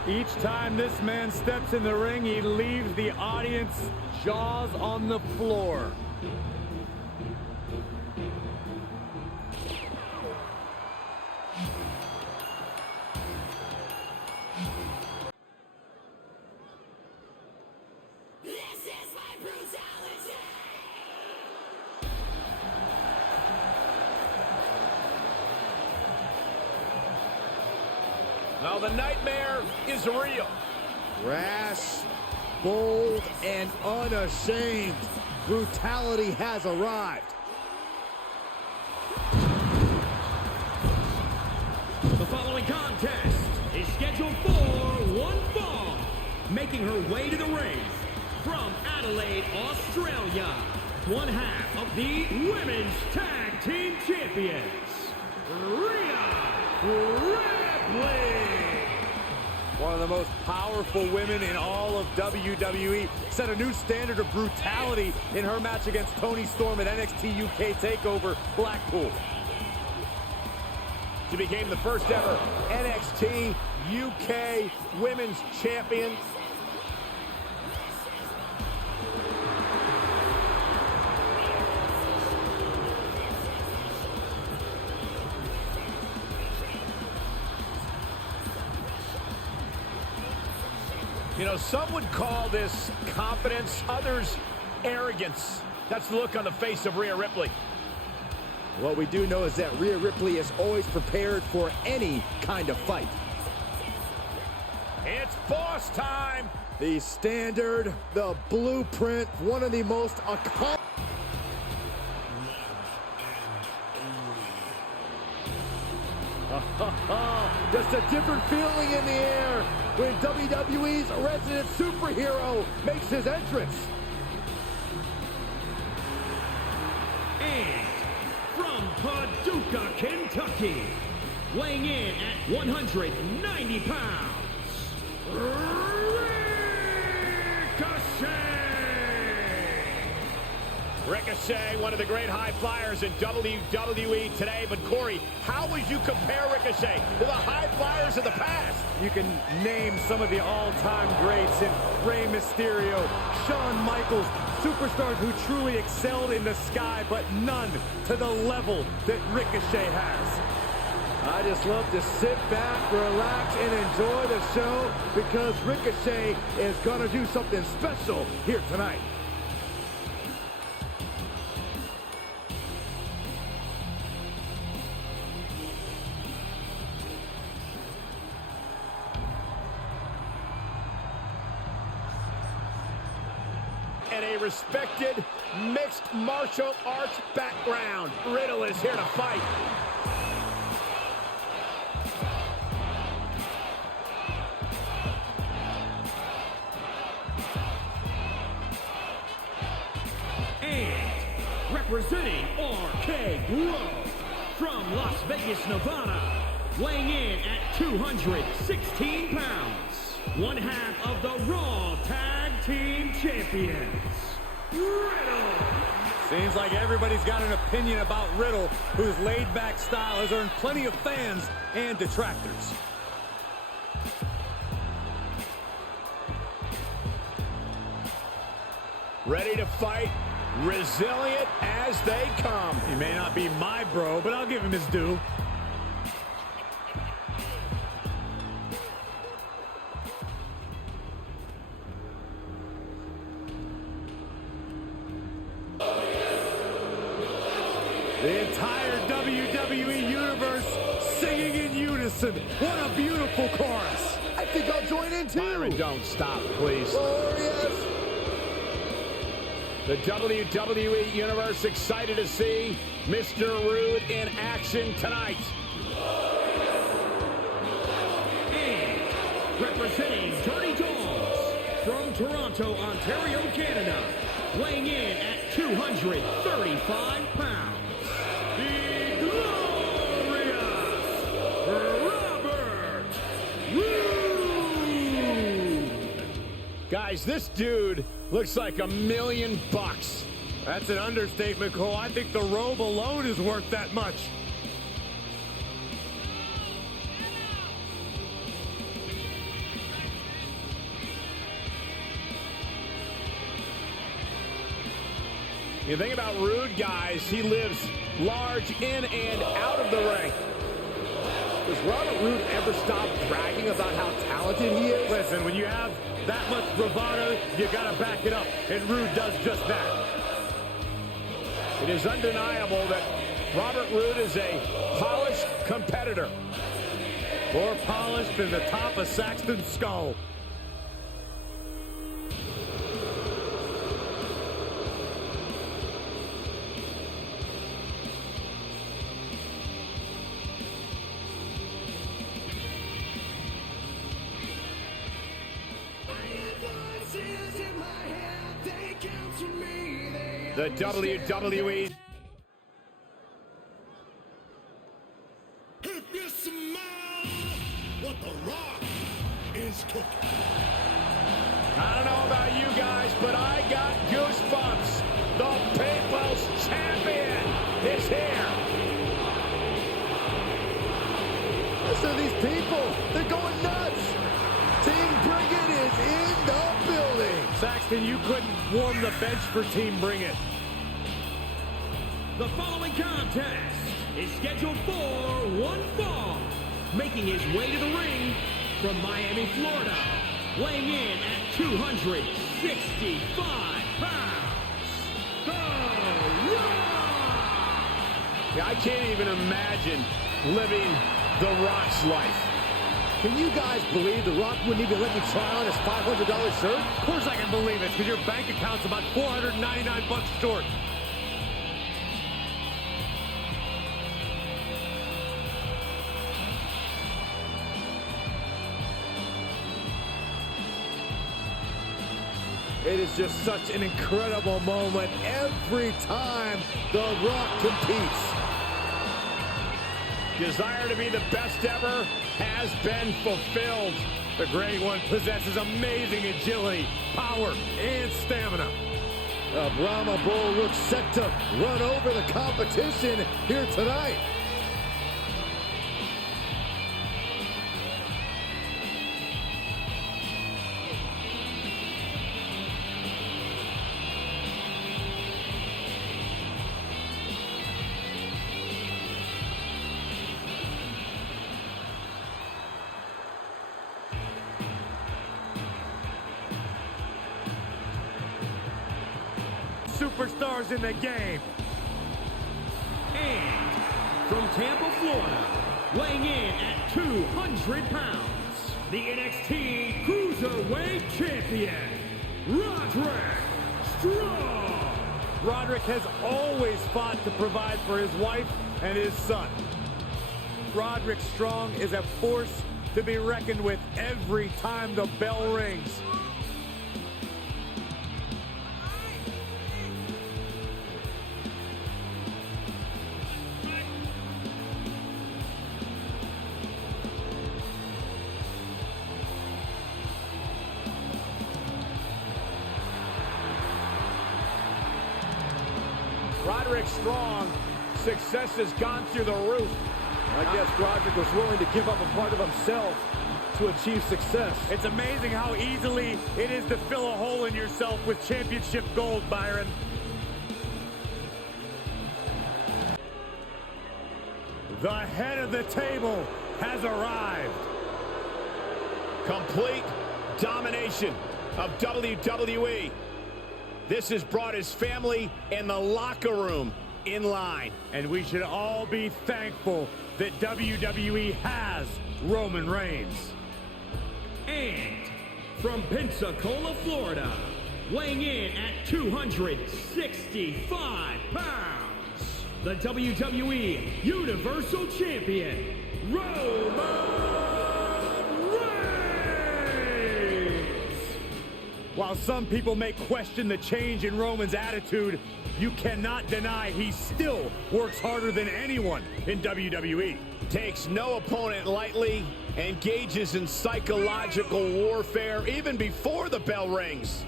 Each time this man steps in the ring, he leaves the audience jaws on the floor. Now the nightmare is real. Rash, bold, and unashamed. Brutality has arrived. The following contest is scheduled for one fall. Making her way to the ring from Adelaide, Australia, one half of the Women's Tag Team Champions, Rhea Ripley. One of the most powerful women in all of WWE, set a new standard of brutality in her match against Toni Storm at NXT UK TakeOver Blackpool. She became the first ever NXT UK Women's Champion. You know, some would call this confidence, others arrogance. That's the look on the face of Rhea Ripley. What we do know is that Rhea Ripley is always prepared for any kind of fight. It's boss time. The standard, the blueprint, one of the most accomplished. Just a different feeling in the air when WWE's resident superhero makes his entrance. And from Paducah, Kentucky, weighing in at 190 pounds, Ricochet, one of the great high flyers in WWE today. But Corey, how would you compare Ricochet to the high flyers of the past? You can name some of the all-time greats in Rey Mysterio, Shawn Michaels, superstars who truly excelled in the sky, but none to the level that Ricochet has. I just love to sit back, relax, and enjoy the show because Ricochet is going to do something special here tonight. And a respected mixed martial arts background. Riddle is here to fight. And representing RK Bro from Las Vegas, Nevada, weighing in at 216 pounds, one half of the Raw Tag Team Champions, Riddle. Seems like everybody's got an opinion about Riddle, whose laid-back style has earned plenty of fans and detractors. Ready to fight, resilient as they come. He may not be my bro, but I'll give him his due. The entire WWE Universe singing in unison. What a beautiful chorus. I think I'll join in too. Byron, don't stop, please. Glorious. The WWE Universe excited to see Mr. Rude in action tonight. And representing Dirty Dogs from Toronto, Ontario, Canada, weighing in at 235 pounds, the glorious Robert Roode. Guys, this dude looks like $1 million. That's an understatement, Cole. I think the robe alone is worth that much. You think about Rude, guys, he lives large in and out of the ring. Does Robert Roode ever stop bragging about how talented he is? Listen, when you have that much bravado, you gotta back it up, and Rude does just that. It is undeniable that Robert Roode is a polished competitor. More polished than the top of Saxton's skull. The WWE. If you smell what the Rock is cooking. I don't know about you guys, but I got goosebumps. The People's Champion is here. Listen to these people. They're going nuts. Team Bring It is in the building. Saxton, you couldn't warm the bench for Team Bring It. The following contest is scheduled for one fall, making his way to the ring from Miami, Florida, weighing in at 265 pounds, The Rock! Yeah, I can't even imagine living The Rock's life. Can you guys believe The Rock wouldn't even let me try on his $500 shirt? Of course I can believe it, because your bank account's about $499 short. It is just such an incredible moment every time The Rock competes. Desire to be the best ever has been fulfilled. The Great One possesses amazing agility, power, and stamina. Brahma Bull looks set to run over the competition here tonight. superstars in the game. And from Tampa, Florida, weighing in at 200 pounds, the NXT Cruiserweight Champion, Roderick Strong. Roderick has always fought to provide for his wife and his son. Roderick Strong is a force to be reckoned with every time the bell rings. Roderick Strong, success has gone through the roof. I guess Roderick was willing to give up a part of himself to achieve success. It's amazing how easily it is to fill a hole in yourself with championship gold, Byron. The head of the table has arrived. Complete domination of WWE. This has brought his family and the locker room in line. And we should all be thankful that WWE has Roman Reigns. And from Pensacola, Florida, weighing in at 265 pounds, the WWE Universal Champion, Roman Reigns. While some people may question the change in Roman's attitude, you cannot deny he still works harder than anyone in WWE. Takes no opponent lightly, engages in psychological warfare even before the bell rings.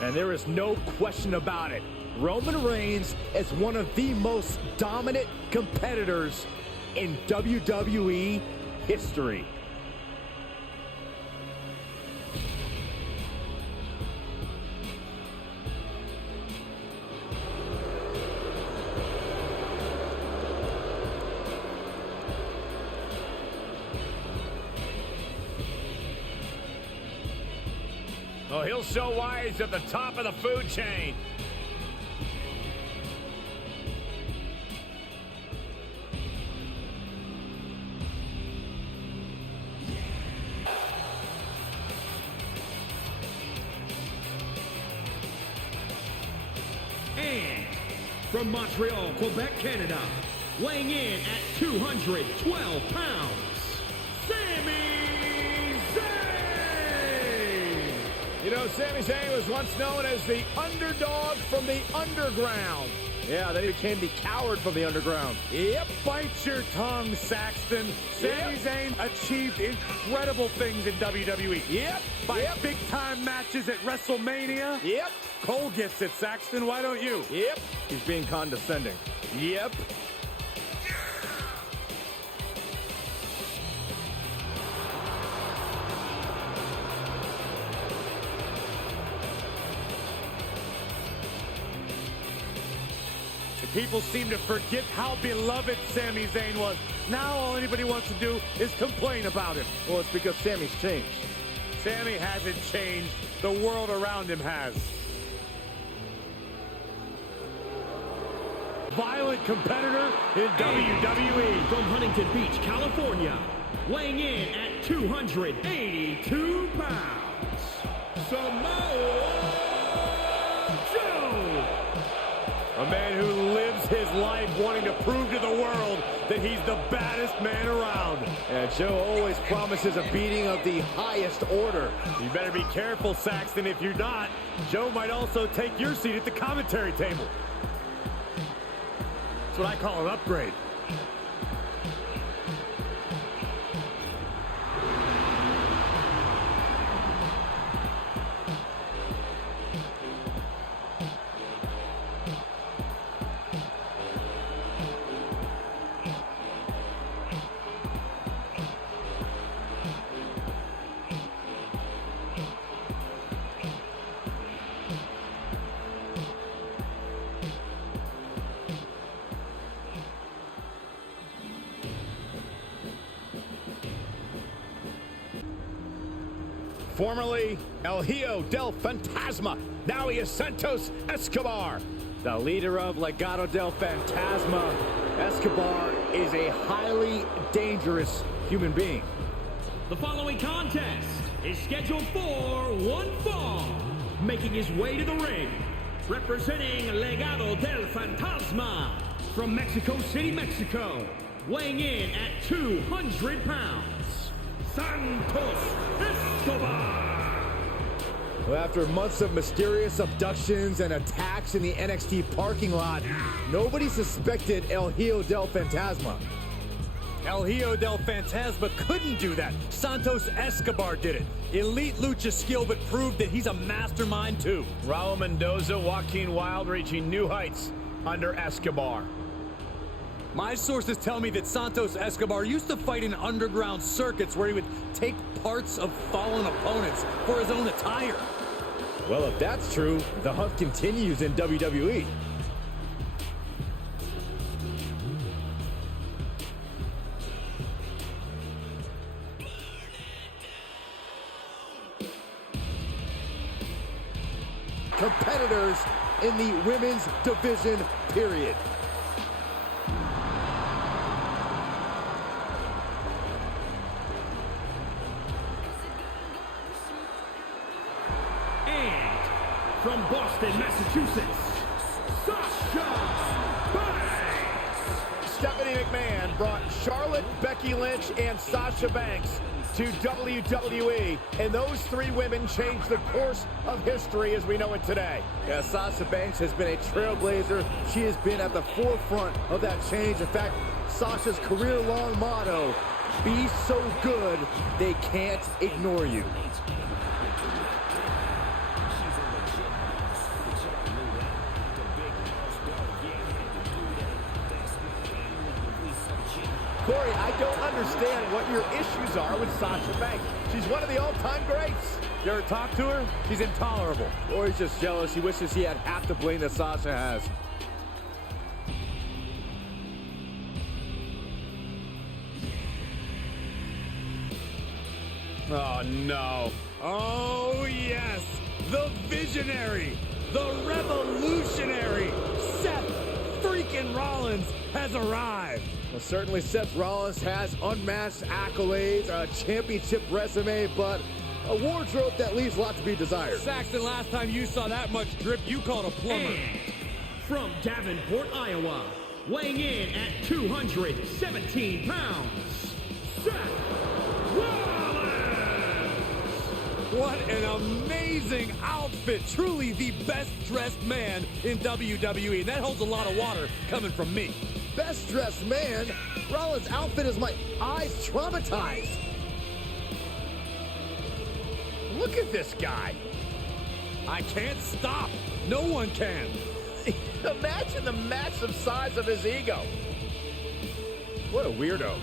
And there is no question about it. Roman Reigns is one of the most dominant competitors in WWE history. Oh, he'll show why he's at the top of the food chain. And from Montreal, Quebec, Canada, weighing in at 212 pounds, Sami Zayn! You know, Sami Zayn was once known as the underdog from the underground. Yeah, then he became the coward from the underground. Yep, bite your tongue, Saxton. Sami Zayn achieved incredible things in WWE. Yep. By big-time matches at WrestleMania. Yep. Cole gets it, Saxton. Why don't you? Yep. He's being condescending. Yep. People seem to forget how beloved Sami Zayn was. Now all anybody wants to do is complain about him. Well, it's because Sami's changed. Sami hasn't changed. The world around him has. Violent competitor in WWE. From Huntington Beach, California, weighing in at 282 pounds, Samoa Joe! A man who lives his life wanting to prove to the world that he's the baddest man around. And Joe always promises a beating of the highest order. You better be careful, Saxton. If you're not, Joe might also take your seat at the commentary table. That's what I call an upgrade. Formerly El Hijo del Fantasma, now he is Santos Escobar. The leader of Legado del Fantasma, Escobar is a highly dangerous human being. The following contest is scheduled for one fall. Making his way to the ring, representing Legado del Fantasma from Mexico City, Mexico, weighing in at 200 pounds, Santos Escobar. Well, after months of mysterious abductions and attacks in the NXT parking lot, nobody suspected El Hijo del Fantasma. El Hijo del Fantasma couldn't do that. Santos Escobar did it. Elite lucha skill, but proved that he's a mastermind too. Raul Mendoza, Joaquin Wilde reaching new heights under Escobar. My sources tell me that Santos Escobar used to fight in underground circuits where he would take parts of fallen opponents for his own attire. Well, if that's true, the hunt continues in WWE. Competitors in the women's division, period. And from Boston, Massachusetts, Sasha Banks. Stephanie McMahon brought Charlotte, Becky Lynch, and Sasha Banks to WWE, and those three women changed the course of history as we know it today. Yeah, Sasha Banks has been a trailblazer. She has been at the forefront of that change. In fact, Sasha's career-long motto, be so good, they can't ignore you. Corey, I don't understand what your issues are with Sasha Banks. She's one of the all-time greats. You ever talk to her? She's intolerable. Or he's just jealous. He wishes he had half the bling that Sasha has. Oh, no. Oh yes, the visionary, the revolutionary, Seth freaking Rollins has arrived. Well, certainly Seth Rollins has unmatched accolades, a championship resume, but a wardrobe that leaves a lot to be desired. Saxton, last time you saw that much drip, you called a plumber. And from Davenport, Iowa, weighing in at 217 pounds, Seth Rollins. What an amazing outfit. Truly the best dressed man in WWE. And that holds a lot of water coming from me. Best dressed man? Rollins' outfit has my eyes traumatized. Look at this guy. I can't stop. No one can. Imagine the massive size of his ego. What a weirdo.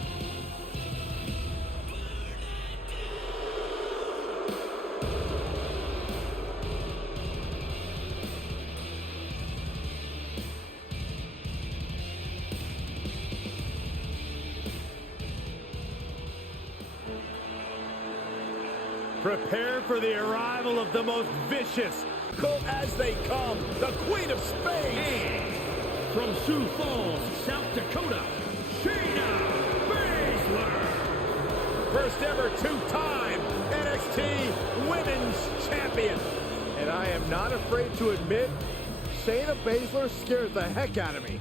Prepare for the arrival of the most vicious, cool as they come, the Queen of Spades. And from Sioux Falls, South Dakota, Shayna Baszler. First ever two-time NXT Women's Champion. And I am not afraid to admit, Shayna Baszler scares the heck out of me.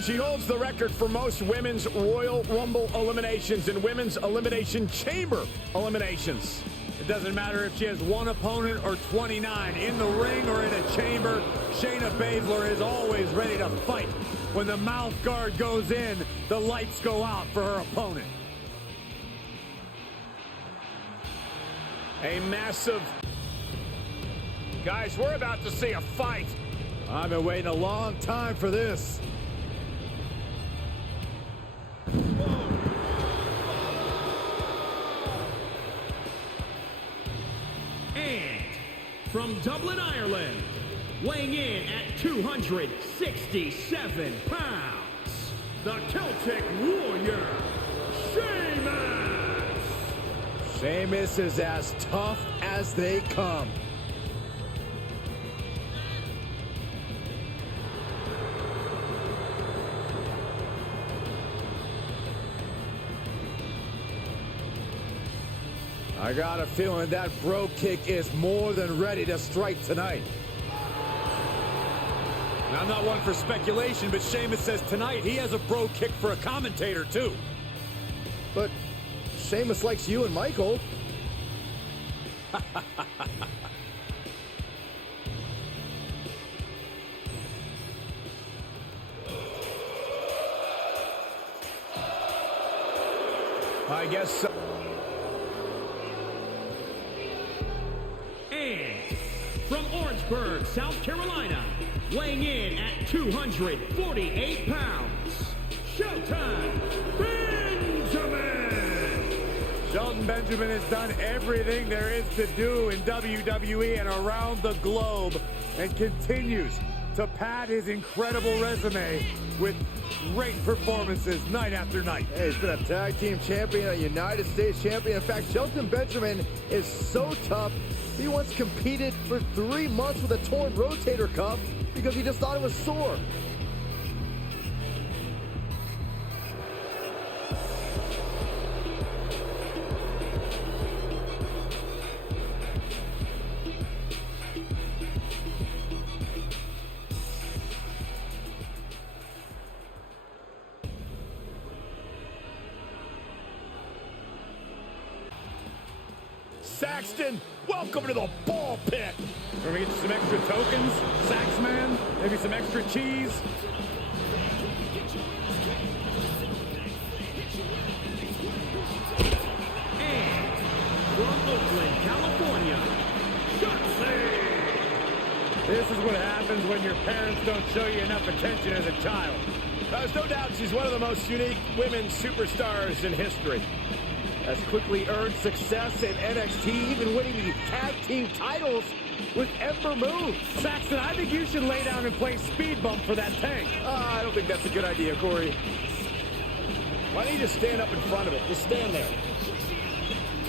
She holds the record for most women's Royal Rumble eliminations and women's Elimination Chamber eliminations. It doesn't matter if she has one opponent or 29. In the ring or in a chamber, Shayna Baszler is always ready to fight. When the mouth guard goes in, the lights go out for her opponent. A massive... Guys, we're about to see a fight. I've been waiting a long time for this. from Dublin, Ireland, weighing in at 267 pounds, the Celtic Warrior, Sheamus! Sheamus is as tough as they come. I got a feeling that bro kick is more than ready to strike tonight. And I'm not one for speculation, but Sheamus says tonight he has a bro kick for a commentator, too. But Sheamus likes you and Michael. I guess so. And from Orangeburg, South Carolina, weighing in at 248 pounds, Showtime Benjamin! Shelton Benjamin has done everything there is to do in WWE and around the globe, and continues to pad his incredible resume with great performances night after night. Hey, he's been a tag team champion, a United States champion. In fact, Shelton Benjamin is so tough, he once competed for 3 months with a torn rotator cuff because he just thought it was sore. Saxton, welcome to the ball pit. Can we get some extra tokens, Sax Man? Maybe some extra cheese? And from Oakland, California, Shotzi! This is what happens when your parents don't show you enough attention as a child. There's no doubt she's one of the most unique women superstars in history. Has quickly earned success in NXT, even winning the tag team titles with Ember Moon. Saxton, I think you should lay down and play speed bump for that tank. I don't think that's a good idea, Corey. Why don't you just stand up in front of it? Just stand there.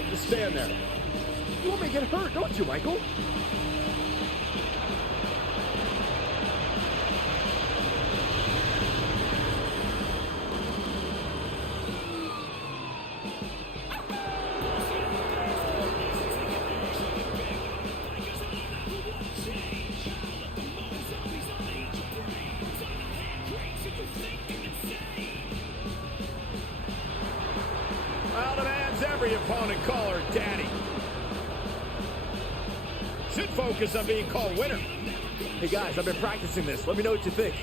Just stand there. You want me to get hurt, don't you, Michael? Well, demands every opponent call her daddy. Should focus on being called winner. Hey guys, I've been practicing this. Let me know what you think.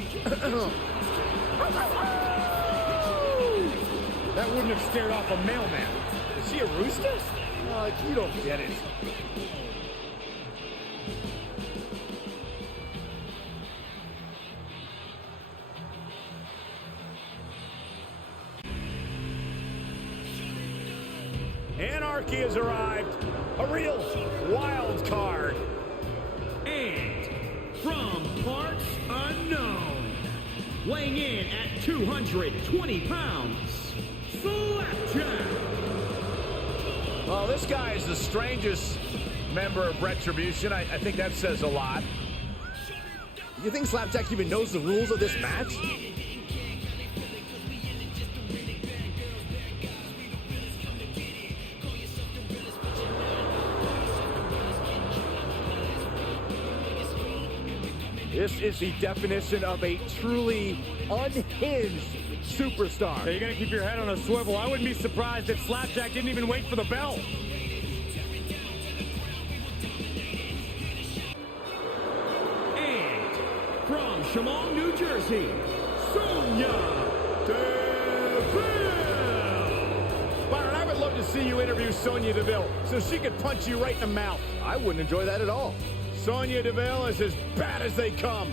That wouldn't have scared off a mailman. Is she a rooster? You don't get it. Anarchy has arrived. A real wild card. And from parts unknown, weighing in at 220 pounds, Slapjack! Well, this guy is the strangest member of Retribution. I think that says a lot. You think Slapjack even knows the rules of this match? This is the definition of a truly unhinged superstar. Hey, you're gonna keep your head on a swivel. I wouldn't be surprised if Slapjack didn't even wait for the bell. And from Chemung, New Jersey, Sonya Deville! Byron, I would love to see you interview Sonya Deville so she could punch you right in the mouth. I wouldn't enjoy that at all. Sonya Deville is as bad as they come.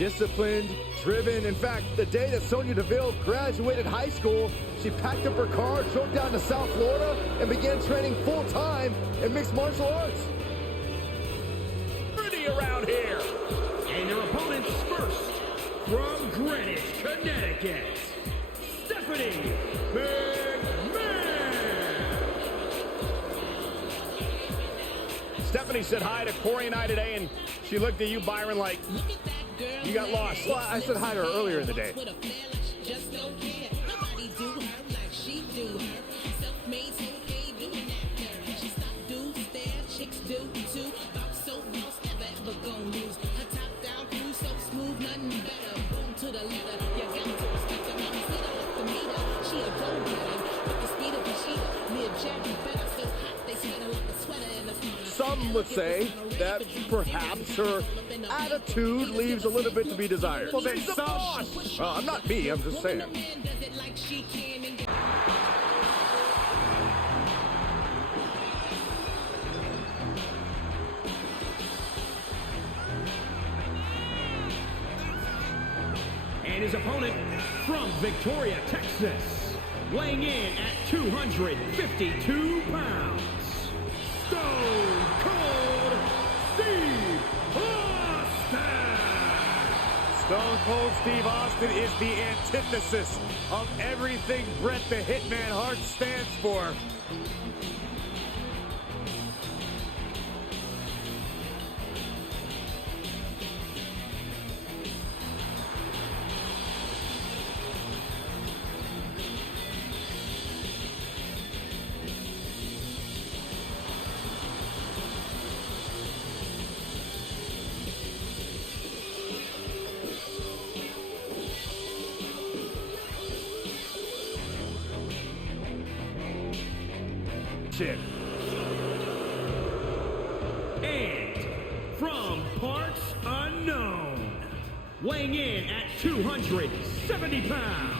disciplined, driven. In fact, the day that Sonya Deville graduated high school, she packed up her car, drove down to South Florida, and began training full-time in mixed martial arts. Pretty around here. And your opponents first, from Greenwich, Connecticut, Stephanie McMahon. Stephanie said hi to Corey and I today, and she looked at you, Byron, like you got lost. Well, I said hi to her earlier in the day. Some would say that perhaps her attitude leaves a little bit to be desired. Well, then some. I'm not me, I'm just saying. And his opponent from Victoria, Texas, weighing in at 252 pounds, Stone Cold Steve Austin! Stone Cold Steve Austin is the antithesis of everything Bret the Hitman Hart stands for. And from parts unknown, weighing in at 270 pounds,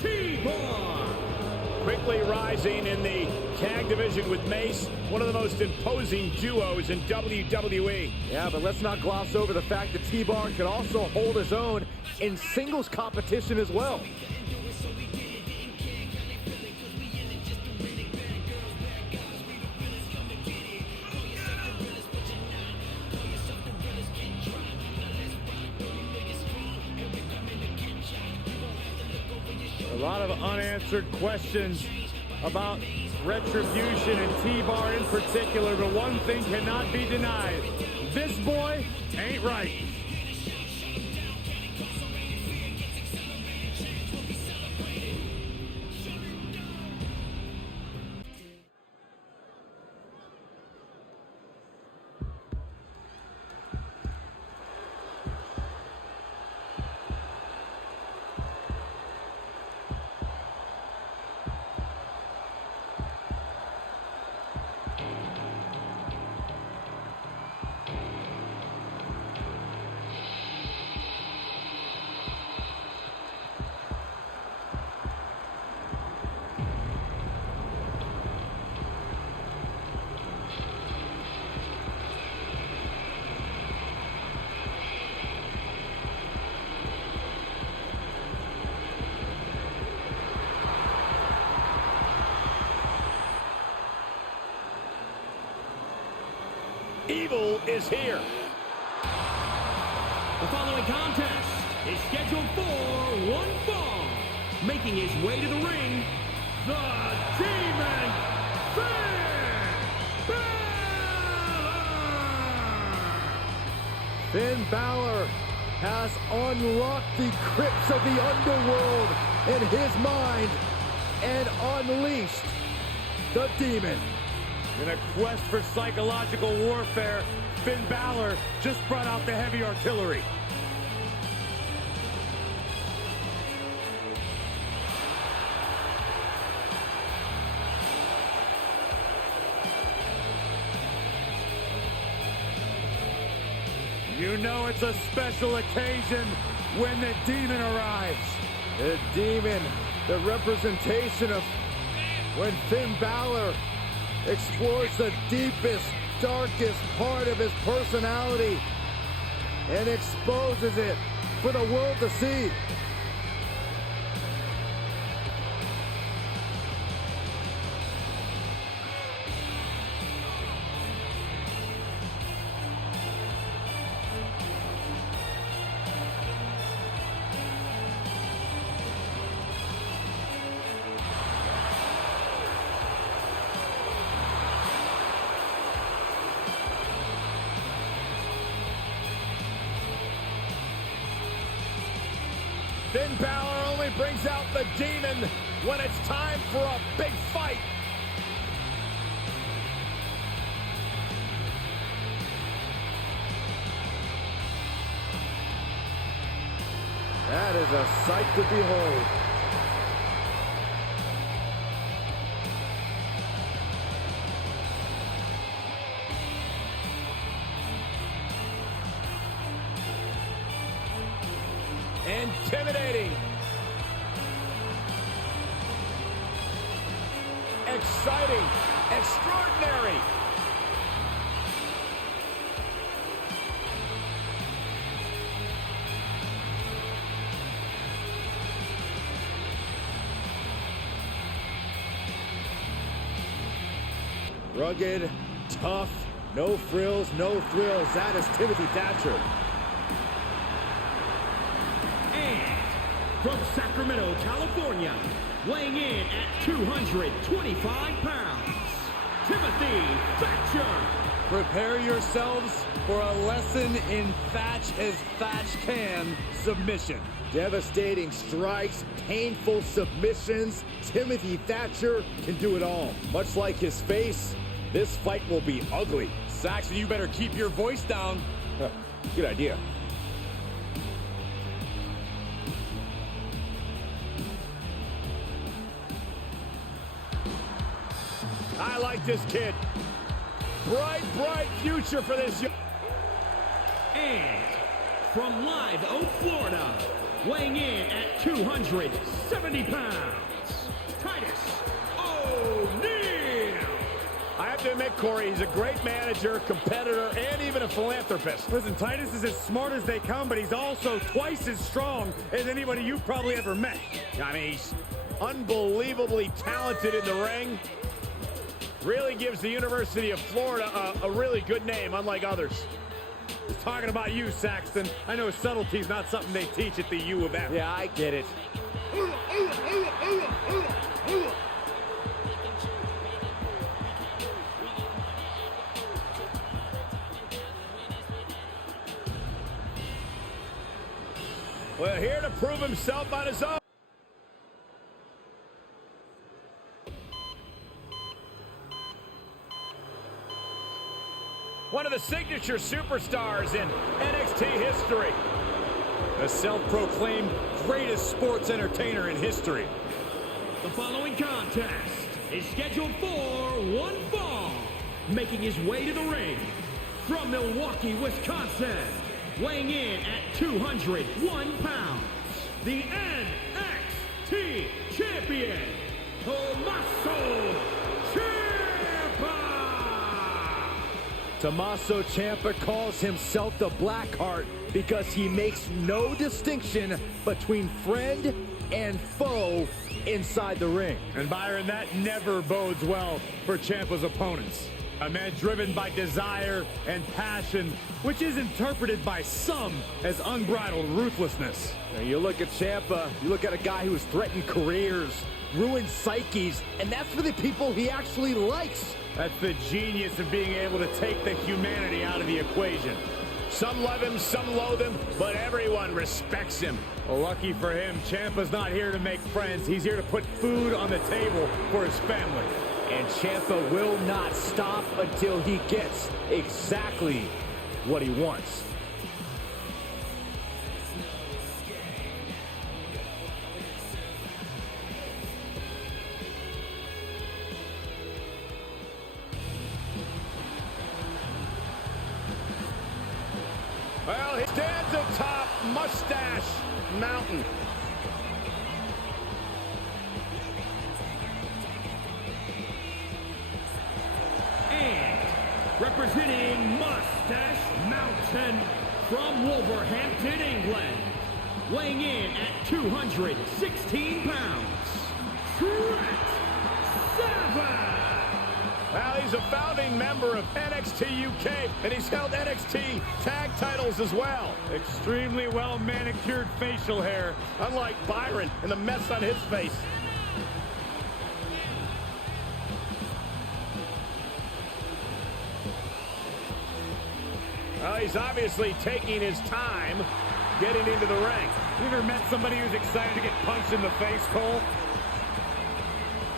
T-Bar. Quickly rising in the tag division with Mace, one of the most imposing duos in WWE. Yeah, but let's not gloss over the fact that T-Bar can also hold his own in singles competition as well. A lot of unanswered questions about Retribution and T-Bar in particular, but one thing cannot be denied. This boy ain't right. Evil is here. The following contest is scheduled for one fall. Making his way to the ring, the Demon Finn Balor! Finn Balor has unlocked the crypts of the underworld in his mind and unleashed the demon. In a quest for psychological warfare, Finn Balor just brought out the heavy artillery. You know it's a special occasion when the demon arrives. The demon, the representation of when Finn Balor explores the deepest, darkest part of his personality. and exposes it for the world to see. Finn Balor only brings out the demon when it's time for a big fight. That is a sight to behold. Intimidating. Exciting. Extraordinary. Rugged, tough, no frills, no thrills. That is Timothy Thatcher. And from Sacramento, California, weighing in at 225 pounds, Timothy Thatcher. Prepare yourselves for a lesson in Thatch as Thatch can submission. Devastating strikes, painful submissions. Timothy Thatcher can do it all. Much like his face, this fight will be ugly. Saxon, you better keep your voice down. Good idea. I like this kid. Bright, bright future for this young. And from Live Oak, Florida, weighing in at 270 pounds, Titus O'Neil. I have to admit, Corey, he's a great manager, competitor, and even a philanthropist. Listen, Titus is as smart as they come, but he's also twice as strong as anybody you've probably ever met. I mean, he's unbelievably talented in the ring. Really gives the University of Florida a really good name, unlike others. He's talking about you, Saxton. I know subtlety's not something they teach at the U of M. Yeah, I get it. Well, here to prove himself on his own. One of the signature superstars in NXT history. The self-proclaimed greatest sports entertainer in history. The following contest is scheduled for one fall. Making his way to the ring from Milwaukee, Wisconsin, weighing in at 201 pounds, the NXT champion, Tommaso Ciampa. Tommaso Ciampa calls himself the Blackheart because he makes no distinction between friend and foe inside the ring. And Byron, that never bodes well for Ciampa's opponents. A man driven by desire and passion, which is interpreted by some as unbridled ruthlessness. Now you look at Ciampa, you look at a guy who has threatened careers, ruined psyches, and that's for the people he actually likes. That's the genius of being able to take the humanity out of the equation. Some love him, some loathe him, but everyone respects him. Well, lucky for him, Ciampa's not here to make friends. He's here to put food on the table for his family. And Ciampa will not stop until he gets exactly what he wants. Well, he stands atop Mustache Mountain. And representing Mustache Mountain From Wolverhampton, England, weighing in at 216 pounds, Trent Seven. Well, he's a founding member of NXT UK, and he's held NXT tag titles as well. Extremely well manicured facial hair. Unlike Byron and the mess on his face. Well, he's obviously taking his time getting into the ring. You ever met somebody who's excited to get punched in the face, Cole?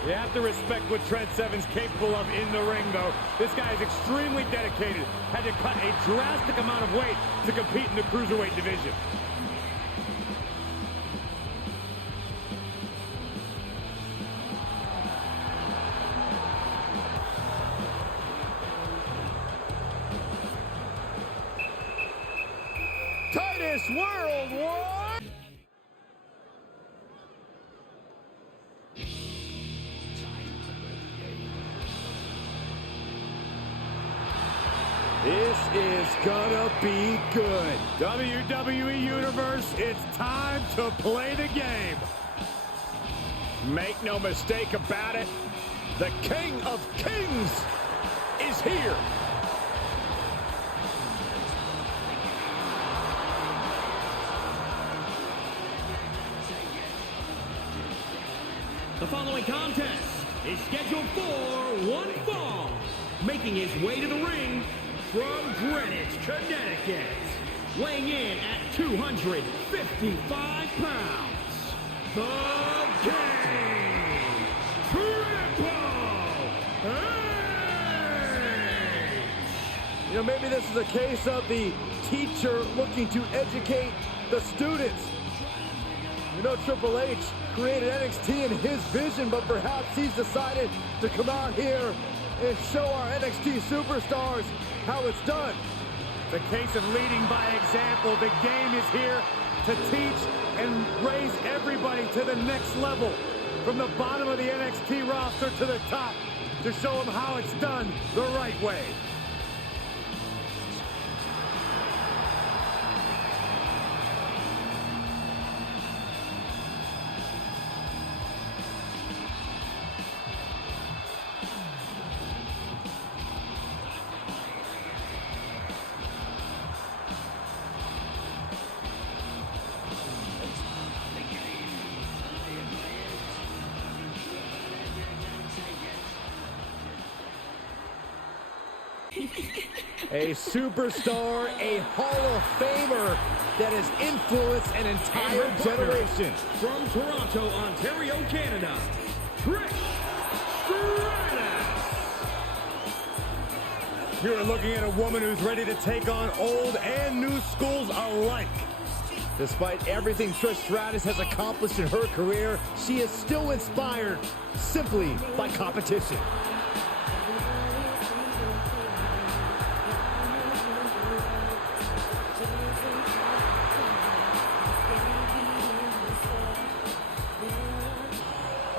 You have to respect what Trent Seven's capable of in the ring, though. This guy is extremely dedicated. Had to cut a drastic amount of weight to compete in the cruiserweight division. Titus World War! This is gonna be good. WWE Universe, it's time to play the game. Make no mistake about it, the King of Kings is here. The following contest is scheduled for one fall. Making his way to the ring from Greenwich, Connecticut, weighing in at 255 pounds, the King, Triple H! You know, maybe this is a case of the teacher looking to educate the students. You know, Triple H created NXT in his vision, but perhaps he's decided to come out here and show our NXT superstars how it's done. The case of leading by example. The game is here to teach and raise everybody to the next level. From the bottom of the NXT roster to the top, to show them how it's done the right way. A superstar, a Hall of Famer that has influenced an entire generation. From Toronto, Ontario, Canada, Trish Stratus. You're looking at a woman who's ready to take on old and new schools alike. Despite everything Trish Stratus has accomplished in her career, she is still inspired simply by competition.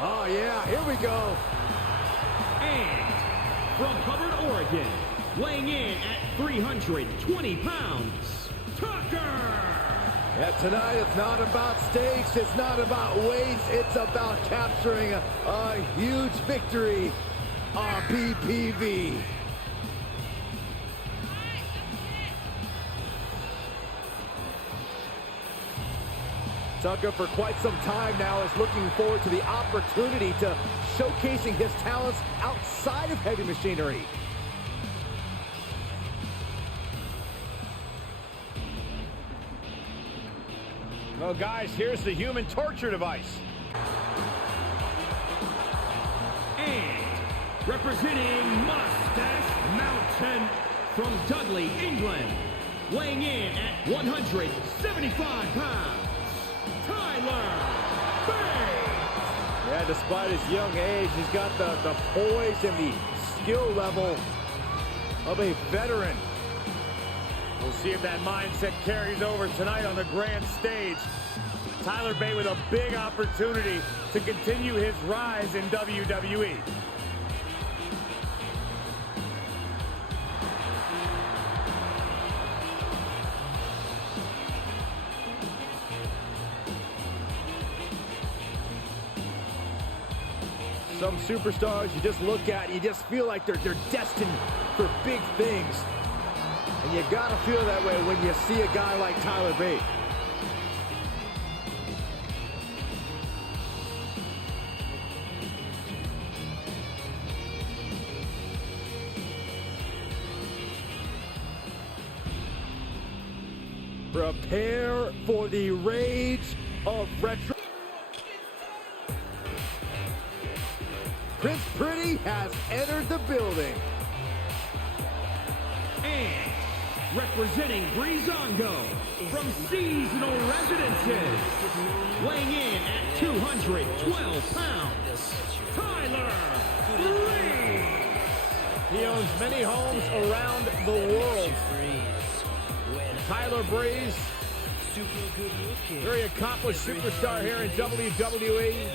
Oh yeah, here we go. And from Hubbard, Oregon, weighing in at 320 pounds, Tucker. Yeah, tonight it's not about stakes, it's not about weights, it's about capturing a huge victory on PPV. Tucker, for quite some time now, is looking forward to the opportunity to showcasing his talents outside of heavy machinery. Well, guys, here's the human torture device. And representing Mustache Mountain from Dudley, England, weighing in at 175 pounds, Tyler Bate. Yeah, despite his young age, he's got the poise and the skill level of a veteran. We'll see if that mindset carries over tonight on the grand stage. Tyler Bate with a big opportunity to continue his rise in WWE. Some superstars you just look at, you just feel like they're destined for big things. And you gotta feel that way when you see a guy like Tyler Bate. Prepare for the rage of retro. Prince Pretty has entered the building. And representing Breezango from Seasonal Residences, weighing in at 212 pounds, Tyler Breeze. He owns many homes around the world. Tyler Breeze, very accomplished superstar here in WWE,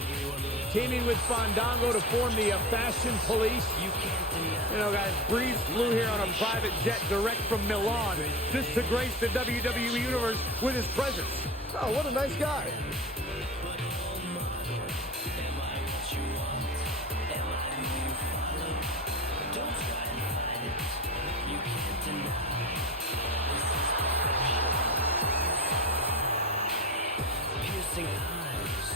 teaming with Fandango to form the Fashion Police. You know, guys, Breeze flew here on a private jet direct from Milan just to grace the WWE Universe with his presence. Oh, what a nice guy.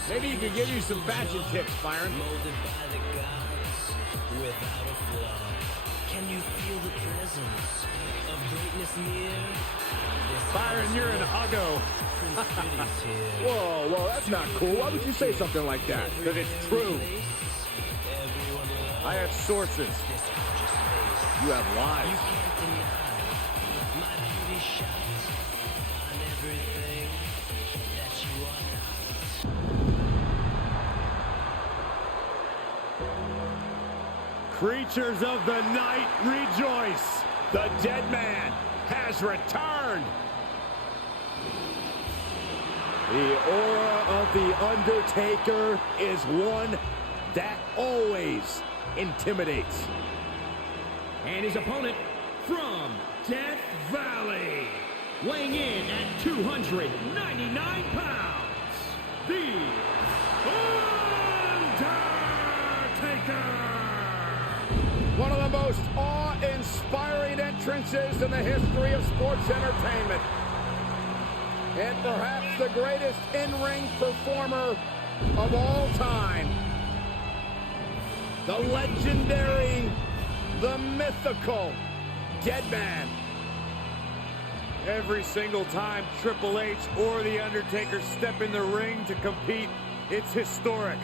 Maybe he could give you some fashion tips, Byron. Molded by the gods, without a flaw. Can you feel the presence of greatness near? Byron, you're an uggo. Whoa, that's not cool. Why would you say something like that? Because it's true. I have sources. You have lies. My beauty shines on everything that you are not. Creatures of the night, rejoice! The dead man has returned! The aura of the Undertaker is one that always intimidates. And his opponent from Death Valley, weighing in at 299 pounds, The Undertaker! One of the most awe-inspiring entrances in the history of sports entertainment. And perhaps the greatest in-ring performer of all time. The legendary, the mythical Deadman. Every single time Triple H or The Undertaker step in the ring to compete, it's historic.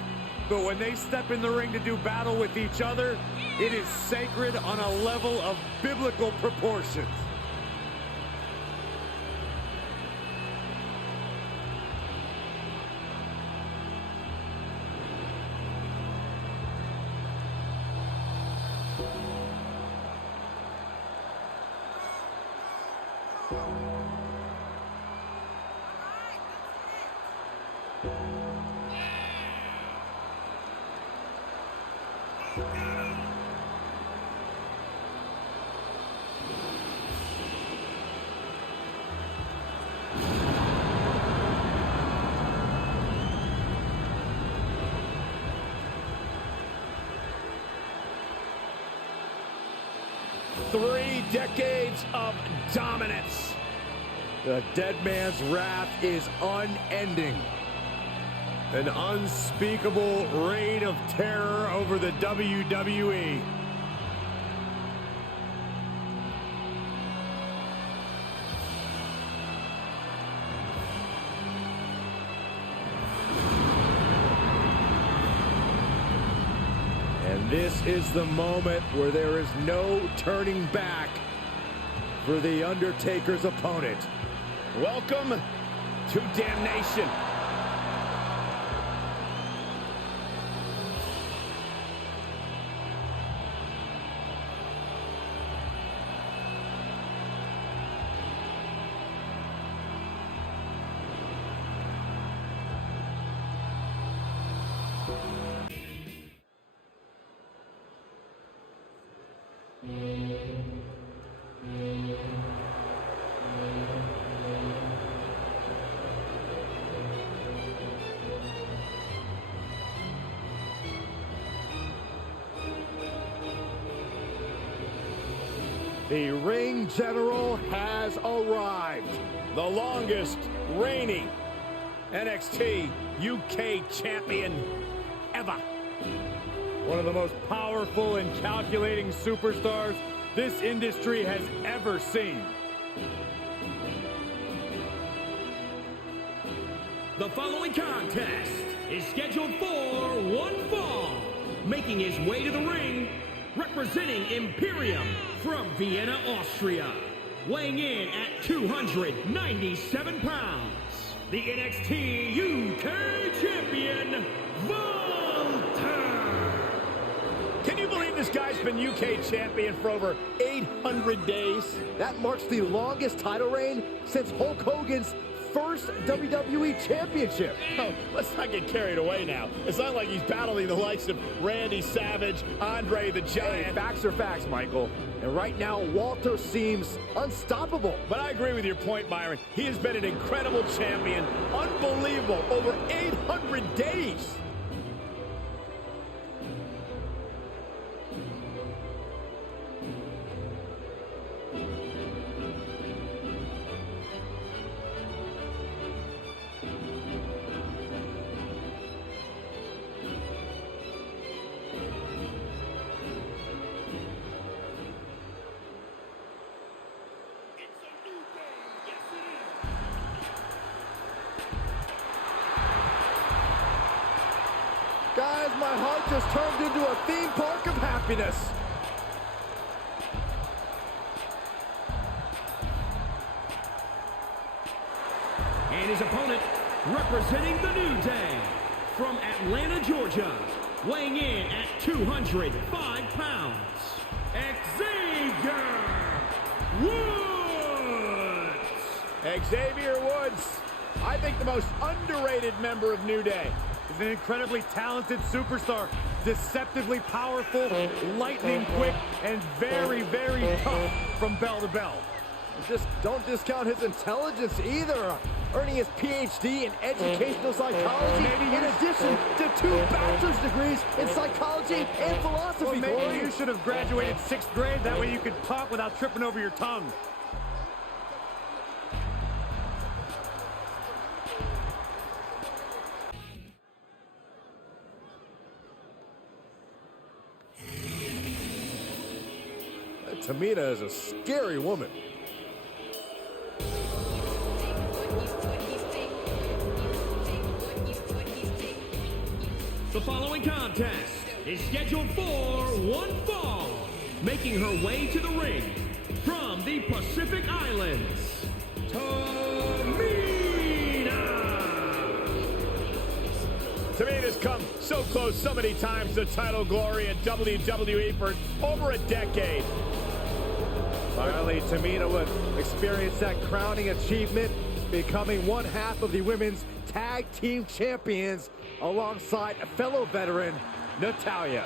But when they step in the ring to do battle with each other, it is sacred on a level of biblical proportions. Three decades of dominance. The dead man's wrath is unending. An unspeakable reign of terror over the WWE. And this is the moment where there is no turning back for The Undertaker's opponent. Welcome to Damnation. The ring general has arrived. The longest reigning NXT UK champion ever. One of the most powerful and calculating superstars this industry has ever seen. The following contest is scheduled for one fall. Making his way to the ring, representing Imperium from Vienna, Austria. Weighing in at 297 pounds, the NXT UK champion, Walter. Can you believe this guy's been UK champion for over 800 days? That marks the longest title reign since Hulk Hogan's first WWE championship. Oh, let's not get carried away now. It's not like he's battling the likes of Randy Savage, Andre the Giant. Hey, facts are facts, Michael. And right now, Walter seems unstoppable. But I agree with your point, Byron. He has been an incredible champion. Unbelievable. Over 800 days. Guys, my heart just turned into a theme park of happiness. And his opponent, representing the New Day, from Atlanta, Georgia, weighing in at 205 pounds, Xavier Woods. Xavier Woods, I think the most underrated member of New Day. He's an incredibly talented superstar, deceptively powerful, lightning quick, and very, very tough from bell to bell. Just don't discount his intelligence either, earning his PhD in educational psychology in addition to 2 bachelor's degrees in psychology and philosophy. Well, maybe you should have graduated 6th grade, that way you could talk without tripping over your tongue. Tamina is a scary woman. The following contest is scheduled for one fall. Making her way to the ring from the Pacific Islands, Tamina's come so close so many times to title glory in WWE for over a decade. Finally, Tamina would experience that crowning achievement, becoming one half of the women's tag team champions alongside a fellow veteran, Natalya.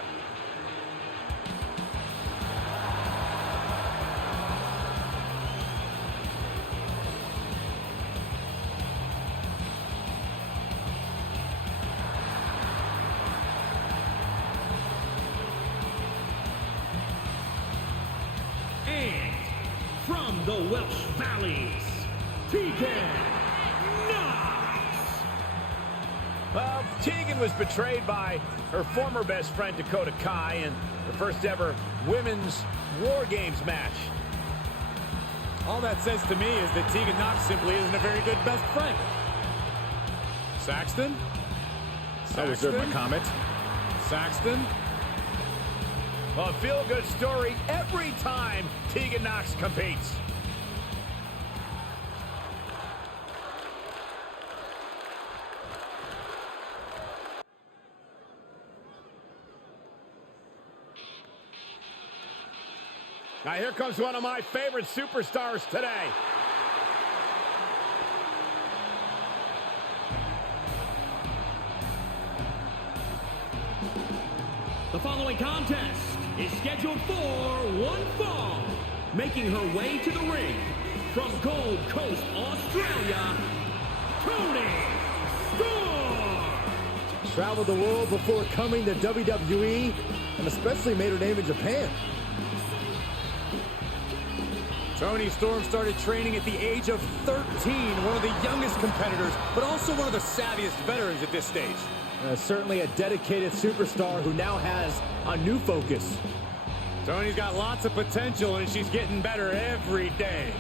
And from the Welsh Valleys, Tegan Knox. Well, Tegan was betrayed by her former best friend Dakota Kai in the first ever women's War Games match. All that says to me is that Tegan Knox simply isn't a very good best friend. Saxton? I reserve my comment. Saxton? Well, a feel-good story every time Tegan Knox competes. Now here comes one of my favorite superstars today. The following contest is scheduled for one fall. Making her way to the ring from Gold Coast, Australia, Toni Storm. Traveled the world before coming to WWE and especially made her name in Japan. Toni Storm started training at the age of 13, one of the youngest competitors, but also one of the savviest veterans at this stage. Certainly a dedicated superstar who now has a new focus. Toni's got lots of potential, and she's getting better every day.